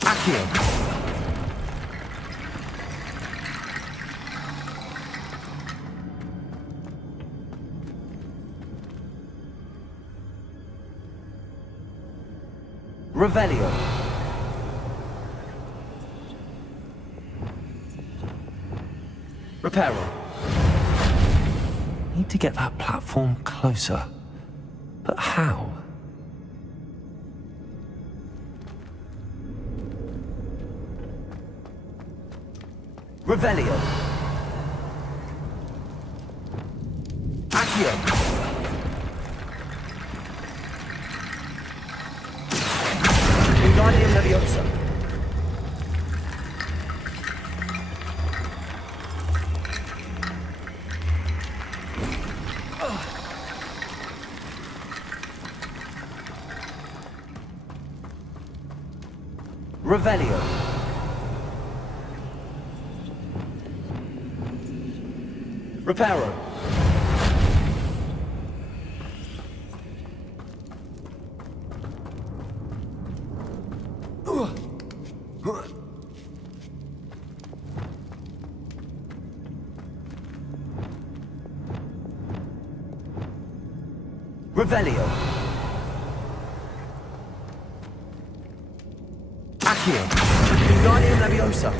Accio. Revelio. Reparo. Need to get that platform closer. But how? Revelio. Accio. Wingardium Leviosa. Revelio. Reparo. Revelio. Accio. Wingardium Leviosa.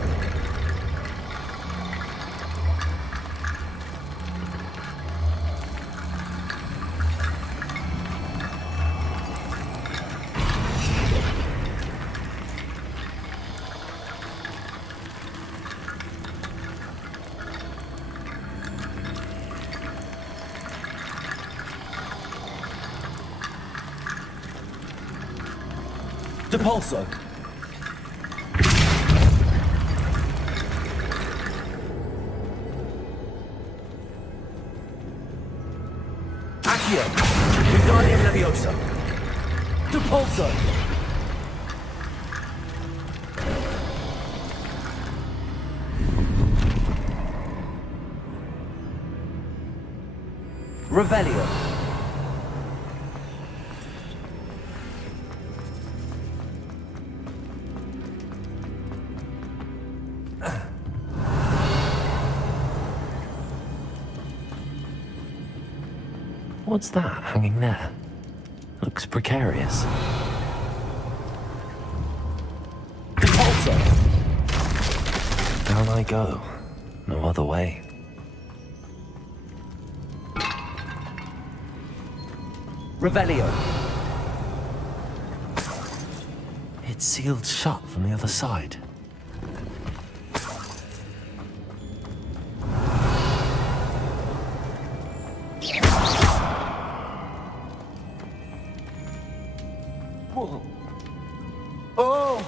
Depulso. Accio. Wingardium Leviosa. Depulso. Revelio. What's that hanging there? Looks precarious. Depulso. Down I go. No other way. Revelio. It's sealed shut from the other side. Whoa. Oh!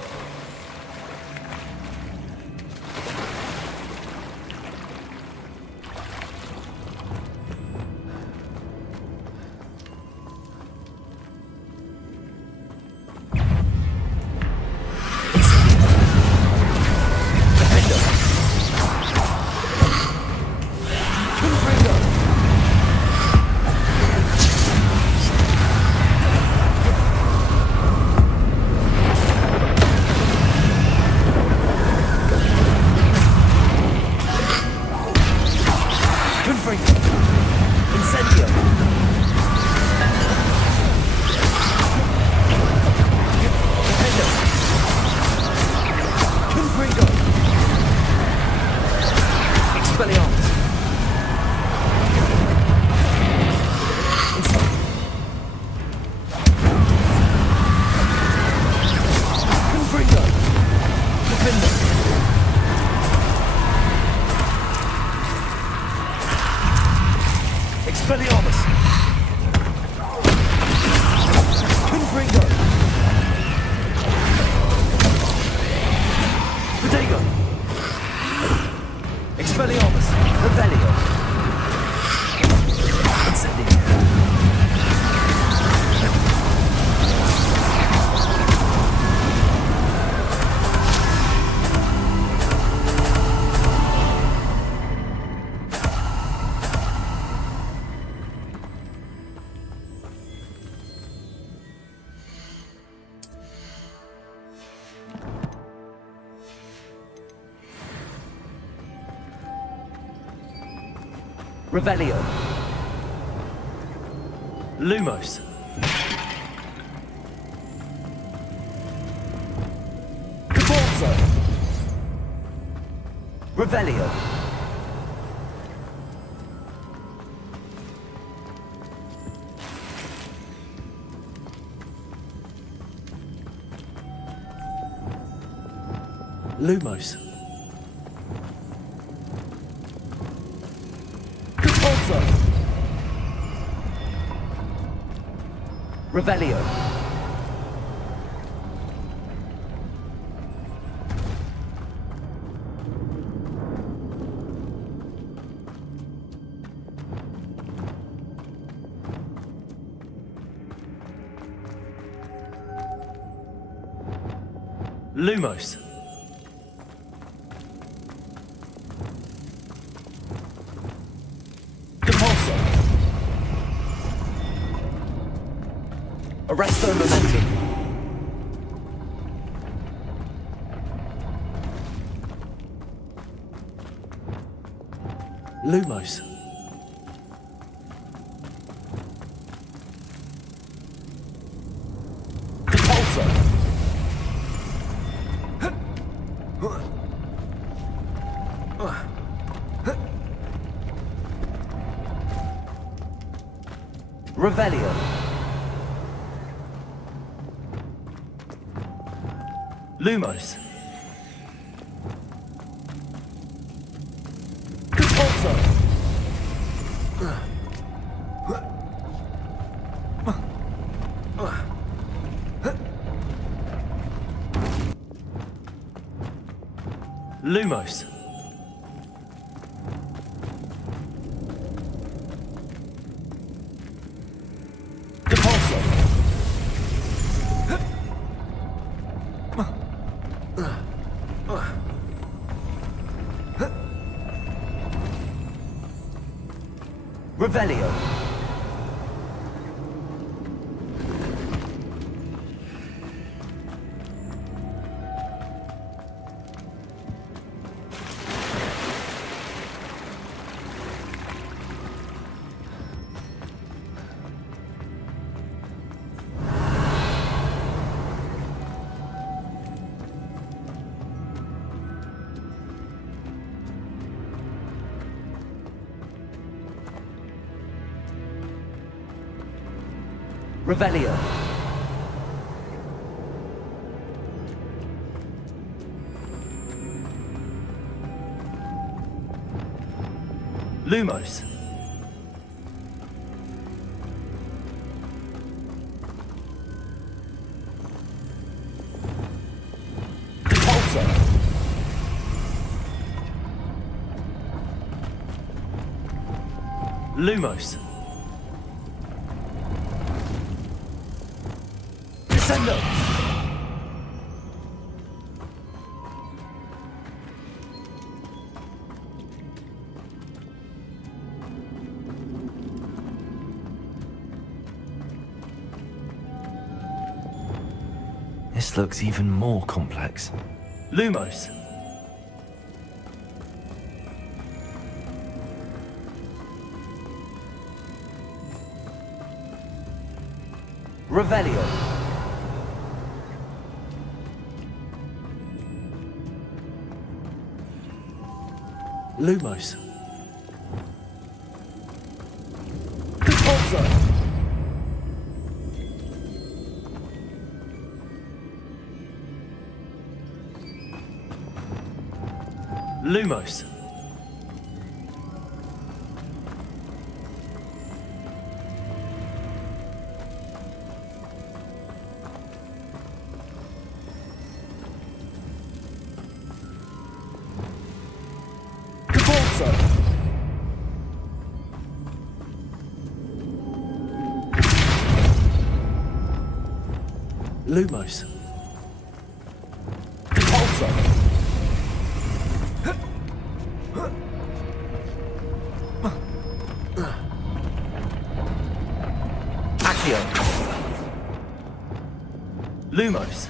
Revelio. Lumos. Depulso. Revelio. Lumos. Revelio. Lumos. Depulso. Arresto momentum. Lumos. Depulso. Revelio. Lumos. Depulso. Lumos. Depulso. Revelio. Revelio. Lumos. Depulso. Lumos. Descendo. This looks even more complex. Lumos. Revelio. Lumos. Depulso. Lumos. Depulso. Lumos. Depulso. Accio. Lumos.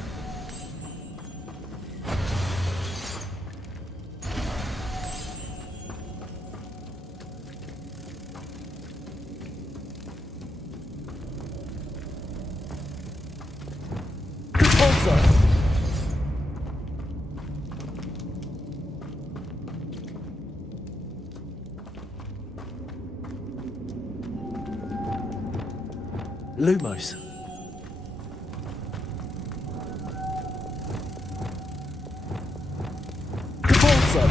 Lumos. Depulso.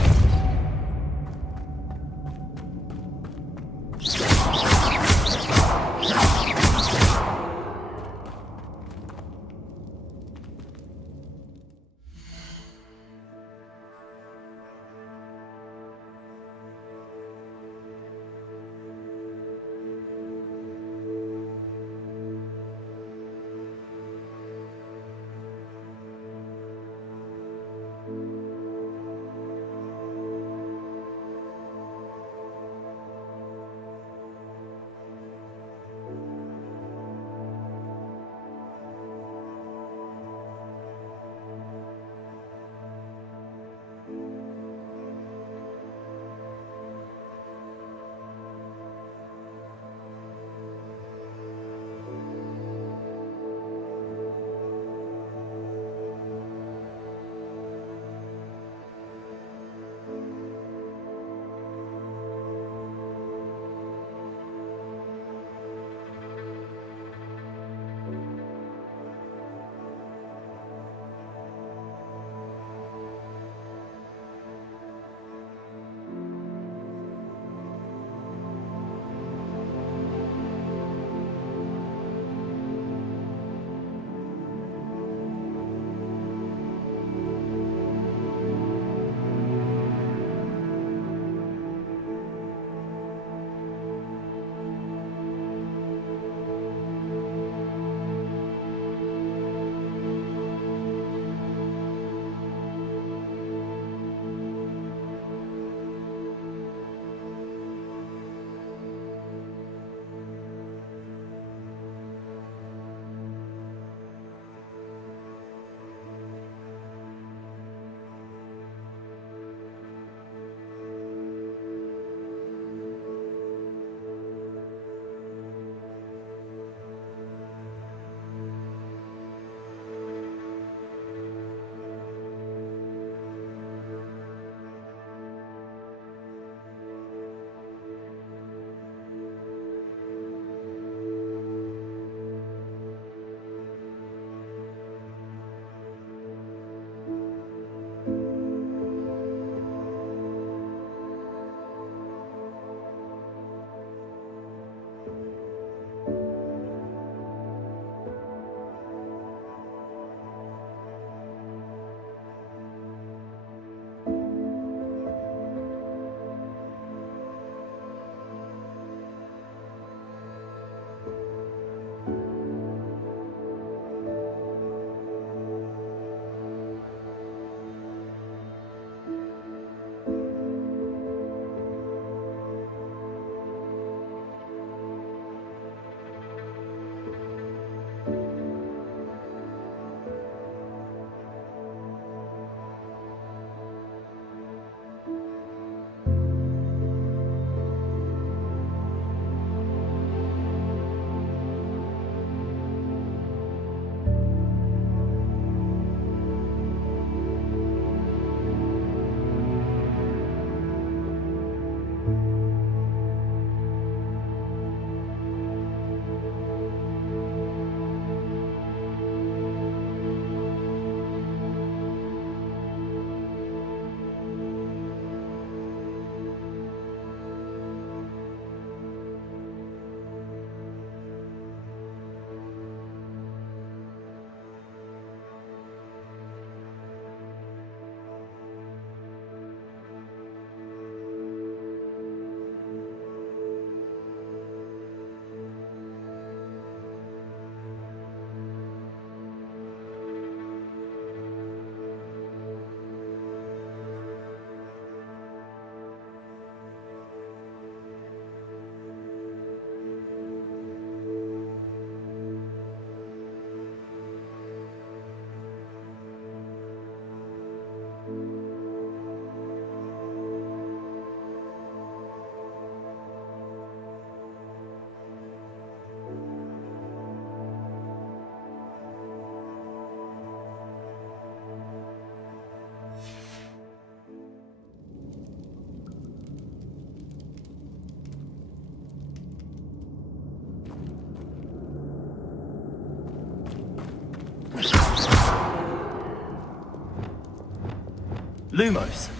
Lumos.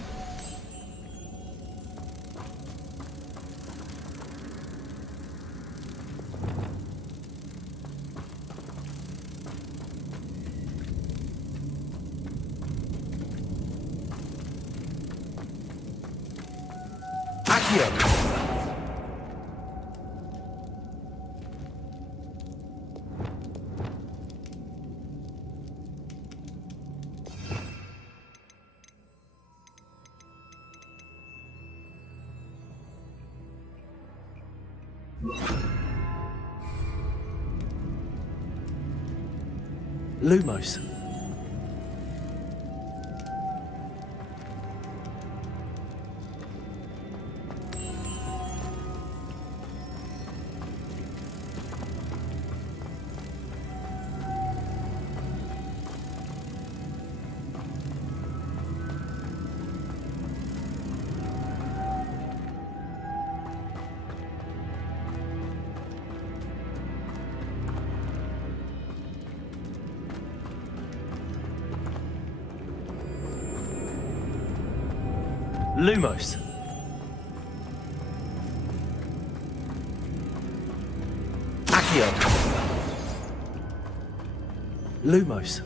Lumos. Lumos. Accio. Lumos.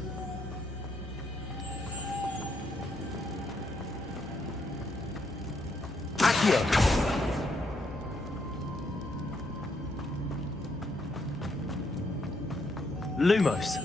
Accio. Lumos.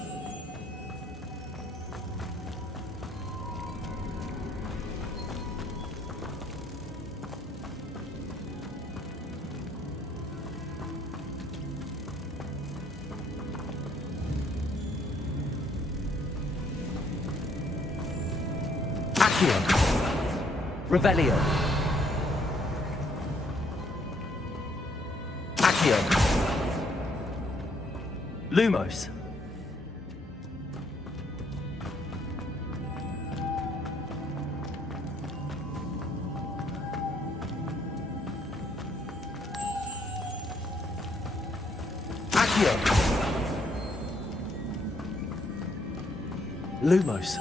Revelio. Accio. Lumos. Accio. Lumos.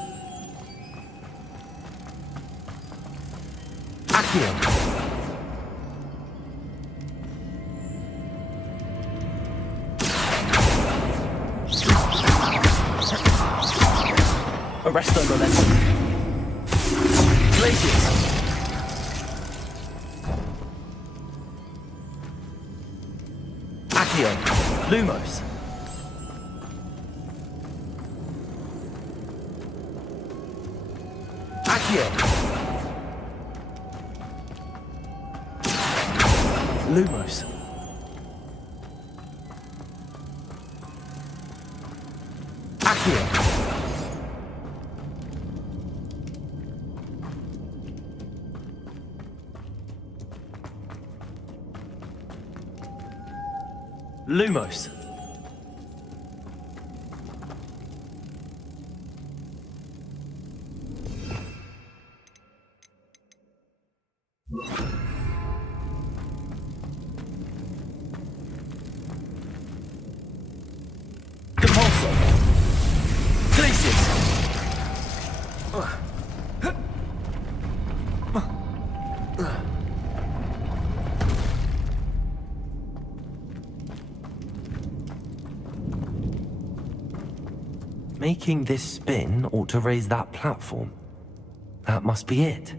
Arresto momentum. Glaciers. Accio. Lumos. Accio. Lumos. Accio. Lumos. Making this spin ought to raise that platform. That must be it.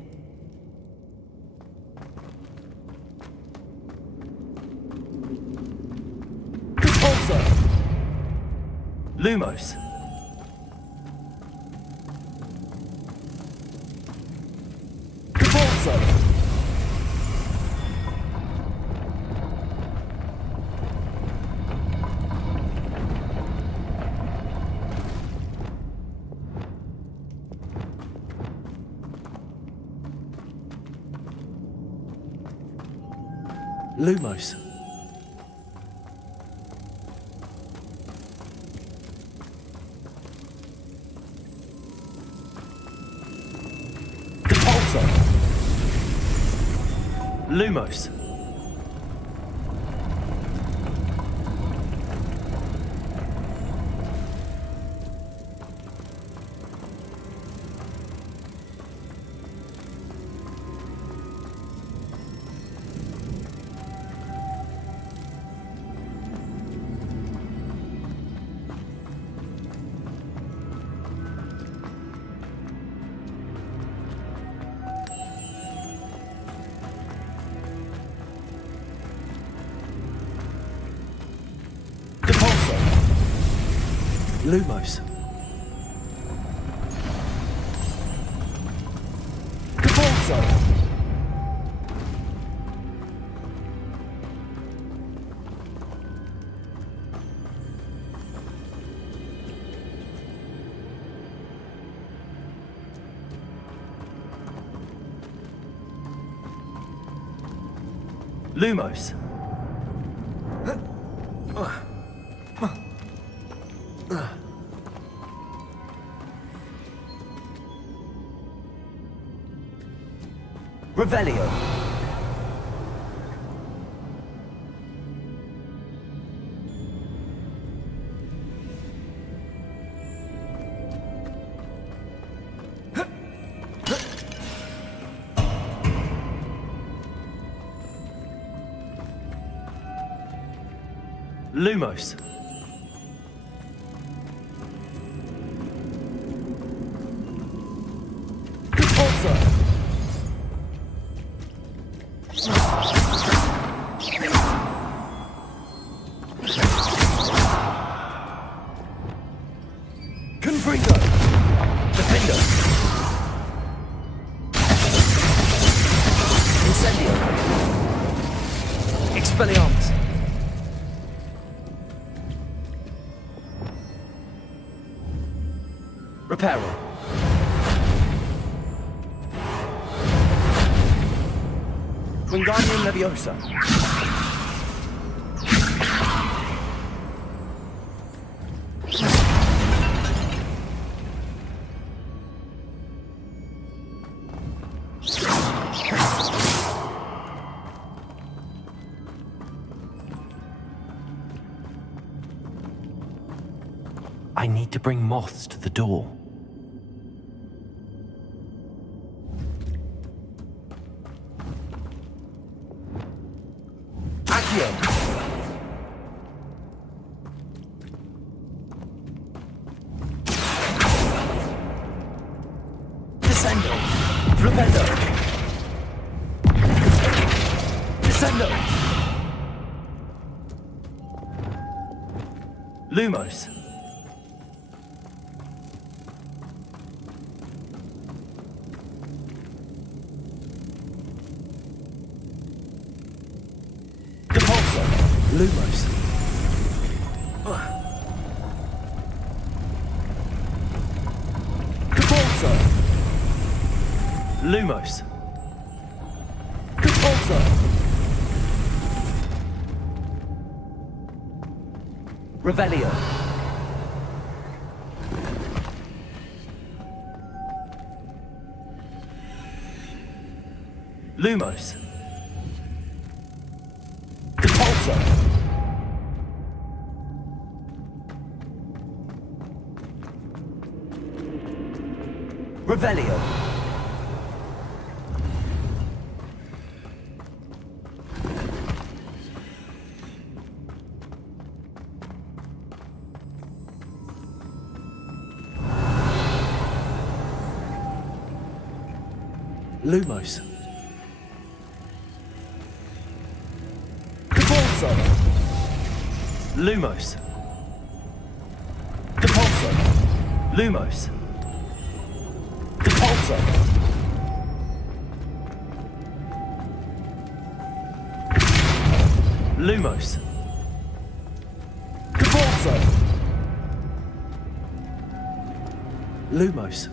Repulsor! Lumos. Repulsor! Lumos. Repulsor. Lumos. Lumos. Lumos. Revelio. Lumos. Confringo. Defender. Incendio. Expelliarmus. Reparo. Wingardium Leviosa. I need to bring moths to the door. Accio. Descendo. Flipendo. Descendo. Lumos. Lumos. Capulso. Lumos. Capulso. Revelio. Lumos. Capulso. Revelio. Lumos. Capulso. Lumos. Capulso. Lumos. Capulso. Lumos. Capulso. Lumos. Capulso.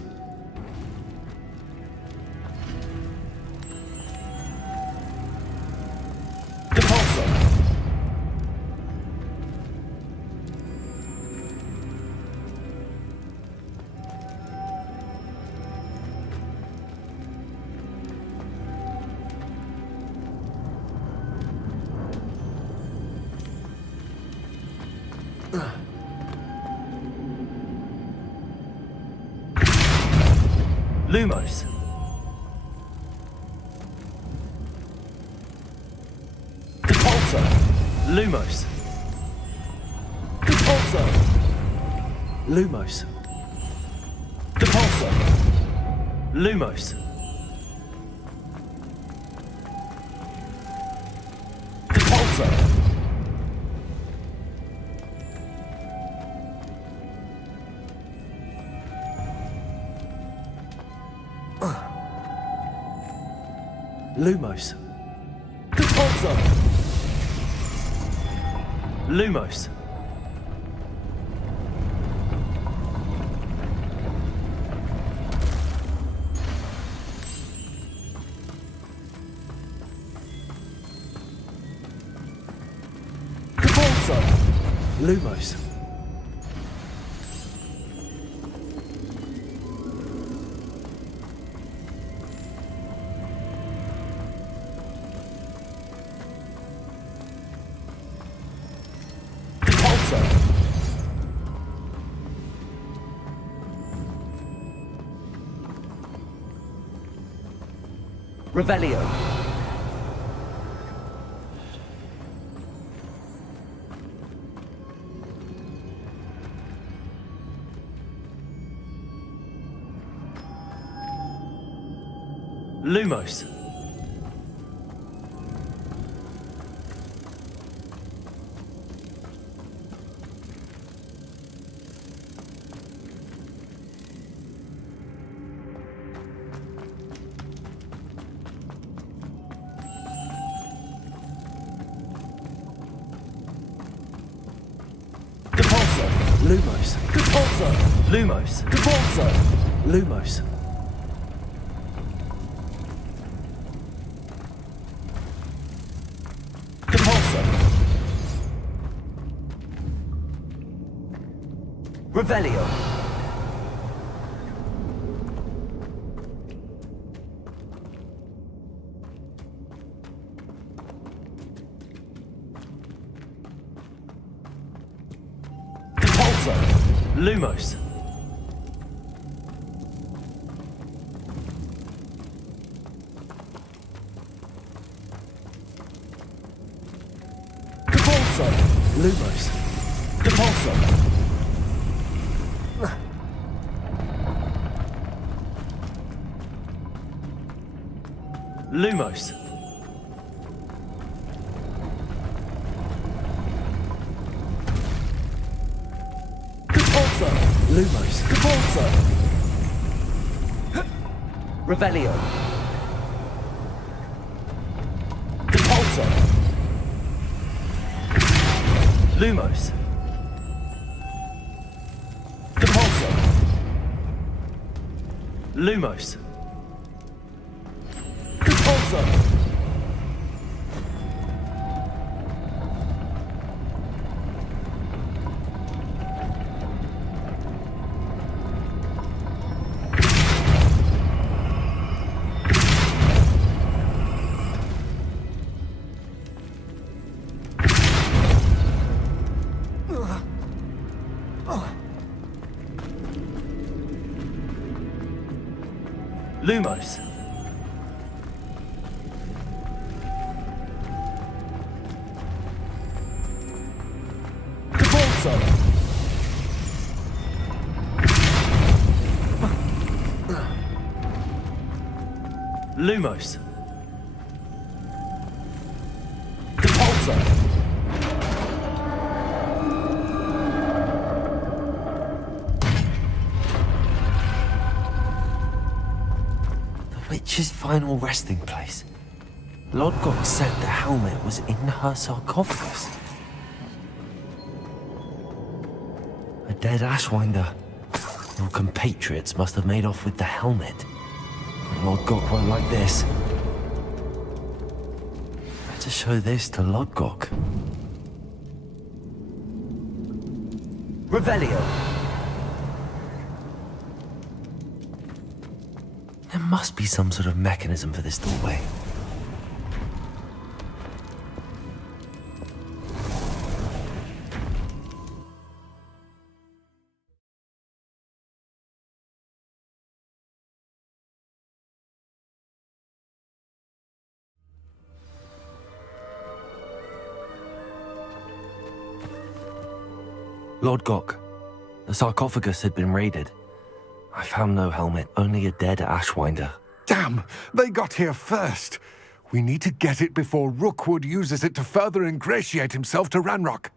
Lumos. Capulso. Lumos. Capulso. Lumos. Capulso. Lumos. Capulso. Lumos. Repulsor! Lumos. Repulsor! Lumos. Revelio. Lumos. Lumos. Repulsor. Lumos. Repulsor. Lumos. Repulsor. Revelio. Lumos. Repulsor. Lumos. Repulsor. Lumos. Lumos. Repulsor. Revelio. Repulsor. Lumos. Repulsor. Lumos. Repulsor. Lumos. Repulsor. Lumos. Repulsor. Witch's final resting place. Lodgok said the helmet was in her sarcophagus. A dead Ashwinder. Your compatriots must have made off with the helmet. Lodgok won't like this. Better show this to Lodgok. Revelio. There must be some sort of mechanism for this doorway. Lord Gok, the sarcophagus had been raided. I found no helmet, only a dead Ashwinder. Damn! They got here first! We need to get it before Rookwood uses it to further ingratiate himself to Ranrock.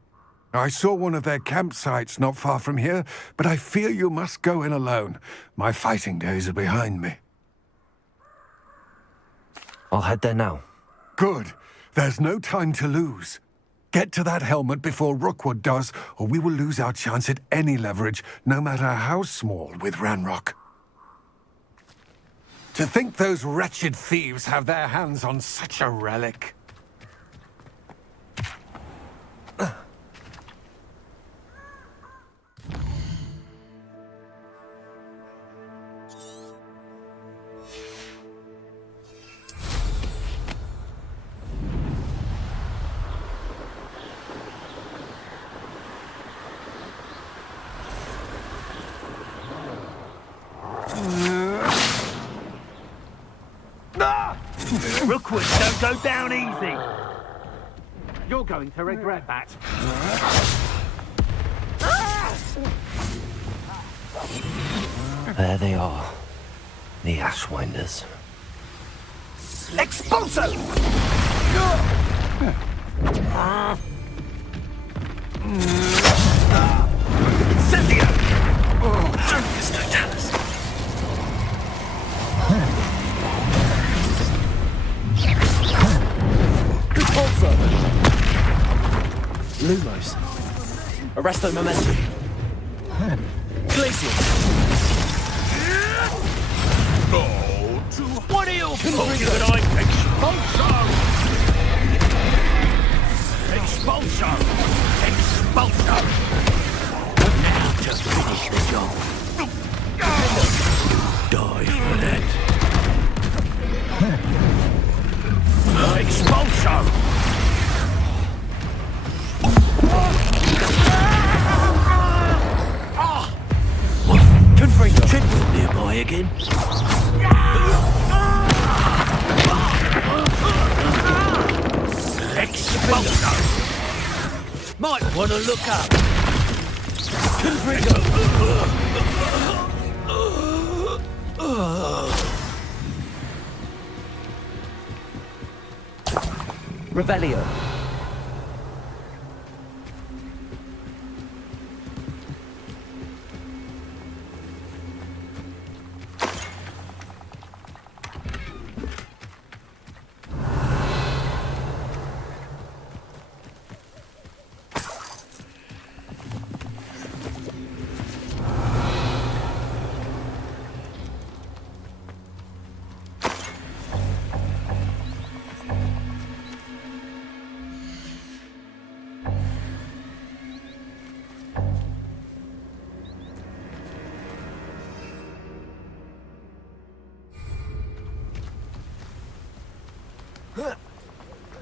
I saw one of their campsites not far from here, but I fear you must go in alone. My fighting days are behind me. I'll head there now. Good. There's no time to lose. Get to that helmet before Rookwood does, or we will lose our chance at any leverage, no matter how small, with Ranrock. To think those wretched thieves have their hands on such a relic. Rookwoods don't go down easy. You're going to regret that. There they are. The Ashwinders. Expulso! Incendio! Focus, Totalis. Lumos. Arresto momentum. Glacier. What are you talking about? Expulso! Expulso! Expulso! Now to finish the job. Die for that. Expulso! Confringo. Treadwheel nearby again. Expulso! Might want to look up. Confringo. Revelio.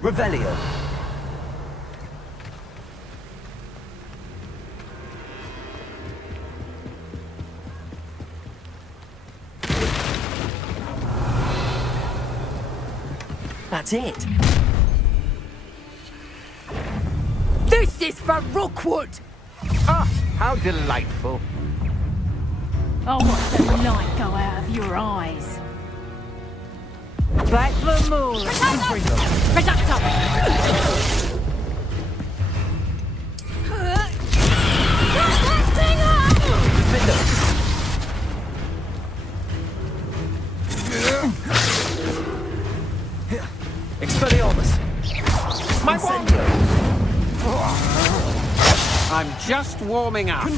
Revelio. That's it. This is for Rookwood! Ah, how delightful. Oh, watch the light go out of your eyes. Back the moon! Reducto! Expelliarmus. My I'm just warming up.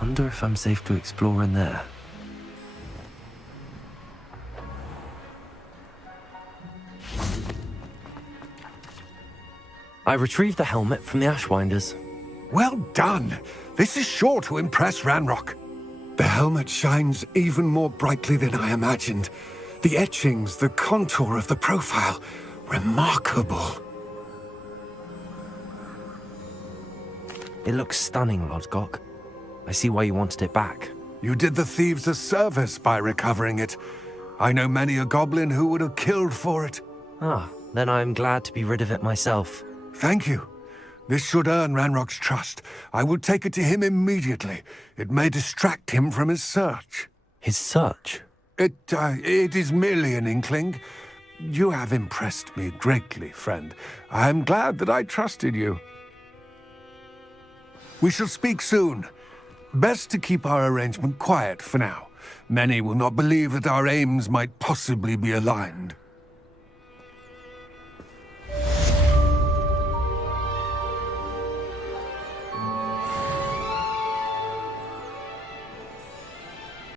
Wonder if I'm safe to explore in there. I retrieved the helmet from the Ashwinders. Well done. This is sure to impress Ranrock. The helmet shines even more brightly than I imagined. The etchings, the contour of the profile. Remarkable. It looks stunning, Lodgok. I see why you wanted it back. You did the thieves a service by recovering it. I know many a goblin who would have killed for it. Ah, then I'm glad to be rid of it myself. Thank you. This should earn Ranrock's trust. I will take it to him immediately. It may distract him from his search. His search? It is merely an inkling. You have impressed me greatly, friend. I am glad that I trusted you. We shall speak soon. Best to keep our arrangement quiet for now. Many will not believe that our aims might possibly be aligned.